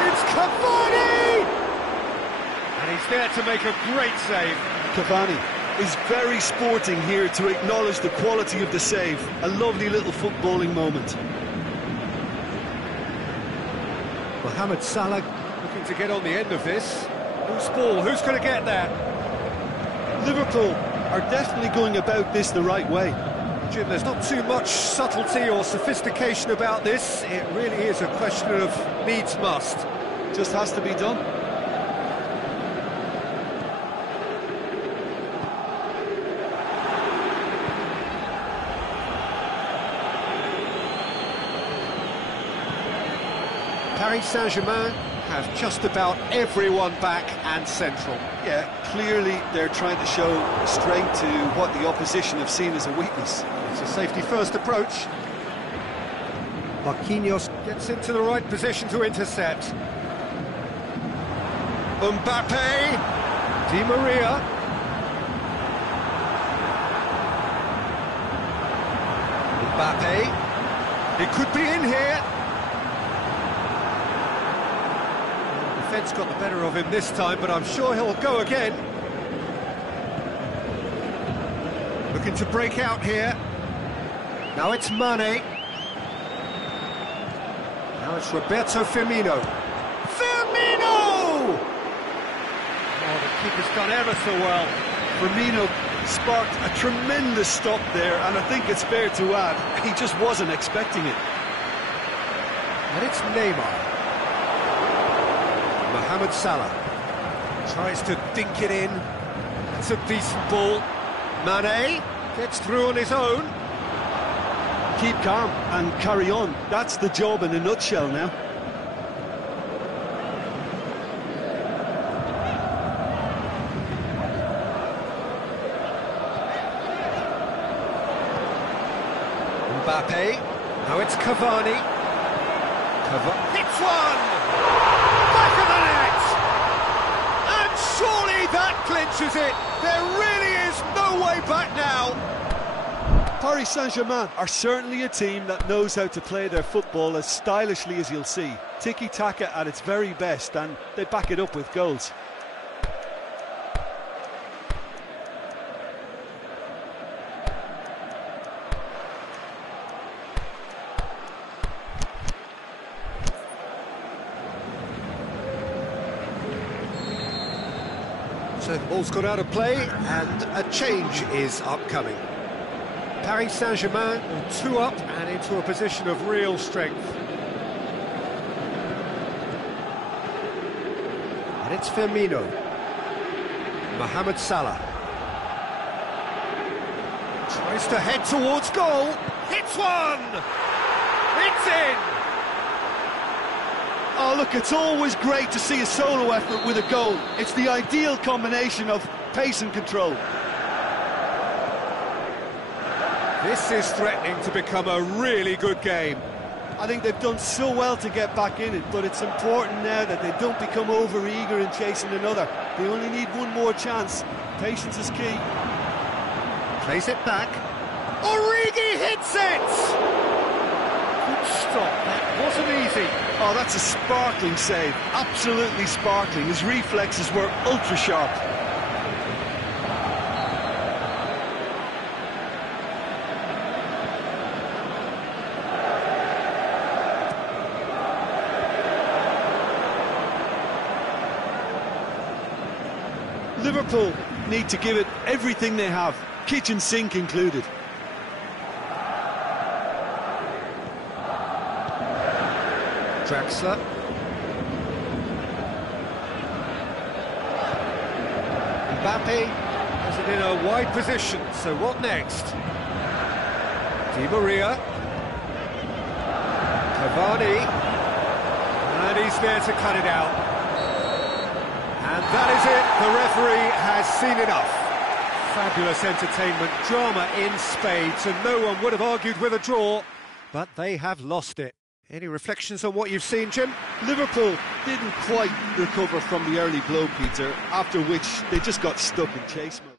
It's Cavani! And he's there to make a great save. Cavani is very sporting here to acknowledge the quality of the save. A lovely little footballing moment. Mohamed Salah looking to get on the end of this. Loose ball, who's going to get that? Liverpool are definitely going about this the right way. Jim, there's not too much subtlety or sophistication about this. It really is a question of needs must. Just has to be done. Paris Saint-Germain have just about everyone back and central. Yeah, clearly they're trying to show strength to what the opposition have seen as a weakness. It's a safety-first approach. Marquinhos gets into the right position to intercept. Mbappe, Di Maria. Mbappe, it could be in here. Defence got the better of him this time, but I'm sure he'll go again. Looking to break out here. Now it's Mane. Now it's Roberto Firmino. Firmino! Oh, the keeper's done ever so well. Firmino sparked a tremendous stop there, and I think it's fair to add, he just wasn't expecting it. And it's Neymar. Mohamed Salah tries to dink it in. It's a decent ball. Mane gets through on his own. Keep calm and carry on. That's the job in a nutshell now. Mbappe, now it's Cavani. Hits one! Back of the net! And surely that clinches it! There really is no way back now! Paris Saint-Germain are certainly a team that knows how to play their football as stylishly as you'll see. Tiki-taka at its very best, and they back it up with goals. So the ball's gone out of play and a change is upcoming. Paris Saint-Germain 2 up and into a position of real strength. And it's Firmino. Mohamed Salah. Tries to head towards goal. Hits one! It's in! Oh, look, it's always great to see a solo effort with a goal. It's the ideal combination of pace and control. This is threatening to become a really good game. I think they've done so well to get back in it, but it's important now that they don't become over-eager in chasing another. They only need one more chance. Patience is key. Plays it back. Origi hits it! Good stop, that wasn't easy. Oh, that's a sparkling save. Absolutely sparkling. His reflexes were ultra-sharp. Liverpool need to give it everything they have, kitchen sink included. Draxler. Mbappe has it in a wide position, so what next? Di Maria. Cavani. And he's there to cut it out. And that is it, the referee has seen enough. Fabulous entertainment, drama in spades, and no one would have argued with a draw, but they have lost it. Any reflections on what you've seen, Jim? Liverpool didn't quite recover from the early blow, Peter, after which they just got stuck in chase mode.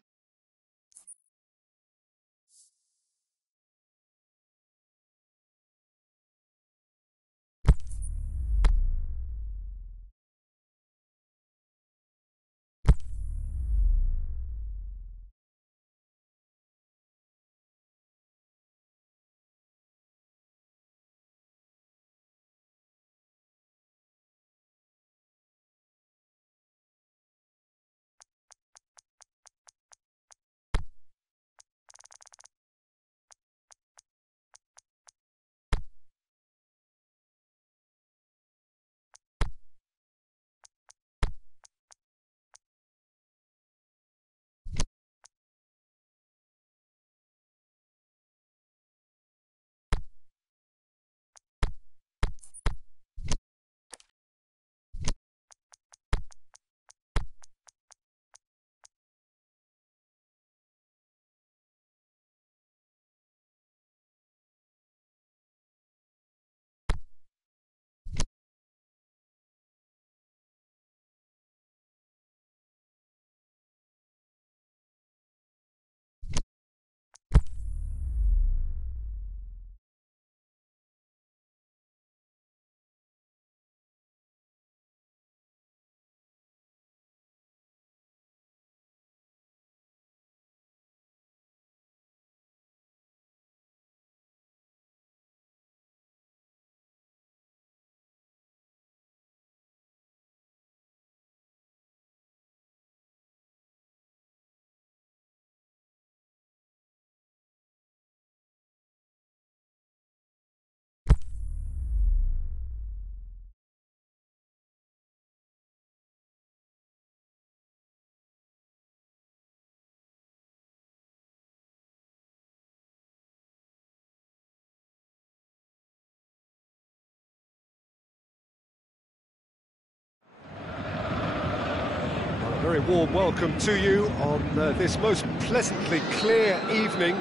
very warm welcome to you on this most pleasantly clear evening.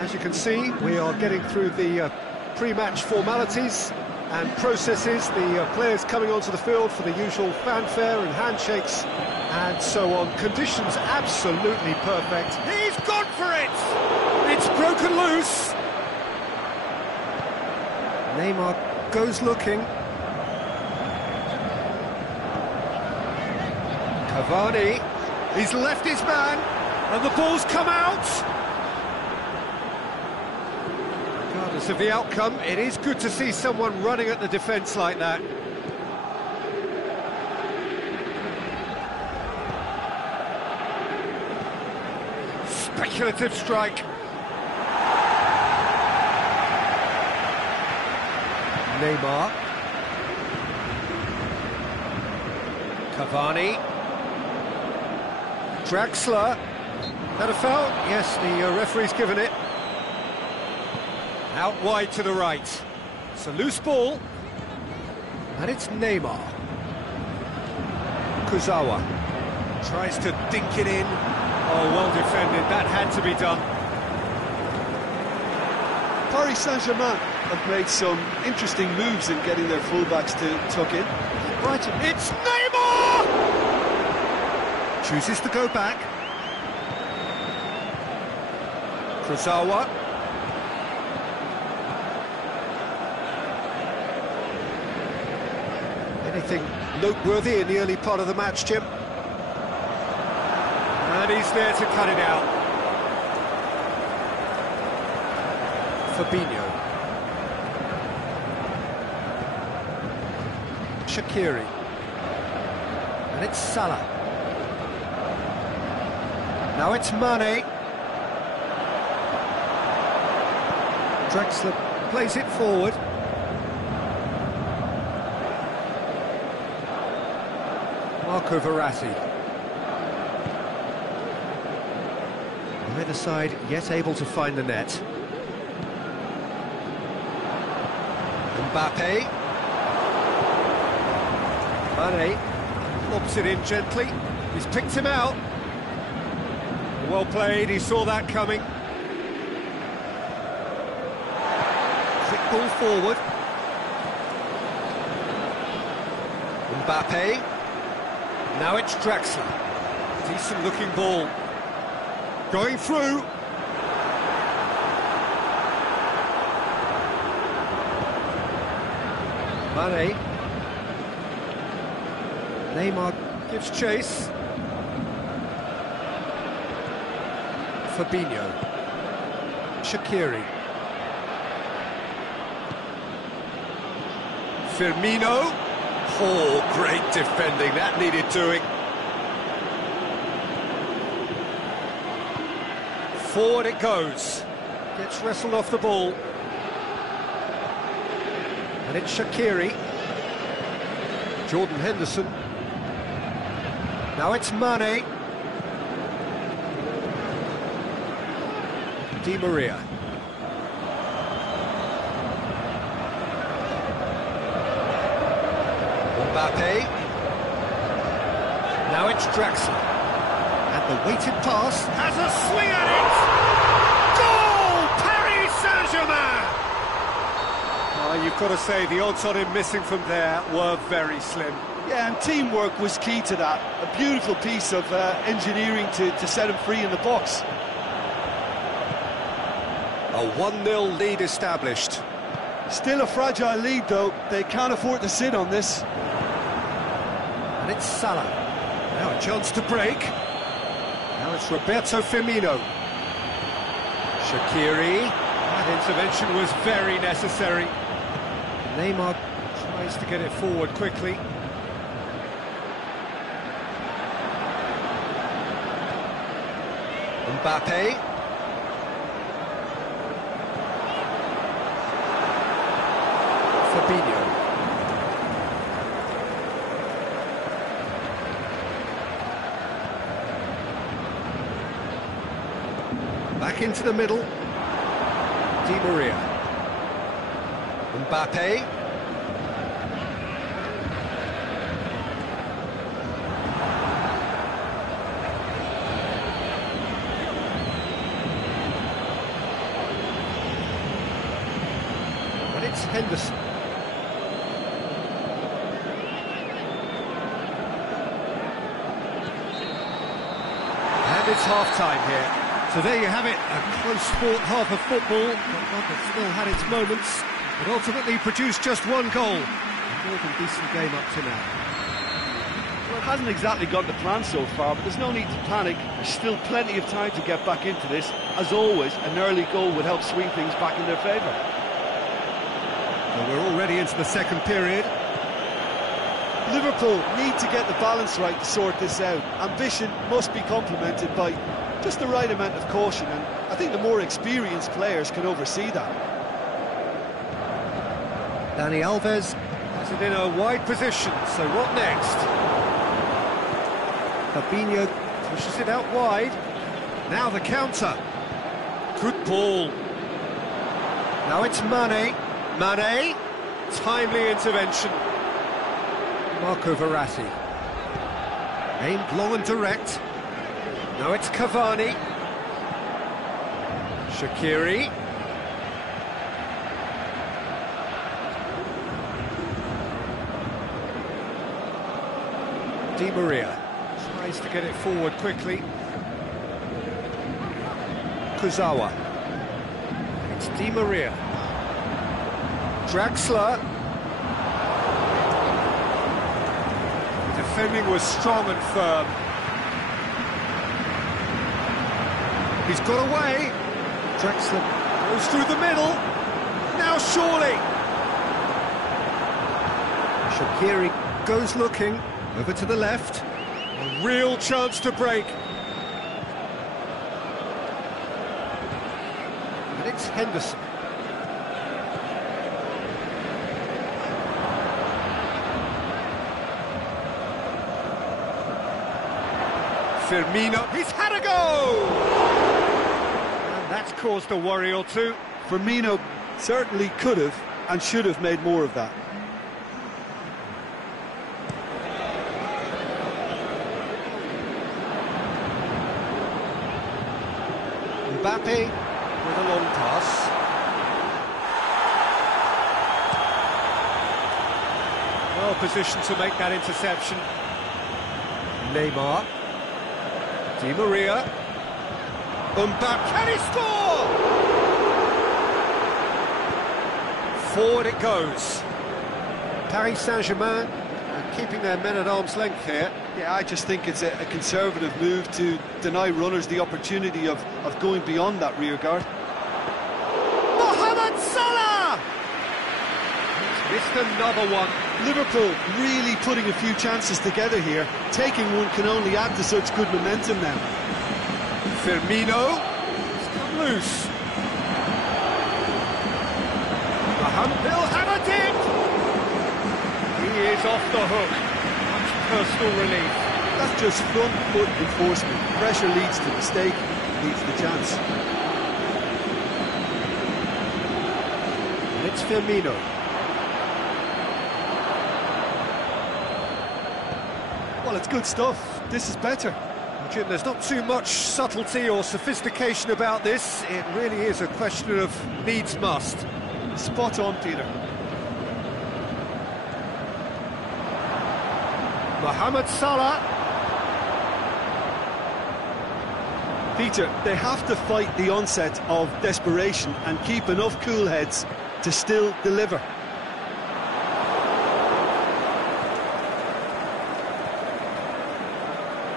As you can see, we are getting through the pre-match formalities and processes, the players coming onto the field for the usual fanfare and handshakes and so on. Conditions absolutely perfect. He's gone for it! It's broken loose. Neymar goes looking. Cavani, he's left his man, and the ball's come out. Regardless of the outcome, it is good to see someone running at the defence like that. Speculative strike. Neymar. Cavani. Draxler. That a foul? Yes, the referee's given it. Out wide to the right. It's a loose ball. And it's Neymar. Kurzawa. Tries to dink it in. Oh, well defended. That had to be done. Paris Saint-Germain have made some interesting moves in getting their fullbacks to tuck in. Brighton. It's Neymar! Chooses to go back. Kurzawa. Anything noteworthy in the early part of the match, Jim? And he's there to cut it out. Fabinho. Shaqiri. And it's Salah. Now it's Mane. Draxler plays it forward. Marco Verratti. Either side yet able to find the net. Mbappe. Mane lobs it in gently. He's picked him out. Well played, he saw that coming. Quick ball forward. Mbappe. Now it's Draxler. Decent looking ball. Going through. Mane. Neymar gives chase. Fabinho. Shaqiri. Firmino. Oh, great defending. That needed doing. Forward it goes. Gets wrestled off the ball. And it's Shaqiri. Jordan Henderson. Now it's Mane. Di Maria. Mbappe. Now it's Draxler. And the weighted pass Has a swing at it! Goal! Paris Saint-Germain! You've got to say the odds on him missing from there were very slim. Yeah, and teamwork was key to that. A beautiful piece of engineering to set him free in the box. A 1-0 lead established. Still a fragile lead, though. They can't afford to sit on this. And it's Salah. Now a chance to break. Now it's Roberto Firmino. Shaqiri. That intervention was very necessary. Neymar tries to get it forward quickly. Mbappe. Fabinho. Back into the middle. Di Maria. Mbappe. It's Henderson. And it's half-time here. So there you have it, a close-fought half of football, but one that still had its moments, but ultimately produced just one goal. A more than decent game up to now. Well, it hasn't exactly gone to plan so far, but there's no need to panic. There's still plenty of time to get back into this. As always, an early goal would help swing things back in their favour. Well, we're already into the second period. Liverpool need to get the balance right to sort this out. Ambition must be complemented by just the right amount of caution, and I think the more experienced players can oversee that. Dani Alves has it in a wide position, so what next? Fabinho pushes it out wide. Now the counter. Good ball. Now it's Mane. Mane. Timely intervention. Marco Verratti. Aimed long and direct. Now it's Cavani. Shaqiri. Di Maria tries to get it forward quickly. Kurzawa. It's Di Maria. Draxler. Defending was strong and firm. He's got away. Draxler goes through the middle. Now surely. Shaqiri goes looking. Over to the left. A real chance to break. And it's Henderson. Firmino, he's had a go! And that's caused a worry or two. Firmino certainly could have and should have made more of that. Mbappe with a long pass. Well positioned to make that interception. Neymar. Di Maria. Mbappe, can he score? Forward it goes. Paris Saint-Germain are keeping their men at arm's length here. Yeah, I just think it's a conservative move to deny runners the opportunity of going beyond that rear guard. Mohamed Salah! He's missed another one. Liverpool really putting a few chances together here. Taking one can only add to such good momentum now. Firmino has come loose. Mohamed will have a dip. He is off the hook. Much personal relief. That's just front foot enforcement. Pressure leads to mistake, leads to chance. And it's Firmino. Well, it's good stuff. This is better. Jim, there's not too much subtlety or sophistication about this. It really is a question of needs must. Spot on, Peter. Mohamed Salah. Peter, they have to fight the onset of desperation and keep enough cool heads to still deliver.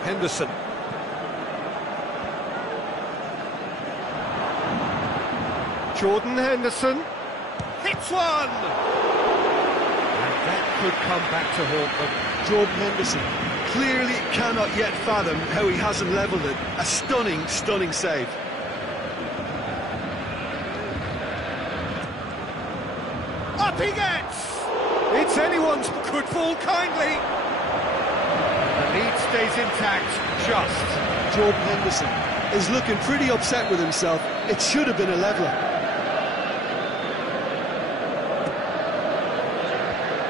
Henderson. Jordan Henderson hits one! And that could come back to haunt them. Jordan Henderson clearly cannot yet fathom how he hasn't levelled it. A stunning, stunning save. Up he gets! It's anyone's, could fall kindly. The lead stays intact, just. Jordan Henderson is looking pretty upset with himself. It should have been a leveller.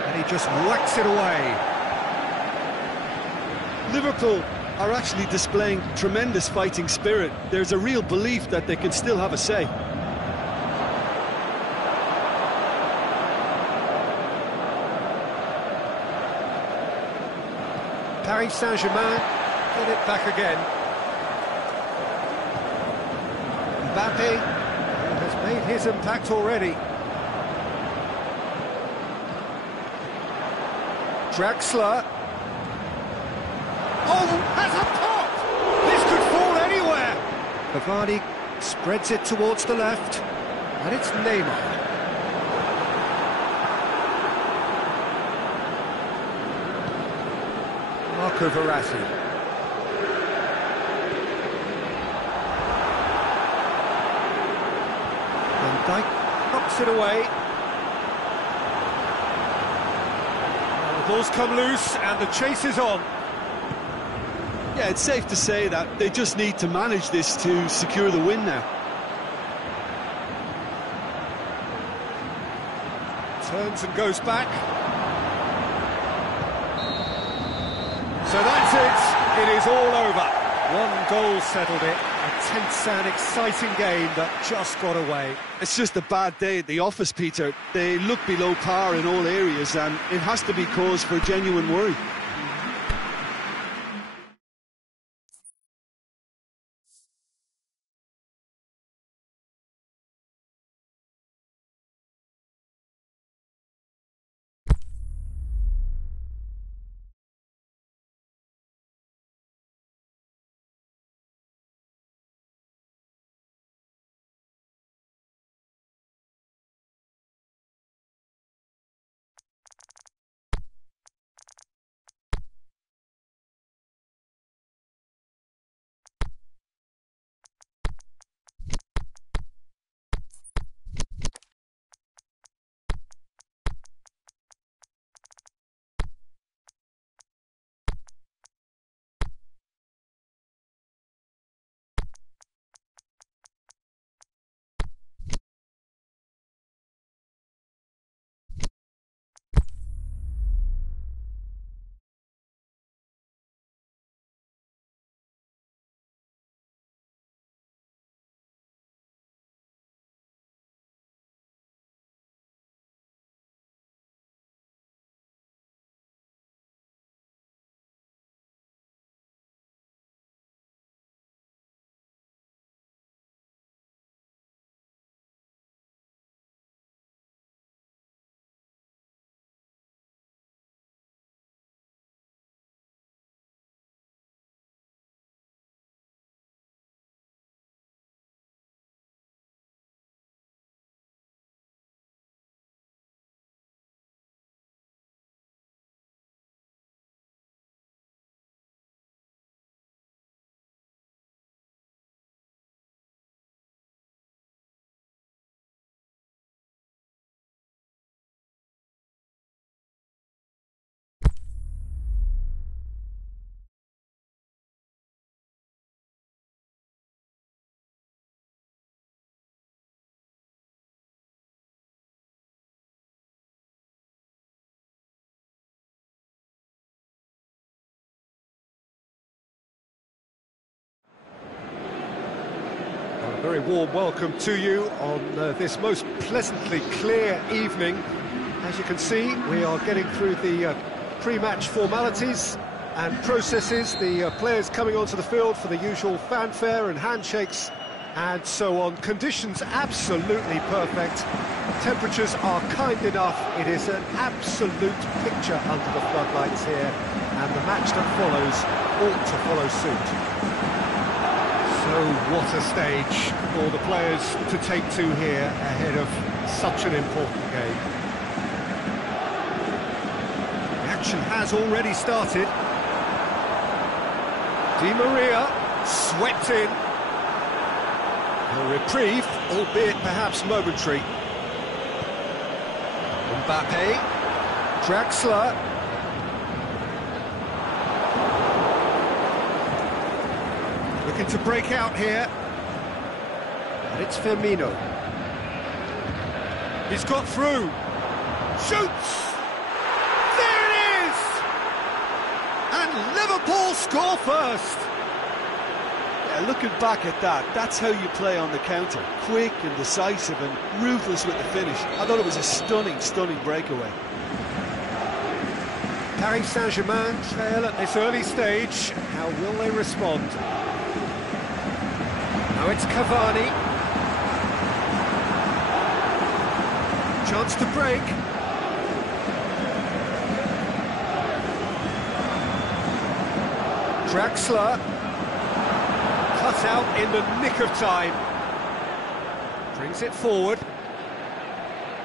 And he just whacks it away. Liverpool are actually displaying tremendous fighting spirit. There's a real belief that they can still have a say. Paris Saint-Germain get it back again. Mbappe, who has made his impact already. Draxler. Oh, has a pop! This could fall anywhere! Cavani spreads it towards the left, and it's Neymar. Marco Verratti. Van Dijk knocks it away. The ball's come loose and the chase is on. Yeah, it's safe to say that they just need to manage this to secure the win now. Turns and goes back. So that's it. It is all over. One goal settled it. A tense and exciting game that just got away. It's just a bad day at the office, Peter. They look below par in all areas, and it has to be cause for genuine worry. A very warm welcome to you on this most pleasantly clear evening. As you can see, we are getting through the pre-match formalities and processes, the players coming onto the field for the usual fanfare and handshakes and so on. Conditions absolutely perfect. Temperatures are kind enough. It is an absolute picture under the floodlights here, and the match that follows ought to follow suit. So what a stage for the players to take to here ahead of such an important game. The action has already started. Di Maria swept in. A reprieve, albeit perhaps momentary. Mbappe, Draxler. Looking to break out here. And it's Firmino. He's got through. Shoots! There it is! And Liverpool score first. Yeah, looking back at that, that's how you play on the counter. Quick and decisive and ruthless with the finish. I thought it was a stunning, stunning breakaway. Paris Saint-Germain trail at this early stage. How will they respond? Now it's Cavani. Chance to break. Draxler. Cut out in the nick of time. Brings it forward.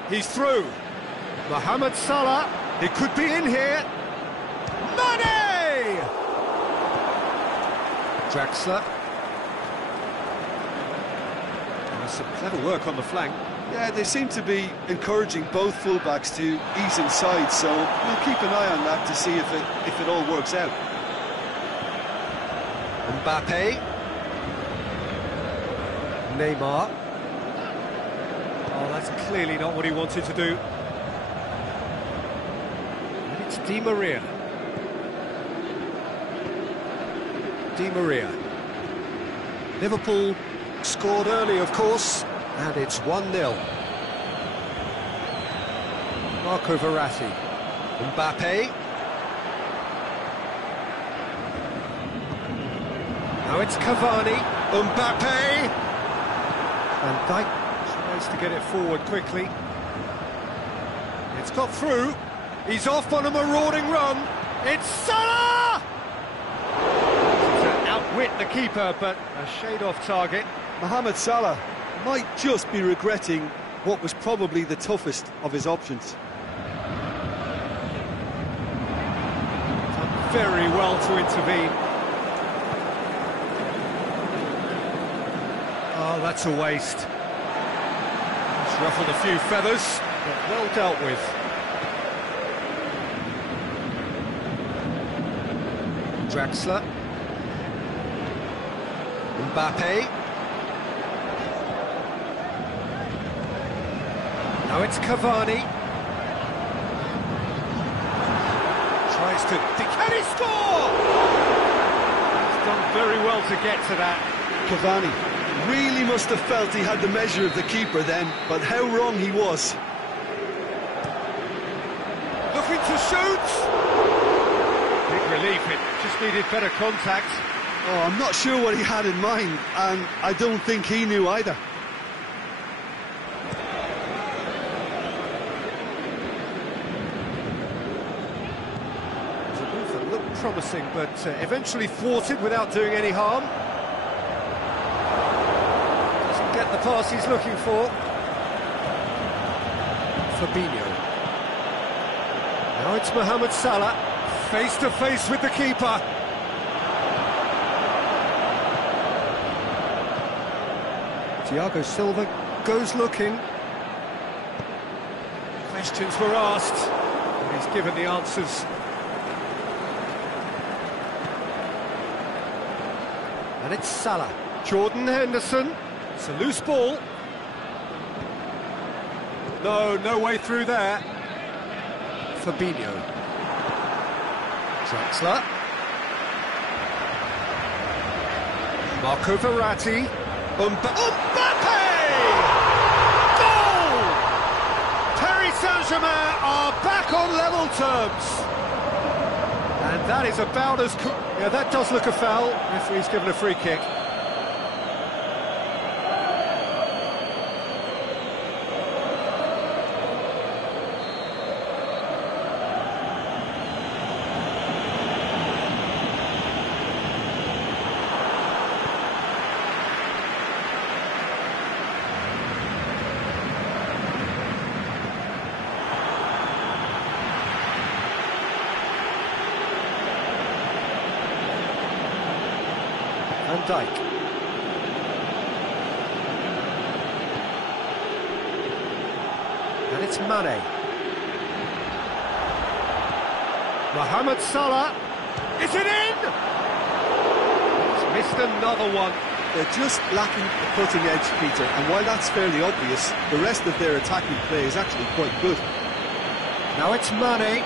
He's through. Mohamed Salah. It could be in here. Mane! Draxler. There's some clever work on the flank. Yeah, they seem to be encouraging both fullbacks to ease inside, so we'll keep an eye on that to see if it all works out. Mbappe. Neymar. Oh, that's clearly not what he wanted to do. And it's Di Maria. Di Maria. Liverpool scored early, of course, and it's 1-0. Marco Verratti. Mbappe. Now it's Cavani. Mbappe. And Dijk tries to get it forward quickly. It's got through. He's off on a marauding run. It's Salah! To outwit the keeper, but a shade off target. Mohamed Salah might just be regretting what was probably the toughest of his options. Done very well to intervene. Oh, that's a waste. It's ruffled a few feathers, but well dealt with. Draxler. Mbappe. Now it's Cavani. Tries to... Can he score? He's done very well to get to that. Cavani really must have felt he had the measure of the keeper then, but how wrong he was. Looking to shoot! Big relief, it just needed better contact. Oh, I'm not sure what he had in mind, and I don't think he knew either. The move that looked promising, but eventually thwarted without doing any harm. Doesn't get the pass he's looking for. Fabinho. Now it's Mohamed Salah, face to face with the keeper. Thiago Silva goes looking. Questions were asked, and he's given the answers. And it's Salah. Jordan Henderson. It's a loose ball. No way through there. Fabinho. Draxler. Marco Verratti. Mbappe! Goal! Paris Saint-Germain are back on level terms. And that is about as... Yeah, that does look a foul. Referee's given a free kick. Van Dijk. And it's Mane. Mohamed Salah. Is it in? He's missed another one. They're just lacking the cutting edge, Peter, and while that's fairly obvious, the rest of their attacking play is actually quite good. Now it's Mane.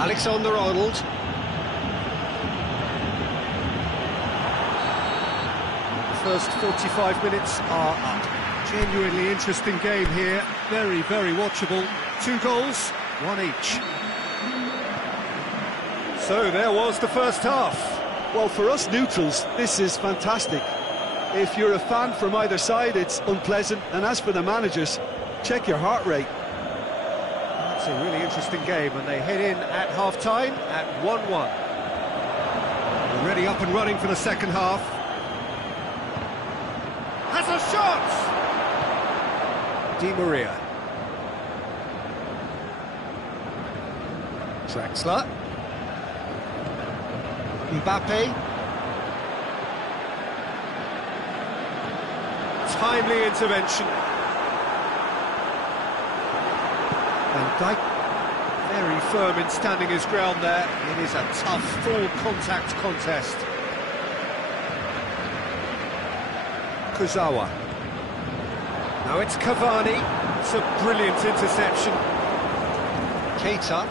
Alexander-Arnold. first 45 minutes are up. Genuinely interesting game here. Very, very watchable. 2 goals, 1 each. So there was the first half. Well, for us neutrals, this is fantastic. If you're a fan from either side, it's unpleasant. And as for the managers, check your heart rate. That's a really interesting game, and they head in at half-time at 1-1. Already up and running for the second half. Has a shot! Di Maria. Draxler. Mbappe. Timely intervention. Van Dijk, very firm in standing his ground there. It is a tough, full-contact contest. Kurzawa. Now it's Cavani. It's a brilliant interception. Keita.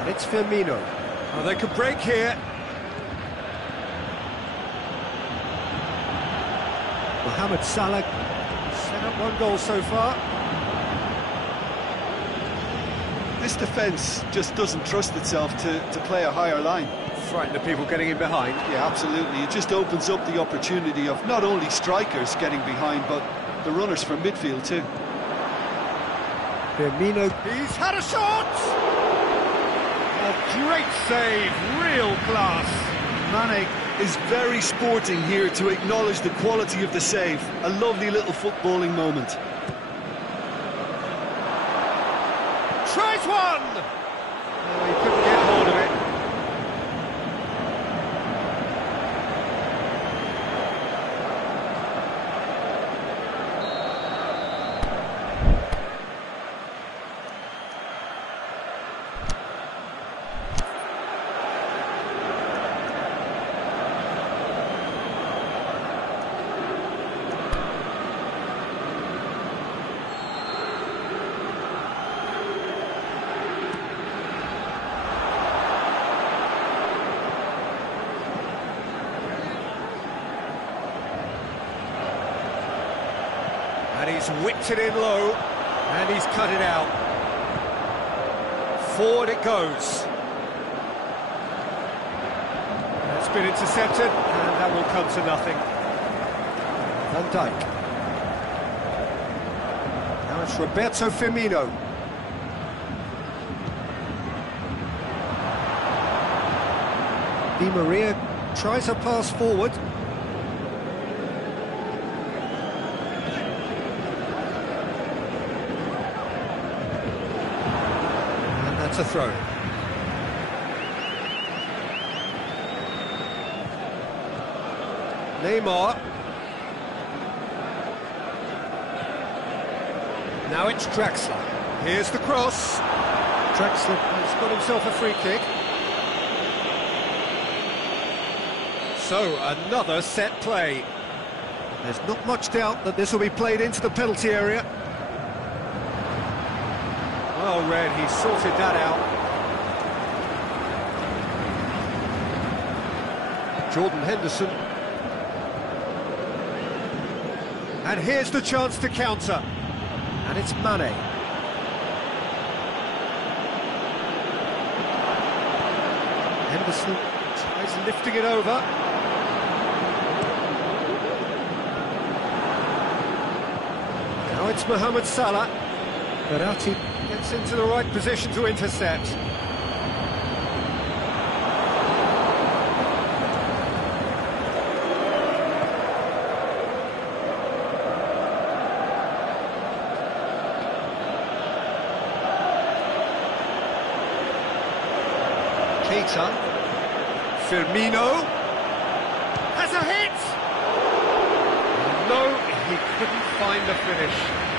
And it's Firmino. Oh, they could break here. Mohamed Salah set up 1 goal so far. This defence just doesn't trust itself to play a higher line. Frightened of people getting in behind. Yeah, absolutely. It just opens up the opportunity of not only strikers getting behind, but the runners from midfield too. Firmino. He's had a shot! A great save, real class. Mane is very sporting here to acknowledge the quality of the save. A lovely little footballing moment. Tries one! Oh, he couldn't get hold of it. And he's whipped it in low, and he's cut it out. Forward it goes. That's been intercepted, and that will come to nothing. Van Dijk. Now it's Roberto Firmino. Di Maria tries a pass forward. To throw. Neymar. Now it's Draxler. Here's the cross. Draxler has got himself a free kick. So, another set play. There's not much doubt that this will be played into the penalty area. Well read, he sorted that out. Jordan Henderson. And here's the chance to counter. And it's Mane. Henderson tries lifting it over. Now it's Mohamed Salah. Verratti gets into the right position to intercept. Keita. Firmino. Has a hit! No, he couldn't find the finish.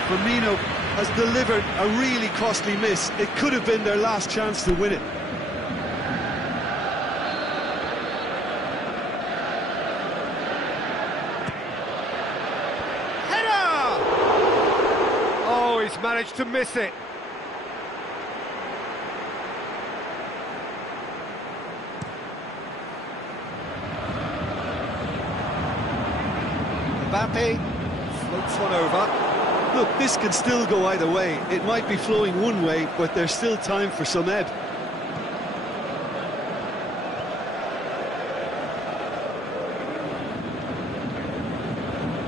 Firmino has delivered a really costly miss. It could have been their last chance to win it. Header! Oh, he's managed to miss it. Mbappe floats one over. Look, this can still go either way. It might be flowing one way, but there's still time for some ebb.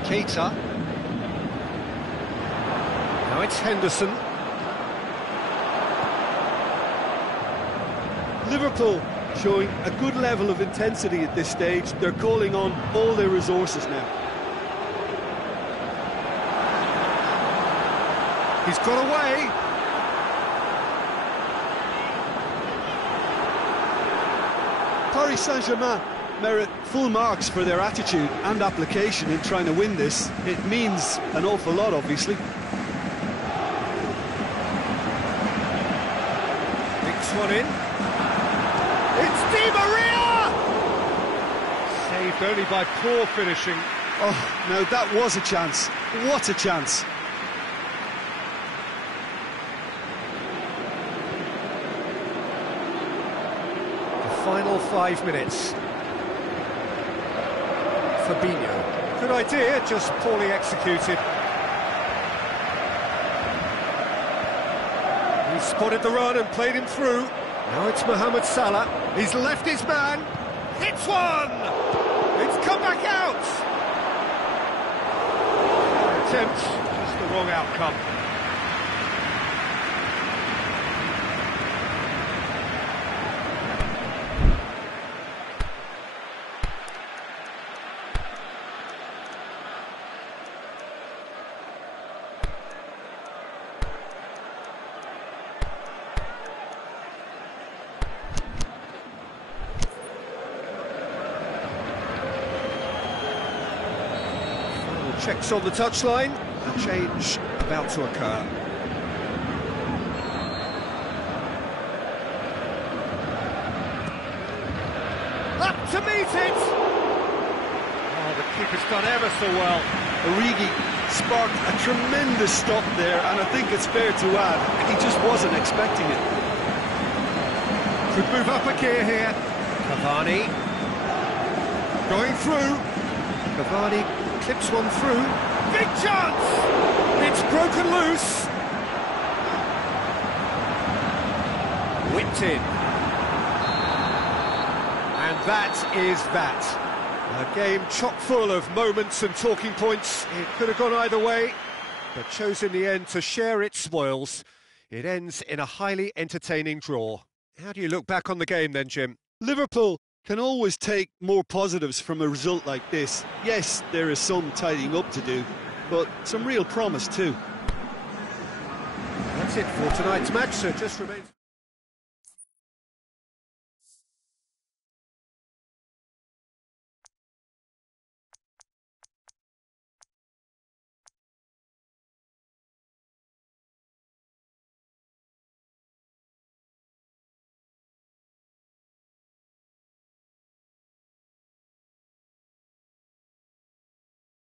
Keita. Now it's Henderson. Liverpool showing a good level of intensity at this stage. They're calling on all their resources now. He's got away. Paris Saint-Germain merit full marks for their attitude and application in trying to win this. It means an awful lot, obviously. Picks one in. It's Di Maria! Saved only by poor finishing. Oh, now that was a chance. What a chance. The final 5 minutes. Fabinho. Good idea, just poorly executed. He spotted the run and played him through. Now it's Mohamed Salah. He's left his man. Hits one! It's come back out! Attempt, just the wrong outcome. Checks on the touchline, a change about to occur. Up to meet it! Oh, the keeper's done ever so well. Origi sparked a tremendous stop there, and I think it's fair to add, he just wasn't expecting it. Could move up a gear here. Cavani. Going through. Cavani clips one through. Big chance! It's broken loose. Whipped in. And that is that. A game chock full of moments and talking points. It could have gone either way, but chose in the end to share its spoils. It ends in a highly entertaining draw. How do you look back on the game then, Jim? Liverpool can always take more positives from a result like this. Yes, there is some tidying up to do, but some real promise too. That's it for tonight's match, so it just remains...